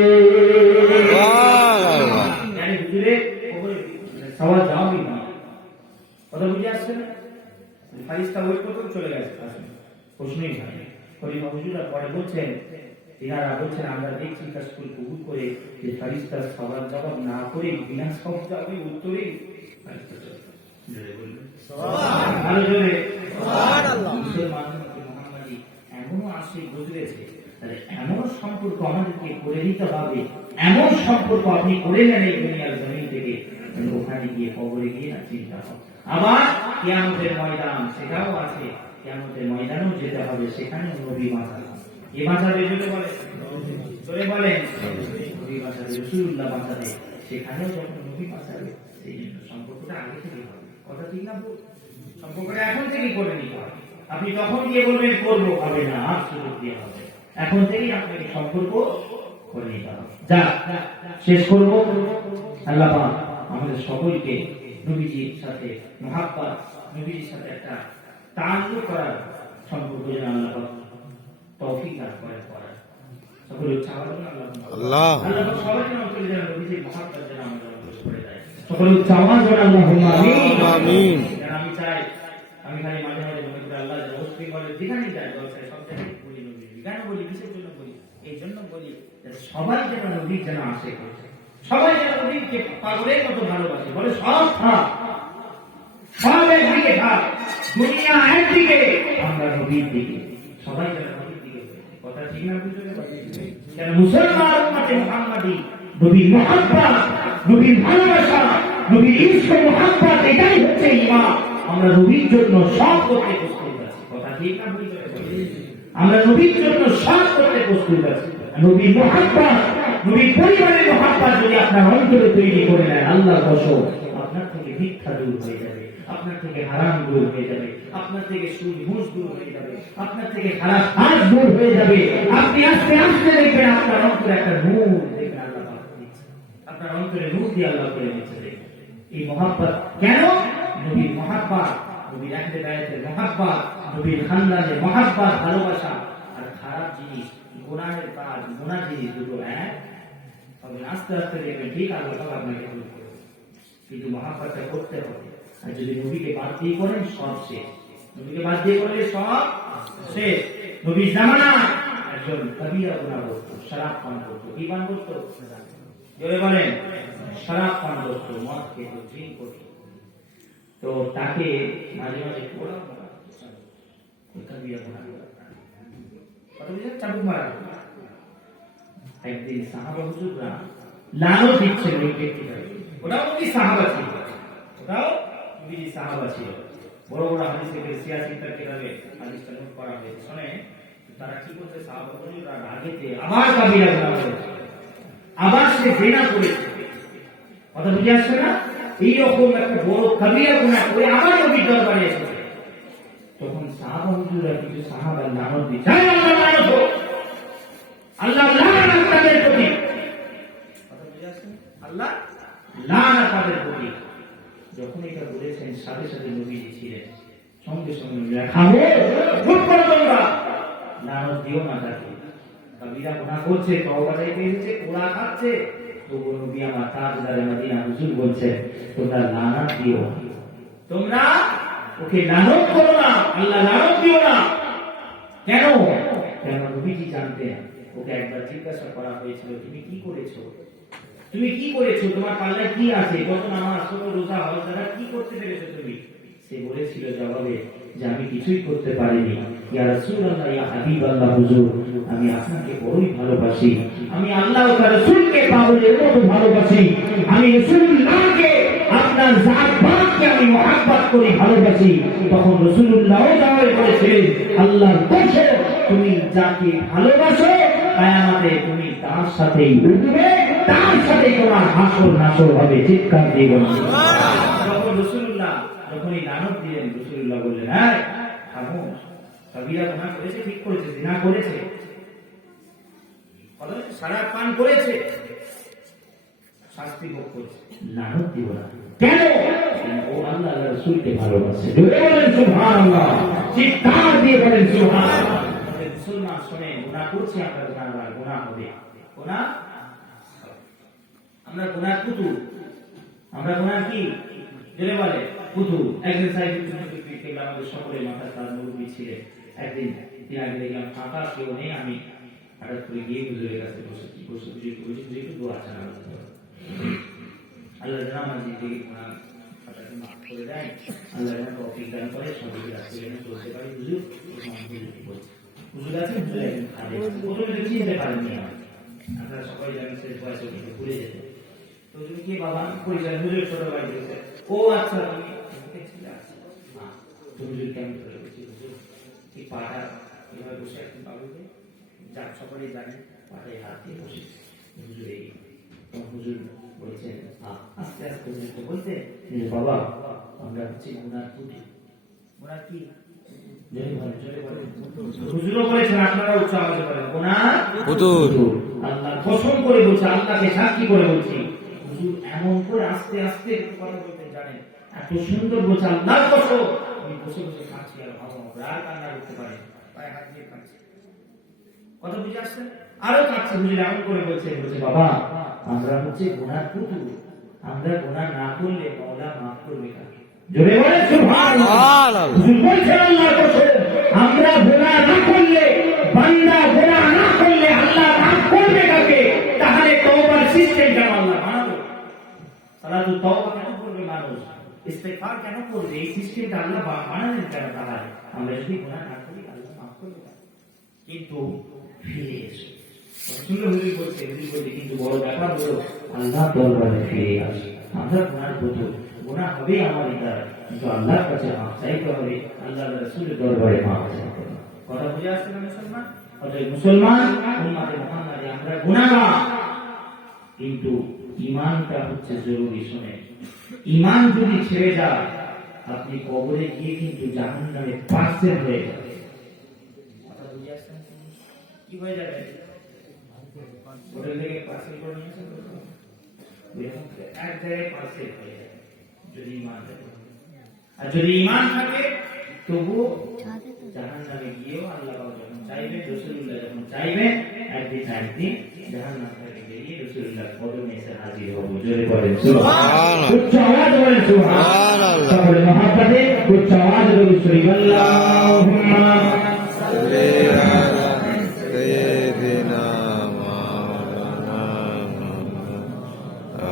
ইয়ানি হুজুরের কবরে সওয়াব জবাবই না। কথা বুঝে আসছে না? ফেরেশতা ওই করতে চলে গেছে, আসলে প্রশ্নই হয়। খলিফা হুজুররা পরে বলছেন, তিনারা বলছেন আমরা দেখছি কাশফুল কুকুর করে যে ফেরেশতার সওয়াল জবাব না করে বিনা সওয়াব জবাবে উত্তরে এমনও আসে গুজরেছে, তাহলে এমন সম্পর্ক আমাদেরকে করে দিতে হবে, এমন সম্পর্ক আপনি করে নেন এই দুনিয়ার জমিন থেকে, ওখানে গিয়ে কবরে গিয়ে না চিন্তা হবে। আবার কিয়ামতের ময়দান সেটাও আছে, কিয়ামতের ময়দানেও যেতে হবে, সেখানে নবী বাঁচাবে। কে বাঁচাবে জোরে বলে, জোরে বলেন। নবী বাঁচাবে, রাসূলুল্লাহ বাঁচাবে, সেখানেও যখন নবী বাঁচাবে, সেই জন্য সম্পর্কটা আগে থেকে হবে। কথা ঠিক না? সম্পর্কটা এখন থেকে করে নিতে হবে। আপনি তখন গিয়ে বলবেন করবো, হবে না, আর সুযোগ দেওয়া হবে। এখন থেকেই আপনাকে সম্পর্ক করে নিতে হবে। যা শেষ করব। আল্লাহ পাক আমাদের সকলকে নবীজির সাথে মুহাব্বত, নবীজির সাথে একটা তাআল্লুক করার সম্পর্ক যেন আল্লাহ পাক তৌফিক দান করেন। সকলে উচ্চারণ আল্লাহ আল্লাহ সবাইকে আমাদের যেন নবীজির মুহাব্বত যেন আমাদের মধ্যে করে দেয়। সকলে উচ্চারণ আল্লাহুম্মা আমিন। আমি চাই, আমি খালি মাঝে মাঝে মনে করি আল্লাহ যেন অস্ত্রী বলে যেখানে যায় দরকার সব জায়গায় বলি নবী। কেন বলি? কিসের জন্য বলি? এই জন্য বলি সবাই যেন নবীর যেন আসে, সবাই যেন নবীকে পাগলের মতো ভালোবাসে, বলে সব থাক, সব একদিকে থাক, দুনিয়া একদিকে, আমরা নবীর দিকে, সবাই যেন নবীর দিকে। কথা ঠিক না? কেন মুসলমান উম্মতে মুহাম্মাদি নবীর মুহাব্বত, নবীর ভালোবাসা, নবীর ইশক মুহাব্বত, এটাই হচ্ছে ঈমান। আমরা নবীর জন্য সব করতে প্রস্তুত আছি। কথা ঠিক না ভুল? আমরা নবীর জন্য সব করতে প্রস্তুত আছি। নবীর মুহাব্বত, নবীর পরিবারের মুহাব্বত যদি আপনার অন্তরে তৈরি করে নেন, আল্লাহর কসম আপনার থেকে মিথ্যা দূর হয়ে যাবে, আপনার থেকে হারাম দূর হয়ে যাবে, আপনার থেকে সুদ ঘুষ দূর হয়ে যাবে, আপনার থেকে খারাপ কাজ দূর হয়ে যাবে। আপনি আস্তে আস্তে দেখবেন আপনার অন্তরে একটা নূর দেখবেন আল্লাহ পাক দিচ্ছে, আপনার অন্তরে নূর দিয়ে আল্লাহ করে দিচ্ছে। এই মুহাব্বত কেন? নবীর মুহাব্বত, নবীর আহলে বায়াতের মুহাব্বত, নবীর খানদানের মুহাব্বত, ভালোবাসা। আর খারাপ জিনিস, গুনাহের কাজ, গুনাহ জিনিস দুটো এক তবে আস্তে আস্তে দেখবেন ঠিক আল্লাহ পাক আপনাকে দূর করে। কিন্তু মুহাব্বতটা করতে হবে। আর যদি নবীকে বাদ দিয়ে করেন সব শেষ, নবীকে বাদ দিয়ে করলে সব শেষ। নবীর জামানা একজন কবিরা গুনাহ করতো, শরাব পান করতো। কি পান করতো? জোরে বলেন। শরাব পান করতো, মদ খেত, ড্রিঙ্ক করতো। তো তাকে মাঝে মাঝে পোড়া মারা কবিরা গুনাহ চাবুক মারা। একদিন সাহাবা হুজুররা লানত দিচ্ছেন ওই ব্যক্তিটাকে। ওটাও কি সাহাবা ছিল, ওটাও নবীজি সাহাবা ছিল। বড় বড় হাদিস থেকে সিয়াসিনদের কিভাবে হাদিসটা নোট করা হয়েছে শুনে তারা কি করতে, সাহাবা হুজুররা রাগেতে আবার কবিরা গুনাহ করেছে, আবার সে জিনা করেছে। কথা বুঝে আসছে না? এইরকম একটা বড় কবিরা গুনাহ করে আবার নবীর দরবারে এসেছে। তখন সাহাবা হুজুররা কিছু সাহাবা লানত দিচ্ছে, আল্লাহ লানত হোক, আল্লাহ লানত তাদের প্রতি। কথা বুঝে আসছে? আল্লাহ লানত তাদের প্রতি। যখন এটা বলেছেন সাথে সাথে নবীজি ছিলেন, সঙ্গে সঙ্গে চুপ করো তোমরা, লানত দিও না তাকে। কবিরা গুনাহ করছে, তওবা করতে এসেছে, পোড়া খাচ্ছে, তবু নবী আমার তাজদারে মদিনা হুজুর বলছেন তোমরা লানত দিও, তোমরা ওকে লানত করো না, আল্লাহ লানত দিও না। কেন? কেন নবীজি জানতেন। ওকে একবার জিজ্ঞাসা করা হয়েছিল, তুমি কি করেছো, তুমি কি করেছো, তোমার পাল্লায় কি আছে, কত নামাজ, কত রোজা, হজ জাকাত কি করতে পেরেছো তুমি? সে বলেছিল জবাবে যে আমি কিছুই করতে পারিনি। ইয়া রাসূলুল্লাহ, ইয়া হাবিবাল্লাহ হুজুর, আমি আপনাকে বড়ই ভালোবাসি, আমি আল্লাহ ও তার রাসূলকে পাগলের মতো ভালোবাসি, আমি রাসূলুল্লাহকে আপনার জাত পাককে আমি মুহাব্বত করি, ভালোবাসি। তখন রাসূলুল্লাহও জবাবে বলেছিলেন, আল্লাহর কসম তুমি যাকে ভালোবাসো কিয়ামতে তুমি তার সাথেই উঠবে, তার সাথে তোমার হাসর নাসর হবে। চিৎকার দিয়ে বলুন সুবহানাল্লাহ। তখন রাসূলুল্লাহ যখনই লানত দিলেন, রাসূলুল্লাহ বললেন, হ্যাঁ খামোশ, কবিরা গুনাহ করেছে, ঠিক করেছে, জিনা করেছে, শরাব পান করেছে, শাস্তি ভোগ করেছে, লানত দিও না। কেন? ও আল্লাহ আর রাসূলকে ভালোবাসে। জোরে বলেন সুবহানাল্লাহ, চিৎকার দিয়ে বলেন সুবহানাল্লাহ। মুসলমান শুনে গুনাহ করছে, আমরা গুনাহ হবে, গুনাহ আমরা গুনাহ পুতুল, আমরা গুনাহ কি? জোরে বলে পুতুল। একদিন সাইকেল আমাদের সকলের মাথায় তার মুরব্বী ছিলেন। একদিন তিনি আগে দেখলাম ফাঁকা কেউ নেই, আমি হঠাৎ করে গিয়ে হুজুরের কাছে বসেছি, বসে হুজুর একটু দোয়া চান, আল্লাহ যেন আমার জিন্দেগি গুনাহ খাতাকে মাফ করে দেয়, আল্লাহ যেন তৌফিক দান করে, সবাইকে রাস্তায় যেন চলতে পারি। হুজুর কি বলছে? হুজুর আছে, হুজুর একদিন খাবে, প্রথমে চিনতে পারেননি আমার, আপনারা সবাই জানেন শেষ বয়সে কিন্তু ভুলে যেতে। তো হুজুর কি বাবা পরিচয়, হুজুর ছোট ভাই দিয়েছে। ও আচ্ছা, তুমি হুজুর কেমন করে বলছি, হুজুর ঠিক পাটা এভাবে বসে একদিন বাবুকে যাক সকলেই জানেন পাটায় হাত দিয়ে বসে হুজুর এই হুজুর বলছেন আস্তে আস্তে হুজুরকে বলতে, বাবা আমরা হচ্ছে গুনার পুতুল। গুনার কি? হুজুরও বলেছেন, আপনারা উচ্চ আওয়াজে বলেন গুনার পুতুল। আল্লাহ কসম করে বলছে, আল্লাহকে সাক্ষী করে বলছি, হুজুর এমন করে আস্তে আস্তে কথা বলতে জানেন, এত সুন্দর বলছে, আল্লাহর কসম আমি বসে বসে খাচ্ছি আর ভাবো আর কান্না করতে পারি, পায়ে হাত দিয়ে খাচ্ছি। কথা বুঝে আসছে? আরো কাছে হুজুর এমন করে বলছে, বাবা আমরা হচ্ছে গুনার পুতুল, আমরা গুনাহ না করলে মাওলা মাফ করবে কাকে? জোরে বলেন সুবহানাল্লাহ। হুজুর বলছেন আল্লাহর কসম, আমরা গুনাহ না করলে, বান্দা গুনাহ না করলে আল্লাহ মাফ করবে কাকে? তাহলে তওবার সিস্টেম কেন আল্লাহ বানালো? সালাতুত তওবা কেন করবে মানুষ? ইস্তিগফার কেন করবে? এই সিস্টেমটা আল্লাহ বানালেন কেন? তাহলে আমরা যদি গুনাহ না করি আল্লাহ মাফ করবে কাকে? কিন্তু ফিরে এসো, হুজুর বলছে কিন্তু বড় ব্যাপার হলো আল্লাহ দরবারে ফিরে আসি। আমরা গুনার পুতুল, গুনাহ হবে আমার দ্বারা, কিন্তু আল্লাহর কাছে মাপ চাইতে হবে, আল্লাহর রাসূলের দরবারে মাপ চাইতে হবে। কথা বুঝে আসছে না মুসলমান? অতএব মুসলমান উম্মতে মুহাম্মাদে আমরা গুনাহগার, কিন্তু ঈমানটা হচ্ছে জরুরি। শুনে, ঈমান যদি ছেড়ে যায় আপনি কবরে গিয়ে কিন্তু জাহান্নামে পার্সেল হয়ে যাবে। কথা বুঝে আসছে? কি হয়ে যাবে? হোটেল থেকে পার্সেল করে নিয়ে আসেন তো এক জায়গায় পার্সেল হয়ে যাবে যদি ঈমান থাকে। আর যদি ঈমান থাকে তবু জাহান্নামে গিয়েও আল্লাহ যখন চাইবে, রাসূলুল্লাহ যখন চাইবে, একদিন না একদিন জাহান্নাম থেকে বেরিয়ে রাসূলুল্লাহ কদমে এসে হাজির হব। জোরে বলেন সুবহানাল্লাহ, উচ্চ আওয়াজ বলেন সুবহানাল্লাহ। সকলে মহব্বতে উচ্চ আওয়াজ বলে আল্লাহুম্মা সাল্লি আলা সাইয়্যিদিনা মাওলানা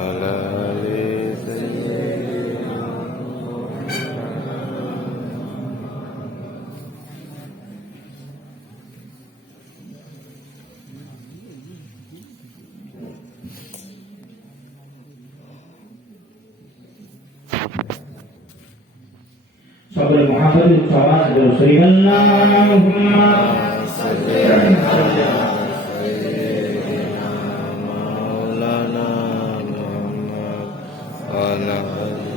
আলা আলি সাইয়্যিদিনা। সকলে মহাবীর সওয়াজ বলে আল্লাহুম্মা সাল্লি আলা সাইয়্যিদিনা মাওলানা মুহাম্মদ আলা আলি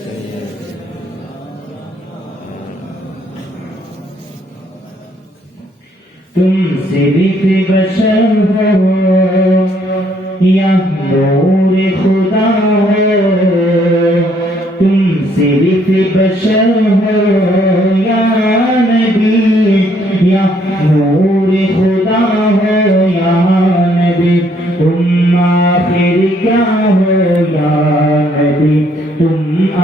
সাইয়্যিদিনা। तुमसे भी बशर हो या नूर खुदा हो, तुमसे भी बशर हो या नबी, या नूर खुदा हो या नबी, तुम आखिर क्या हो या नबी, तुम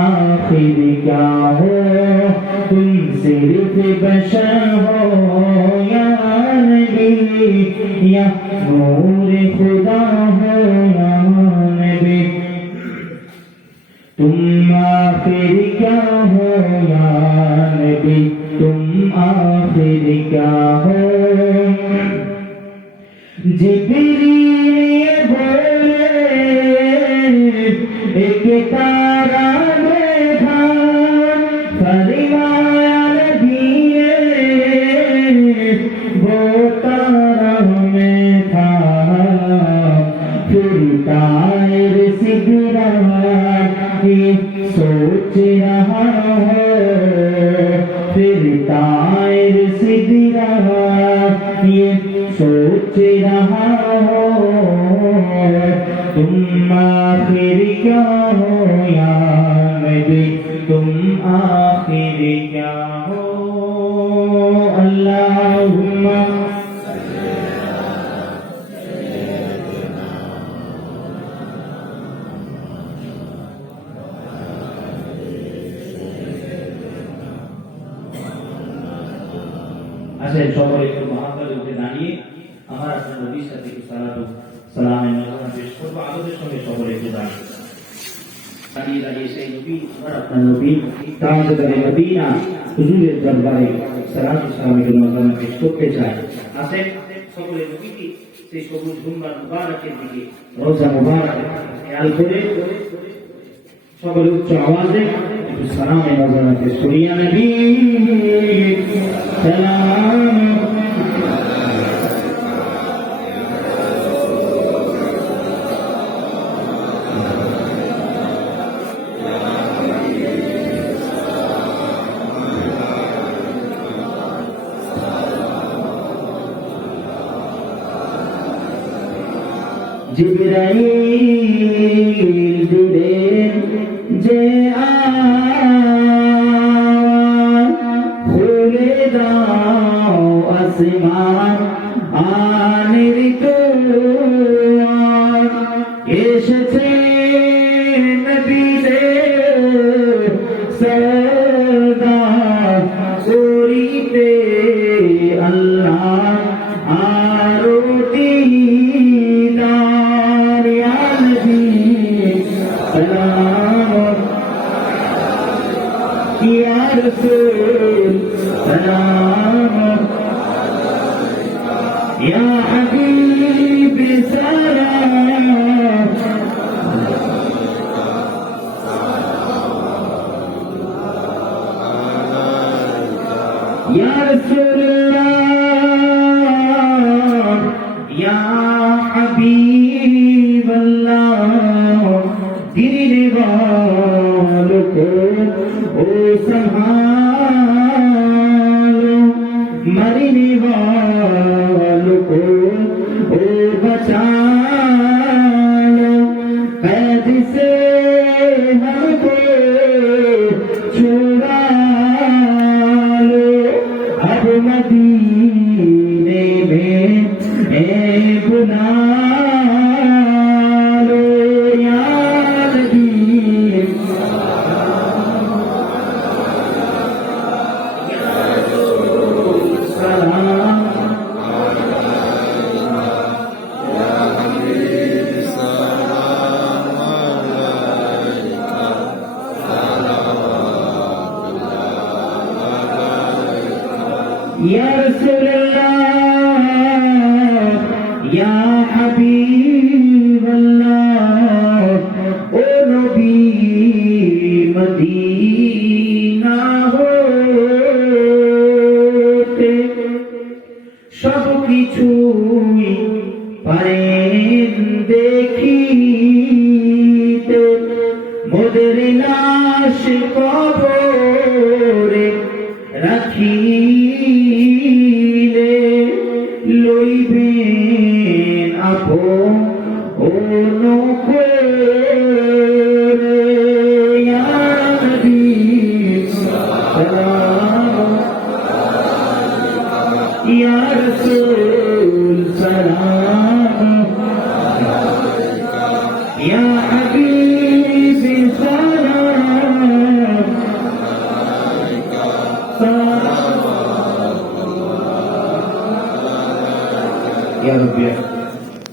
आखिर क्या हो, तुम सिर्फ बशर हो या नबी, या नूर खुदा हो या नबी, तुम आखिर क्या हो या नबी, तुम आखिर क्या हो। जिब्रील बोले एक तारा देखा, फरमाया नबी वो तारा में था, फिर तार सिगरा सोच रहा हो, फिर तार सिगरा ये सोच रहा हो, तुम आखिर क्या हो या नबी, तुम आखिर क्या हो। अल्लाहुम्मा আসেন সকলে একটু মহাকালে উঠে দাঁড়িয়ে আমার আপনার নবীর সাথে একটু সালাতু সালামের নজরানা পেশ করবো। আদরের সঙ্গে সকলে একটু দাঁড়িয়ে দাঁড়িয়ে দাঁড়িয়ে সেই নবী আমার আপনার নবী তাজদারে মদিনা হুজুরের দরবারে সালাতু সালামের নজরানা পেশ করতে চাই। আসেন সকলে নবীকে সেই সবুজ গুম্বার মুবারকের দিকে, রওজা মুবারক খেয়াল করে সকলে উচ্চ আওয়াজে একটু সালামের নজরানা পেশ করি। ইয়া নবী সালাম জিবরাইল দিলেন যে খুলে দাও আসমান আনির দুয়ার, এসেছে নবীদের সরদার করিতে আল্লাহ আরতি या रसूल सलाम, या हबीब सलाम। या रसूलल्लाह या हबीबल्लाह गिरने वालों को ओ संभालो मरने वालों को ओ बचा लो कैद से हमको छुड़ा लो अब मदीने में बुला लो या नबी सलाम या रसूलल्लाह या हबीबल्लाह ओ नबी मदीना होते সব কিছুই পারেন দেখিতে মোদের লাশ